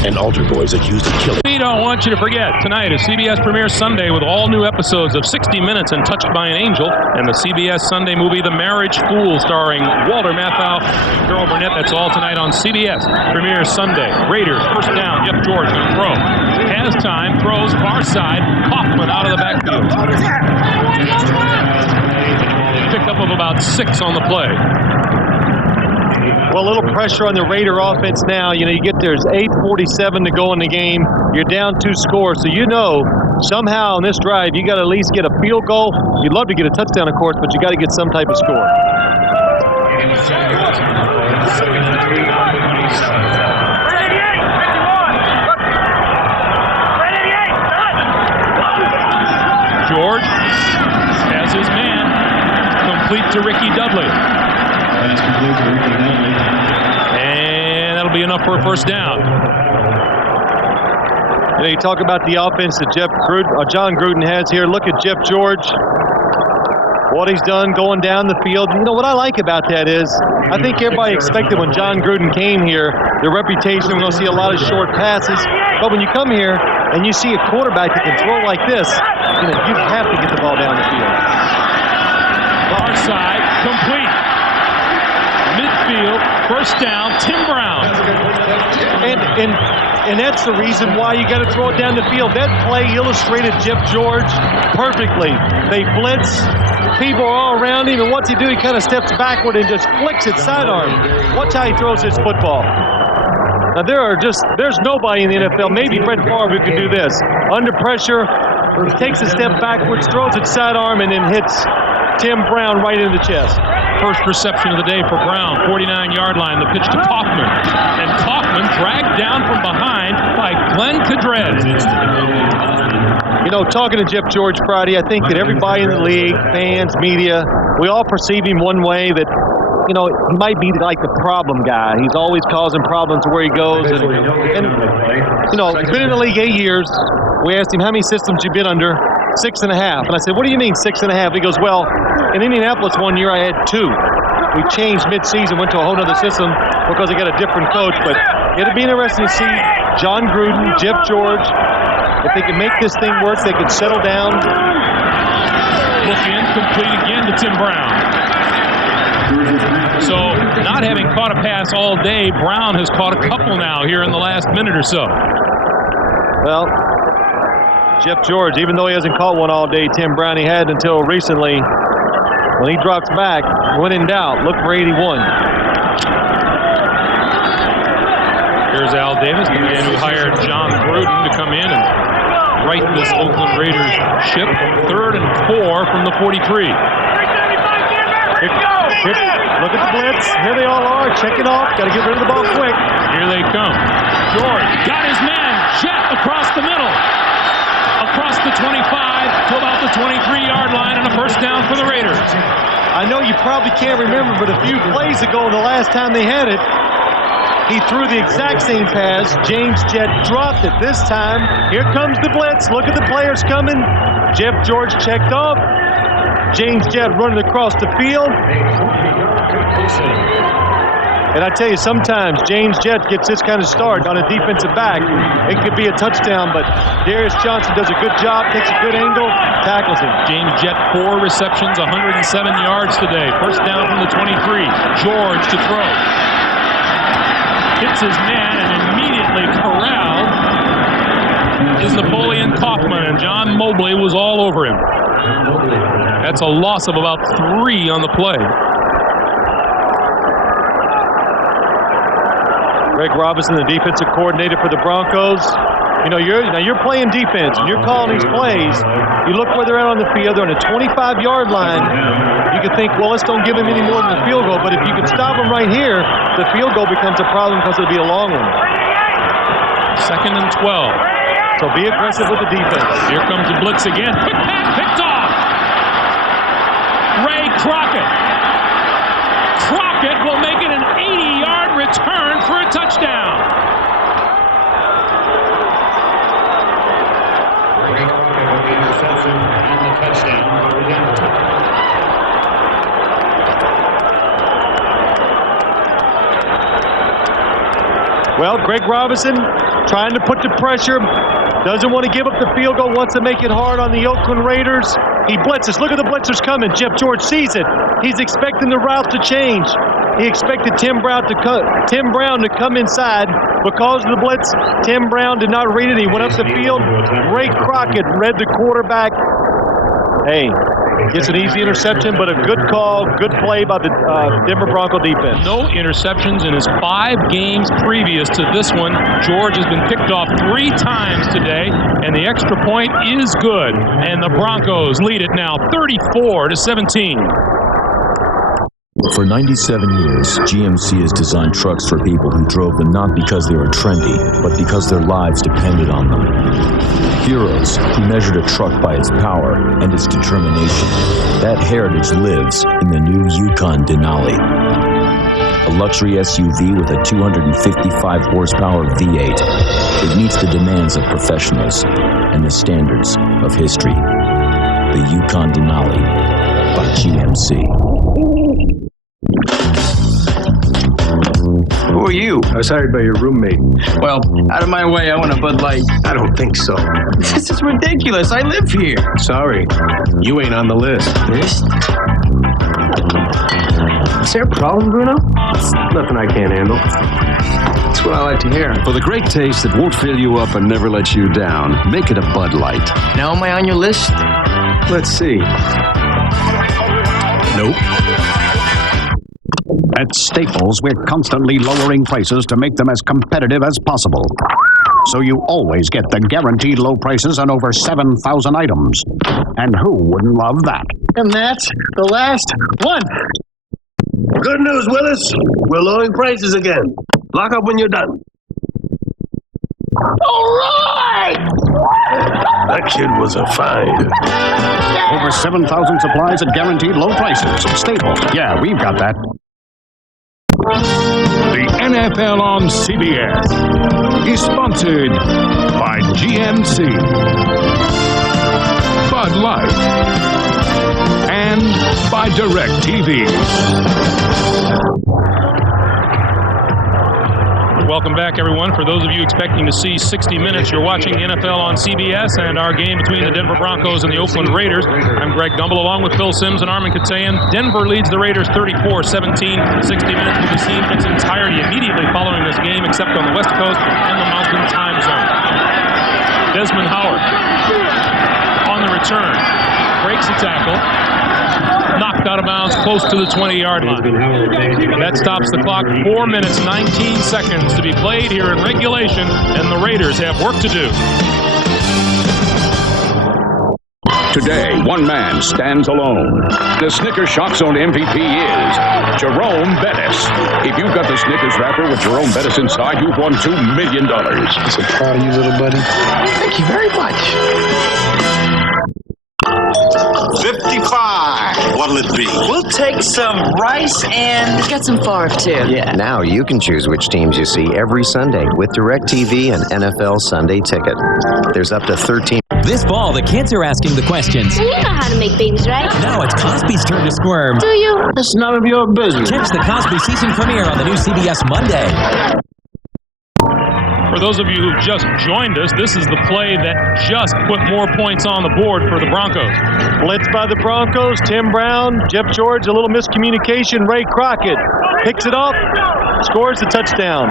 And altar boys accused of killing. We don't want you to forget, tonight is CBS premieres Sunday with all new episodes of 60 Minutes and Touched by an Angel, and the CBS Sunday movie The Marriage Fool, starring Walter Matthau and Carol Burnett. That's all tonight on CBS. Premieres Sunday. Raiders, first down. Jeff George going to throw. Has time, throws far side. Kaufman out of the backfield. Picked up of about 6 on the play. Well, a little pressure on the Raider offense now. You know, you get there's 8:47 to go in the game. You're down 2 scores, so you know somehow on this drive you got to at least get a field goal. You'd love to get a touchdown, of course, but you got to get some type of score. George has his man complete to Ricky Dudley. And that'll be enough for a first down. You know, you talk about the offense that John Gruden has here. Look at Jeff George, what he's done going down the field. You know, what I like about that is I think everybody expected when John Gruden came here, the reputation, we're going to see a lot of short passes. But when you come here and you see a quarterback that can throw like this, you know, you have to get the ball down the field. Far side, complete. Midfield, first down, Tim Brown. And that's the reason why you got to throw it down the field. That play illustrated Jeff George perfectly. They blitz, people are all around him, and what's he do? He kind of steps backward and just flicks it sidearm. Watch how he throws his football. Now there's nobody in the NFL, maybe Brett Favre, who can do this. Under pressure, he takes a step backwards, throws it sidearm, and then hits Tim Brown right in the chest. First reception of the day for Brown, 49-yard line, the pitch to Kaufman. And Kaufman dragged down from behind by Glenn Cadred. You know, talking to Jeff George Friday, I think that everybody in the league, fans, media, we all perceive him one way, that he might be like the problem guy. He's always causing problems where he goes. And he's been in the league 8 years. We asked him, how many systems you've been under? 6.5. And I said, what do you mean 6.5? He goes, well, in Indianapolis one year I had 2. We changed mid-season, went to a whole other system because they got a different coach. But it'll be interesting to see John Gruden, Jeff George. If they can make this thing work, they can settle down. Look in, complete again to Tim Brown. So, not having caught a pass all day, Brown has caught a couple now here in the last minute or so. Well, Jeff George, even though he hasn't caught one all day, Tim Brown, he had until recently. When he drops back, when in doubt, look for 81. Here's Al Davis, the man who hired John Gruden to come in and right this Oakland Raiders ship. 3rd and 4 from the 43. Look at the blitz. Here they all are, checking off. Got to get rid of the ball quick. Here they come. George got his man. Jet across the middle. Across the 25 to about the 23-yard line and a first down for the Raiders. I know you probably can't remember, but a few plays ago, the last time they had it, he threw the exact same pass. James Jett dropped it. This time, here comes the blitz. Look at the players coming. Jeff George checked off. James Jett running across the field. And I tell you, sometimes James Jett gets this kind of start on a defensive back. It could be a touchdown, but Darius Johnson does a good job, takes a good angle, tackles him. James Jett, 4 receptions, 107 yards today. First down from the 23. George to throw. Hits his man and immediately corralled is Napoleon Kaufman, and John Mobley was all over him. That's a loss of about 3 on the play. Greg Robinson, the defensive coordinator for the Broncos. You're playing defense and you're calling these plays. You look where they're at on the field. They're on the 25-yard line. You could think, well, let's don't give them any more than a field goal. But if you can stop them right here, the field goal becomes a problem because it'll be a long one. 2nd and 12. So be aggressive with the defense. Here comes the blitz again. Quick pass, picked off. Ray Crockett. Crockett will make it an 80-yard return for a touchdown. Ray Crockett with the interception and the touchdown for Denver. Well, Greg Robinson trying to put the pressure. Doesn't want to give up the field goal. Wants to make it hard on the Oakland Raiders. He blitzes. Look at the blitzers coming. Jeff George sees it. He's expecting the route to change. He expected Tim Brown to come inside. Because of the blitz, Tim Brown did not read it. He went up the field. Ray Crockett read the quarterback. Hey, gets an easy interception, but a good call, good play by the Denver Bronco defense. No interceptions in his 5 games previous to this one. George has been picked off 3 times today, and the extra point is good. And the Broncos lead it now 34-17. For 97 years, GMC has designed trucks for people who drove them not because they were trendy, but because their lives depended on them. Heroes who measured a truck by its power and its determination. That heritage lives in the new Yukon Denali. A luxury SUV with a 255 horsepower V8. It meets the demands of professionals and the standards of history. The Yukon Denali by GMC. Who are you? I was hired by your roommate. Well, out of my way, I want a Bud Light. I don't think so. This is ridiculous. I live here. Sorry, you ain't on the list. List? Is there a problem, Bruno? Nothing I can't handle. That's what I like to hear. For the great taste that won't fill you up and never let you down, make it a Bud Light. Now am I on your list? Let's see. Nope. At Staples, we're constantly lowering prices to make them as competitive as possible. So you always get the guaranteed low prices on over 7,000 items. And who wouldn't love that? And that's the last one. Good news, Willis. We're lowering prices again. Lock up when you're done. All right! That kid was a find. Over 7,000 supplies at guaranteed low prices. Staples. Yeah, we've got that. The NFL on CBS is sponsored by GMC, Bud Light, and by DirecTV. Welcome back, everyone. For those of you expecting to see 60 Minutes, you're watching NFL on CBS and our game between the Denver Broncos and the Oakland Raiders. I'm Greg Gumbel, along with Phil Simms and Armin Katsayan. Denver leads the Raiders 34-17. 60 Minutes will be seen in its entirety immediately following this game, except on the West Coast and the Mountain Time Zone. Desmond Howard on the return. Breaks a tackle. Knocked out of bounds close to the 20-yard line. That stops the clock. 4 minutes, 19 seconds to be played here in regulation, and the Raiders have work to do. Today, one man stands alone. The Snickers Shock Zone MVP is Jerome Bettis. If you've got the Snickers wrapper with Jerome Bettis inside, you've won $2 million. I'm so proud of you, little buddy. Thank you very much. 55. What'll it be? We'll take some rice and Get some farf, too. yeah. Now you can choose which teams you see every Sunday with DirecTV and NFL Sunday Ticket. There's up to 13. This fall, the kids are asking the questions. You know how to make babies, right? Now it's Cosby's turn to squirm. Do you? That's none of your business. Catch the Cosby season premiere on the new CBS Monday. For those of you who just joined us, this is the play that just put more points on the board for the Broncos. Blitz by the Broncos. Tim Brown, Jeff George, a little miscommunication. Ray Crockett picks it up, scores the touchdown.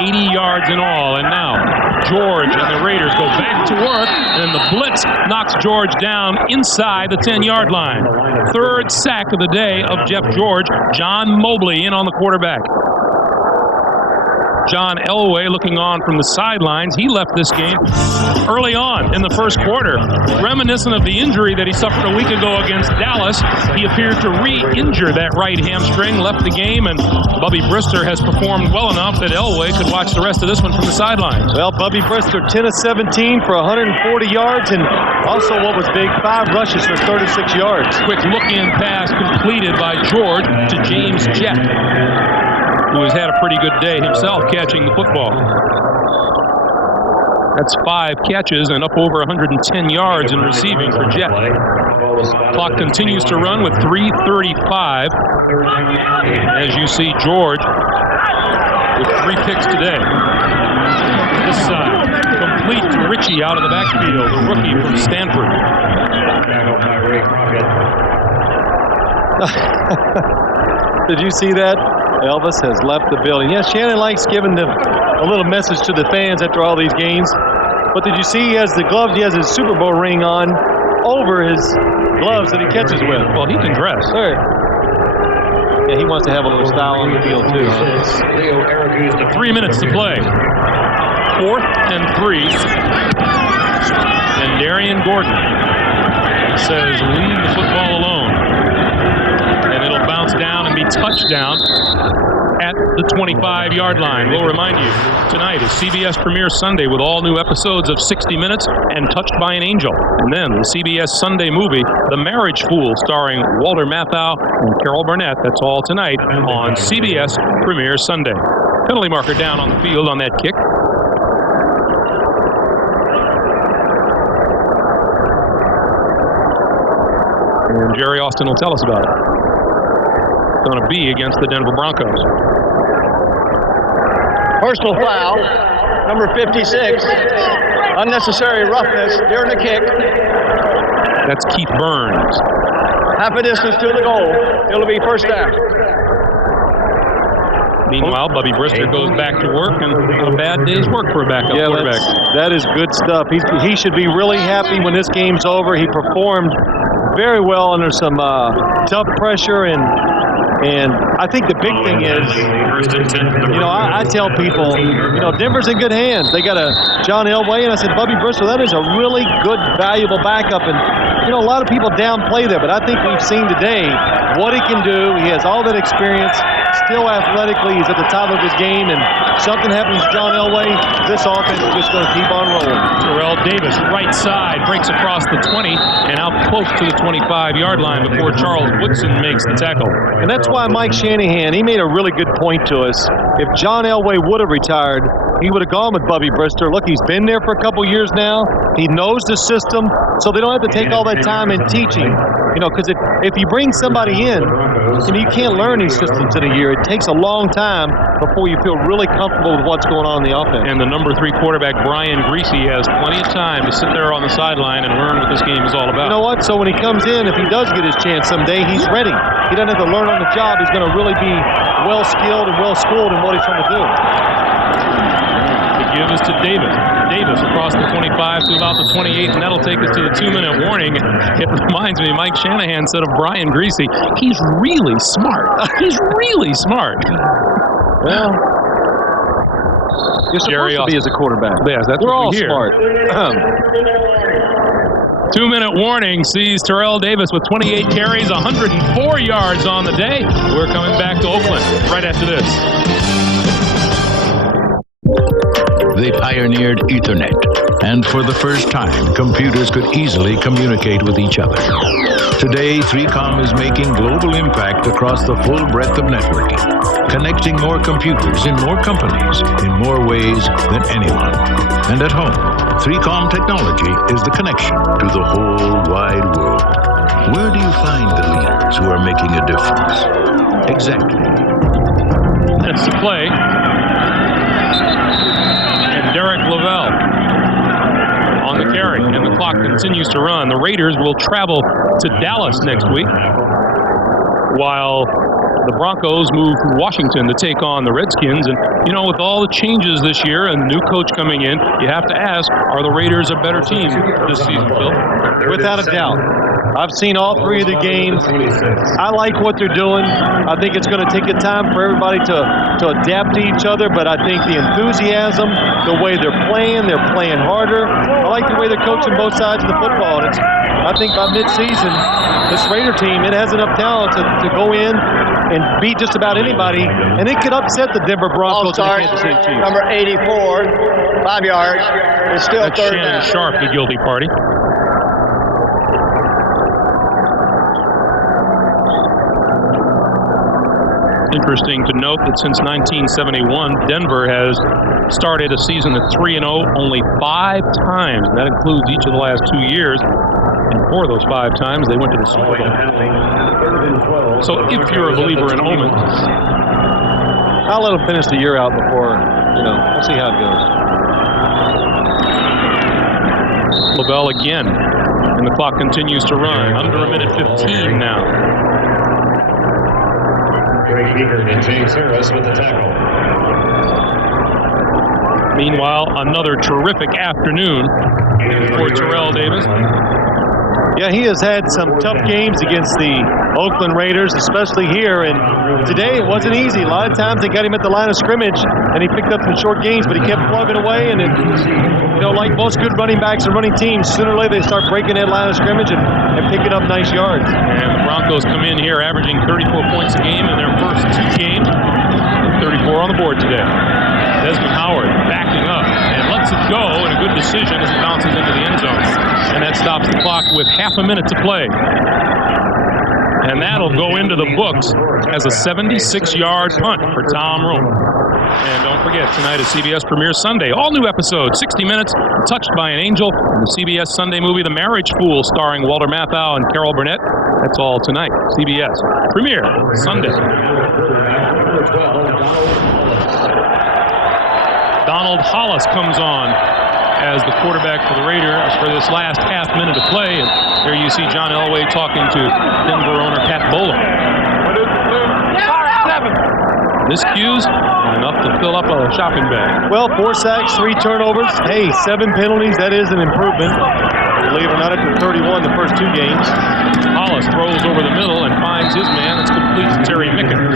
80 yards in all, and now George and the Raiders go back to work, and the blitz knocks George down inside the 10-yard line. Third sack of the day of Jeff George. John Mobley in on the quarterback. John Elway looking on from the sidelines. He left this game early on in the first quarter. Reminiscent of the injury that he suffered a week ago against Dallas, he appeared to re-injure that right hamstring, left the game, and Bubby Brister has performed well enough that Elway could watch the rest of this one from the sidelines. Well, Bubby Brister, 10 of 17 for 140 yards, and also what was big, 5 rushes for 36 yards. Quick look-in pass completed by George to James Jett, who has had a pretty good day himself catching the football. That's 5 catches and up over 110 yards in receiving for Jett. Clock continues to run with 3:35. As you see, George with 3 picks today. This side, complete to Richie out of the backfield, the rookie from Stanford. Did you see that? Elvis has left the building. Yes, Shannon likes giving a little message to the fans after all these games. But did you see he has the gloves? He has his Super Bowl ring on over his gloves that he catches with. Well, he can dress. Sure. Yeah, he wants to have a little style on the field, too. 3 minutes to play. 4th and 3. And Darian Gordon says, leave the football alone. And it'll bounce down and be touchdown at the 25-yard line. We'll remind you, tonight is CBS Premiere Sunday with all new episodes of 60 Minutes and Touched by an Angel. And then the CBS Sunday movie, The Marriage Fool, starring Walter Matthau and Carol Burnett. That's all tonight on CBS Premiere Sunday. Penalty marker down on the field on that kick. And Jerry Austin will tell us about it. It's going to be against the Denver Broncos. Personal foul, number 56. Unnecessary roughness during the kick. That's Keith Burns. Half a distance to the goal. It'll be first down. Meanwhile, Bubby Brister goes back to work, and a bad day's work for a backup quarterback. That is good stuff. He should be really happy when this game's over. He performed very well under some tough pressure, and I think the big thing is, I tell people, Denver's in good hands. They got a John Elway, and I said, Bubby Brister, that is a really good, valuable backup. And, a lot of people downplay that, but I think we've seen today what he can do. He has all that experience. still athletically, he's at the top of his game, and something happens to John Elway, this offense is just going to keep on rolling. Terrell Davis, right side, breaks across the 20 and out close to the 25-yard line before Charles Woodson makes the tackle. And that's why Mike Shanahan, he made a really good point to us. If John Elway would have retired, he would have gone with Bubby Brister. Look, he's been there for a couple years now. He knows the system, so they don't have to take all that time in teaching. You know, because if you bring somebody in, you can't learn these systems in a year. It takes a long time before you feel really comfortable with what's going on in the offense. And the number 3 quarterback, Brian Greasy, has plenty of time to sit there on the sideline and learn what this game is all about. You know what? So when he comes in, if he does get his chance someday, he's ready. He doesn't have to learn on the job. He's going to really be well-skilled and well-schooled in what he's trying to do. The give is to Davis. Davis across the 25 to about the 28, and that'll take us to the 2-minute warning. It reminds me, Mike Shanahan said of Brian Greasy, he's really smart. He's really smart. Well, you're supposed to be as a quarterback. Yes, that's We're what all we hear. smart. 2-minute warning sees Terrell Davis with 28 carries, 104 yards on the day. We're coming back to Oakland right after this. They pioneered Ethernet, and for the first time, computers could easily communicate with each other. Today, 3Com is making global impact across the full breadth of networking, connecting more computers in more companies in more ways than anyone. And at home, 3Com technology is the connection to the whole wide world. Where do you find the leaders who are making a difference? Exactly. That's the play. Derek Lavelle on the carry, and the clock continues to run. The Raiders will travel to Dallas next week, while the Broncos move to Washington to take on the Redskins. And, you know, with all the changes this year and the new coach coming in, you have to ask, are the Raiders a better team this season, Phil? Without a doubt. I've seen all 3 of the games. I like what they're doing. I think it's going to take a time for everybody to adapt to each other, but I think the enthusiasm, the way they're playing harder. I like the way they're coaching both sides of the football. And I think by mid-season, this Raider team, it has enough talent to go in and beat just about anybody, and it could upset the Denver Broncos and the Kansas City Chiefs. Number 84, 5 yards. It's still That's third Shannon down. Sharp, the guilty party. Interesting to note that since 1971, Denver has started a season at 3-0 only 5 times. That includes each of the last 2 years. And 4 of those 5 times, they went to the Super Bowl. So if you're a believer in omens, I'll let them finish the year out before, we'll see how it goes. Lavelle again, and the clock continues to run. Under a minute 15 now. Greg Eager and James Harris with the tackle. Meanwhile, another terrific afternoon for Terrell Davis. Yeah, he has had some tough games against the Oakland Raiders, especially here, and today it wasn't easy. A lot of times they got him at the line of scrimmage, and he picked up some short gains, but he kept plugging away, and it, like most good running backs and running teams, sooner or later they start breaking that line of scrimmage and picking up nice yards. And the Broncos come in here averaging 34 points a game in their first 2 games, 34 on the board today. Desmond Howard backing up and lets it go, and a good decision as it bounces into the end zone. And that stops the clock with half a minute to play. And that'll go into the books as a 76-yard punt for Tom Roman. And don't forget, tonight is CBS Premiere Sunday. All new episodes, 60 minutes, Touched by an Angel, and the CBS Sunday movie The Marriage Fool, starring Walter Matthau and Carol Burnett. That's all tonight. CBS Premiere Sunday. Donald Hollis comes on as the quarterback for the Raiders for this last half minute of play. And here you see John Elway talking to Denver owner Pat Bowlen. Miscues, enough to fill up a shopping bag. Well, 4 sacks, 3 turnovers. Hey, 7 penalties, that is an improvement. Believe it or not, after 31 the first 2 games. Hollis throws over the middle and finds his man. It's complete to Terry Mickens.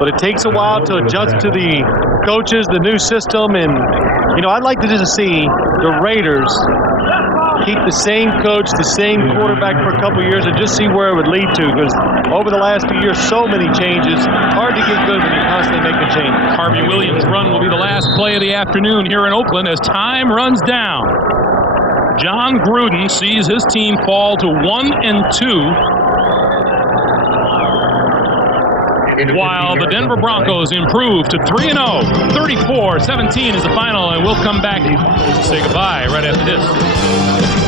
But it takes a while to adjust to the coaches, the new system, and I'd like to just see the Raiders keep the same coach, the same quarterback for a couple of years, and just see where it would lead to. Because over the last few years, so many changes. Hard to get good when you're constantly making changes. Harvey Williams' run will be the last play of the afternoon here in Oakland as time runs down. John Gruden sees his team fall to 1-2. While the Denver Broncos improve to 3-0. 34-17 is the final, and we'll come back to say goodbye right after this.